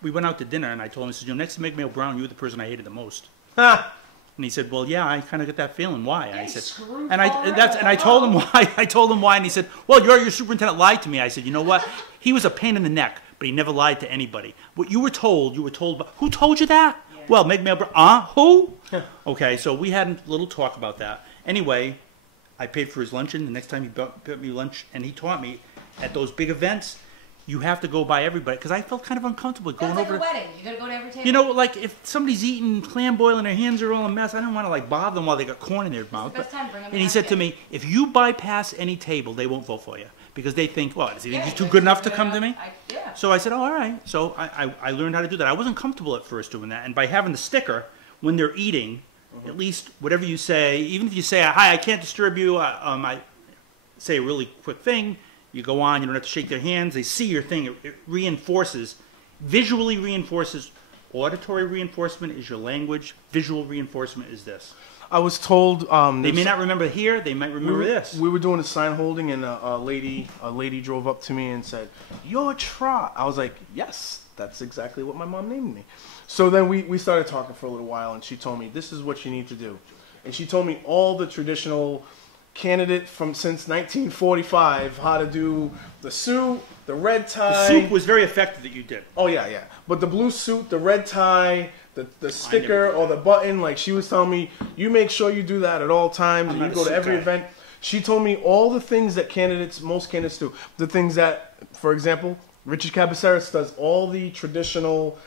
We went out to dinner, and I told him, I said, next to McMail Brown, you were the person I hated the most. Ha! And he said, "Well, yeah, I kind of get that feeling. Why?" And I said, screwed and I Colorado. told him why. I told him why, and he said, "Well, your superintendent lied to me." I said, "You know what? He was a pain in the neck, but he never lied to anybody. What you were told. Who told you that? Yeah. Well, McMail Brown. Who? Okay, so we had a little talk about that. Anyway, I paid for his luncheon. The next time he bought me lunch, and he taught me at those big events, you have to go by everybody because I felt kind of uncomfortable going That's like over. a wedding. You gotta go to every table. You know, like if somebody's eating clam boil and their hands are all a mess, I don't want to like bother them while they got corn in their mouth. best time, bring 'em And he in said on to it. me, if you bypass any table, they won't vote for you because they think, well, is he Yeah, too good enough to come to me? Yeah. So I said, oh, all right. So I learned how to do that. I wasn't comfortable at first doing that. And by having the sticker, when they're eating, at least whatever you say, even if you say, hi, I can't disturb you, I say a really quick thing, You go on, you don't have to shake their hands. They see your thing. It reinforces, visually reinforces. Auditory reinforcement is your language. Visual reinforcement is this. I was told they may not remember here. They might remember this. We were doing a sign holding, and a lady drove up to me and said, "You're Trot." I was like, "Yes, that's exactly what my mom named me." So then we started talking for a little while, and she told me, "This is what you need to do," and she told me all the traditional candidate since 1945 how to do the suit, the red tie. The suit was very effective that you did. Oh yeah. But the blue suit, the red tie, the sticker or the button, like she was telling me, you make sure you do that at all times, and you go to every event. She told me all the things that most candidates do. The things that, for example, Richard Cabaceres does all the traditional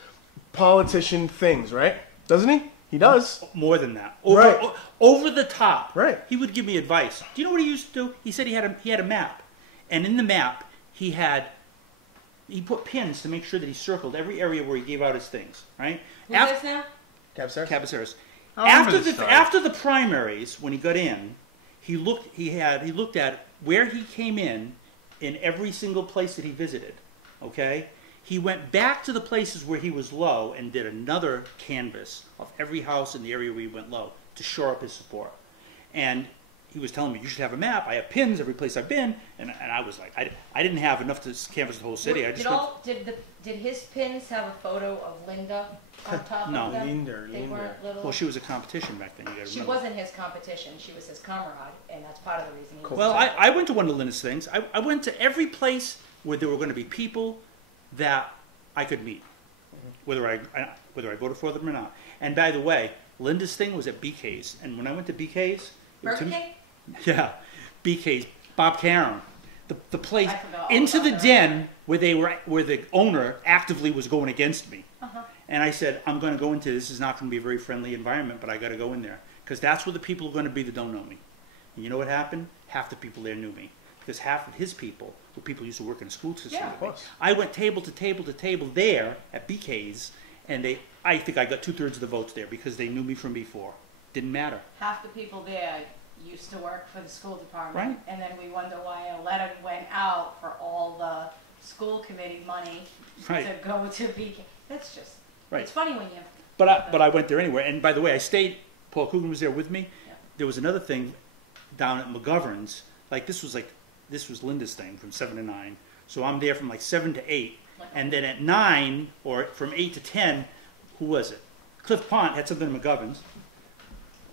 politician things, right? Doesn't he? He does. More than that. Right. Over the top. Right. He would give me advice. Do you know what he used to do? He said he had a map. And in the map, he put pins to make sure that he circled every area where he gave out his things, right? Who's this now? Cabaceres. I remember this story. After the primaries, when he got in, he looked at where he came in every single place that he visited, okay? He went back to the places where he was low and did another canvass of every house in the area where he went low to shore up his support. And he was telling me, you should have a map. I have pins every place I've been. And I was like, I didn't have enough to canvass the whole city. Did his pins have a photo of Linda on top No, of them? Linda. They weren't little. Well, she was a competition back then. You gotta She remember. wasn't his competition. She was his comrade, and that's part of the reason. He was Well, I went to one of Linda's things. I went to every place where there were going to be people that I could meet, whether I voted for them or not. And by the way, Linda's thing was at BK's, and when I went to BK's, Burger King? Yeah, BK's, Bob Caron, the place I forgot all into about the that. den where the owner actively was going against me. Uh-huh. And I said, I'm going to go into this. Is not going to be a very friendly environment, but I got to go in there because that's where the people are going to be that don't know me. And you know what happened? Half the people there knew me because half of his people were people who used to work in a school system. Yeah, with of me. course. I went table to table to table there at BK's, and I think I got 2/3 of the votes there because they knew me from before. Didn't matter. Half the people there used to work for the school department, Right. and then we wonder why a letter went out for all the school committee money Right. to go to BK. That's just, Right. it's funny when you... But I went there anyway. And by the way, I stayed. Paul Coogan was there with me. Yeah. There was another thing down at McGovern's. This was Linda's thing from 7 to 9. So I'm there from 7 to 8, and then at 9 or from 8 to 10, who was it? Cliff Pont had something at McGovern's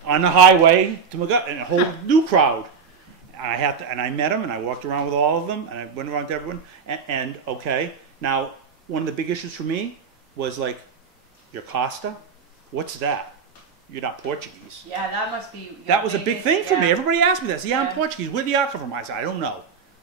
on the highway to McGovern, and a whole new crowd. And I met him, and I walked around with all of them, and I went around to everyone. And okay, now one of the big issues for me was you're Costa? What's that? You're not Portuguese. Yeah, that must be... That was a big thing for me. Yeah. Everybody asked me that. See, I'm Yeah. Portuguese. Where do you come from? I said, I don't know.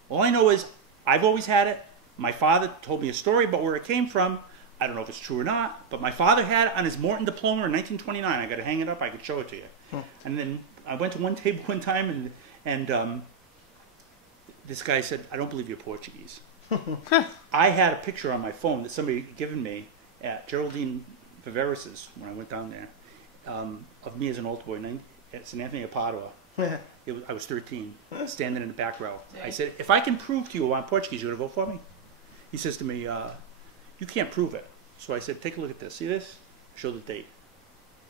All I know is I've always had it. My father told me a story about where it came from. I don't know if it's true or not, but my father had it on his Morton diploma in 1929. I got to hang it up. I could show it to you. And then I went to one table one time, and this guy said, I don't believe you're Portuguese. I had a picture on my phone that somebody had given me at Geraldine Viveris's when I went down there, of me as an old boy at St. Anthony of Padua. I was 13, standing in the back row. I said, if I can prove to you I'm Portuguese, you're going to vote for me? He says to me, you can't prove it. So I said, take a look at this. See this? Show the date.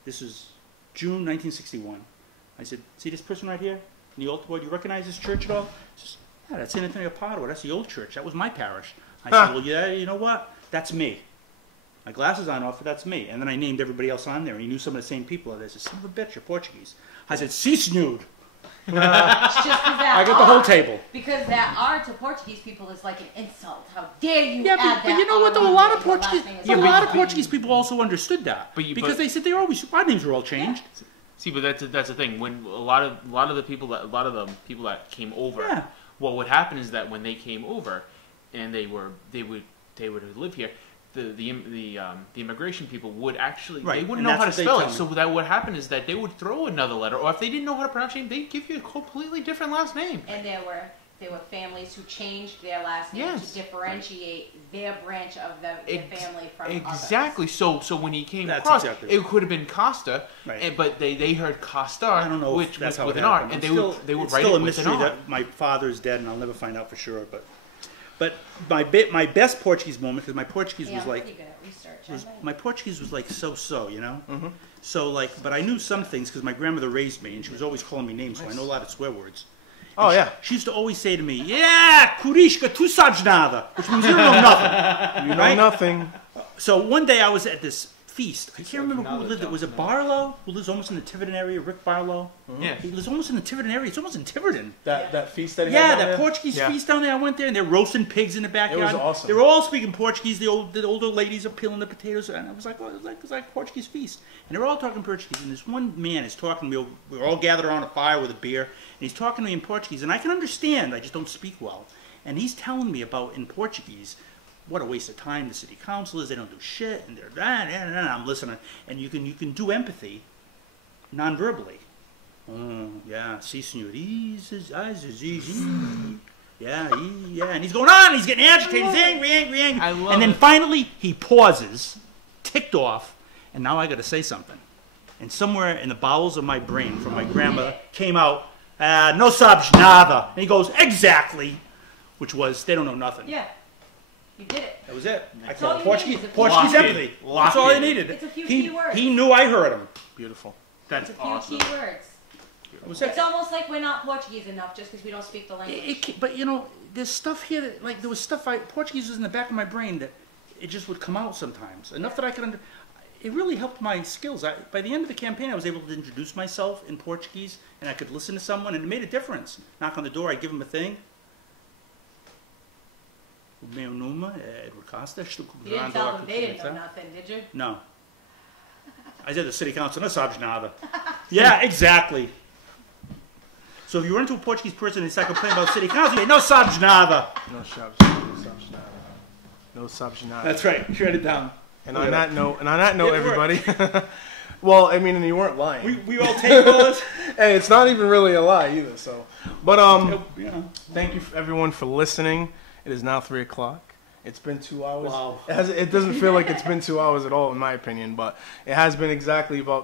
This is June 1961. I said, see this person right here? In the old boy, do you recognize this church at all? He says, yeah, that's St. Anthony of Padua. That's the old church. That was my parish. I said, well, yeah, you know what? That's me. My glasses on off, but that's me. And then I named everybody else on there, and he knew some of the same people. And I said, son of a bitch, you're Portuguese. I said, si, senor. It's just 'cause that I got the whole R, table. Because that R to Portuguese people is like an insult. How dare you Yeah, add that but you know what? R Though a on lot there of to the last Portuguese, name as a well. lot of Portuguese people also understood that because they said our names were all changed. See, but that's the thing. When a lot of the people that came over, Yeah. what would happen is that when they came over, and they would live here, the immigration people would actually Right, they wouldn't and know how to that's what they spell tell it. me. So that would happen is that they would throw another letter, or if they didn't know how to pronounce your name, they'd give you a completely different last name. And there were families who changed their last name Yes. to differentiate their branch of the family from Exactly. others. So when he came That's across, exactly it could have been Costa, Right. but they heard Costa, I don't know if which that's how with it an R, happened. and It's they would it's write still it a with an mystery R. that my father's dead, and I'll never find out for sure. But But my best Portuguese moment, because my Portuguese Yeah, was I'm like, pretty good at research. my Portuguese was like so, you know? So like, but I knew some things because my grandmother raised me and she was always calling me names, so I know a lot of swear words. Oh, And yeah. She used to always say to me, yeah, Kurishka, tu sabes nada, which means you don't know nothing. You know Right? nothing. So one day I was at this feast. I can't remember who lived. It was a Barlow who lives almost in the Tiverton area. Rick Barlow. Yeah. He lives almost in the Tiverton area. It's almost in Tiverton. That feast that he Yeah, had down that there? Portuguese Yeah. feast down there. I went there and they're roasting pigs in the backyard. It was awesome. They were all speaking Portuguese. The older ladies are peeling the potatoes, and I was like, well, it was like a Portuguese feast. And they're all talking Portuguese. And this one man is talking to me. We're all gathered around a fire with a beer, and he's talking to me in Portuguese, and I can understand. I just don't speak well. And he's telling me about in Portuguese. What a waste of time the city council is. They don't do shit, and they're that. And I'm listening, and you can do empathy, non-verbally. Oh yeah, si senhores, yeah, and he's going on. He's getting agitated. He's angry. I love and then it. finally he pauses, ticked off, and now I got to say something. And somewhere in the bowels of my brain, from my grandmother, came out, "No sabes nada," and he goes, "Exactly," which was they don't know nothing. Yeah. You did it. That was it. I all called you Portuguese, need is a Portuguese Lock in. empathy. Lock That's all I in. needed. It's a few he, key words. He knew I heard him. Beautiful. That's It's a few awesome. key words. That was it. It's almost like we're not Portuguese enough just because we don't speak the language. But you know, there's stuff here that, like, there was stuff Portuguese was in the back of my brain that it just would come out sometimes. Enough that I could it really helped my skills. By the end of the campaign, I was able to introduce myself in Portuguese, and I could listen to someone, and it made a difference. Knock on the door, I'd give them a thing. Meu nome é Edward Costa. You didn't tell them they didn't know nothing, did you? No. I said the city council, não sabes nada. Yeah, exactly. So if you run into a Portuguese person and they start complaining about city council, you say, não sabes nada. No sabes nada. No sabes nada. That's right. Shred it down. And on that note, It worked. everybody. Well, I mean, and you weren't lying. We all take those. Hey, it's not even really a lie either. So, but You know. thank you everyone for listening. It is now 3 o'clock. It's been 2 hours. Wow. It doesn't feel like it's been 2 hours at all, in my opinion, but it has been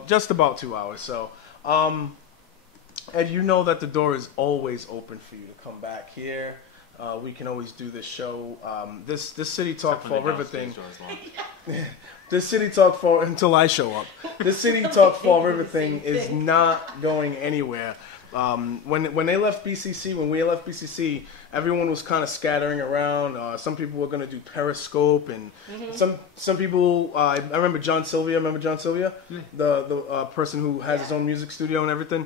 just about 2 hours. So, Ed, you know that the door is always open for you to come back here. We can always do this show. This City Talk Fall River thing. This City Talk Fall until I show up. This City Talk Fall River thing is not going anywhere. When they left BCC, when we left BCC, everyone was kind of scattering around. Some people were going to do Periscope, and some people. I remember John Sylvia. Remember John Sylvia, the person who has his own music studio and everything.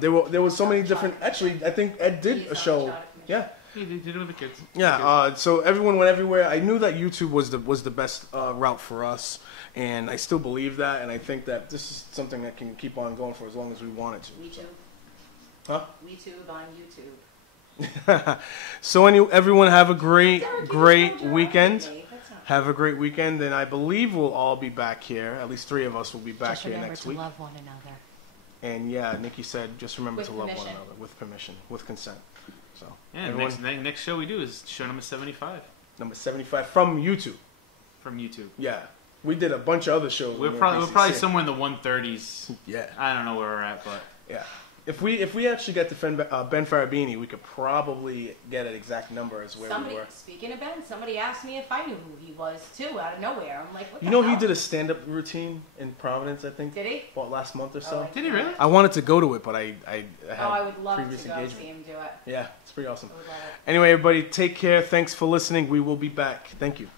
There was so many different. Actually, I think Ed did a show. Yeah. He did it with the kids. Yeah, so everyone went everywhere. I knew that YouTube was the best route for us, and I still believe that, and I think that this is something that can keep on going for as long as we want it to. We too. Huh? We too on YouTube. So everyone have a great weekend. Have a great weekend, and I believe we'll all be back here. At least 3 of us will be back here next week. Love one another. And yeah, Nikki said, just remember With to love one permission. another with permission, with consent. So Yeah, next show we do is show number 75 number 75 from YouTube. from YouTube. Yeah, we did a bunch of other shows. We're when probably BCC. somewhere in the 130s. Yeah. I don't know where we're at, but Yeah. If we actually get to Ben Farabini, we could probably get an exact number as where we were. Speaking of Ben, somebody asked me if I knew who he was too, out of nowhere. I'm like, what the You know, hell? he did a stand-up routine in Providence, I think. Did he? About last month or so. did he really? I wanted to go to it, but I had I would love previous to go engagement. see him do it. Yeah, it's pretty awesome. I would love it. Anyway, everybody, take care. Thanks for listening. We will be back. Thank you.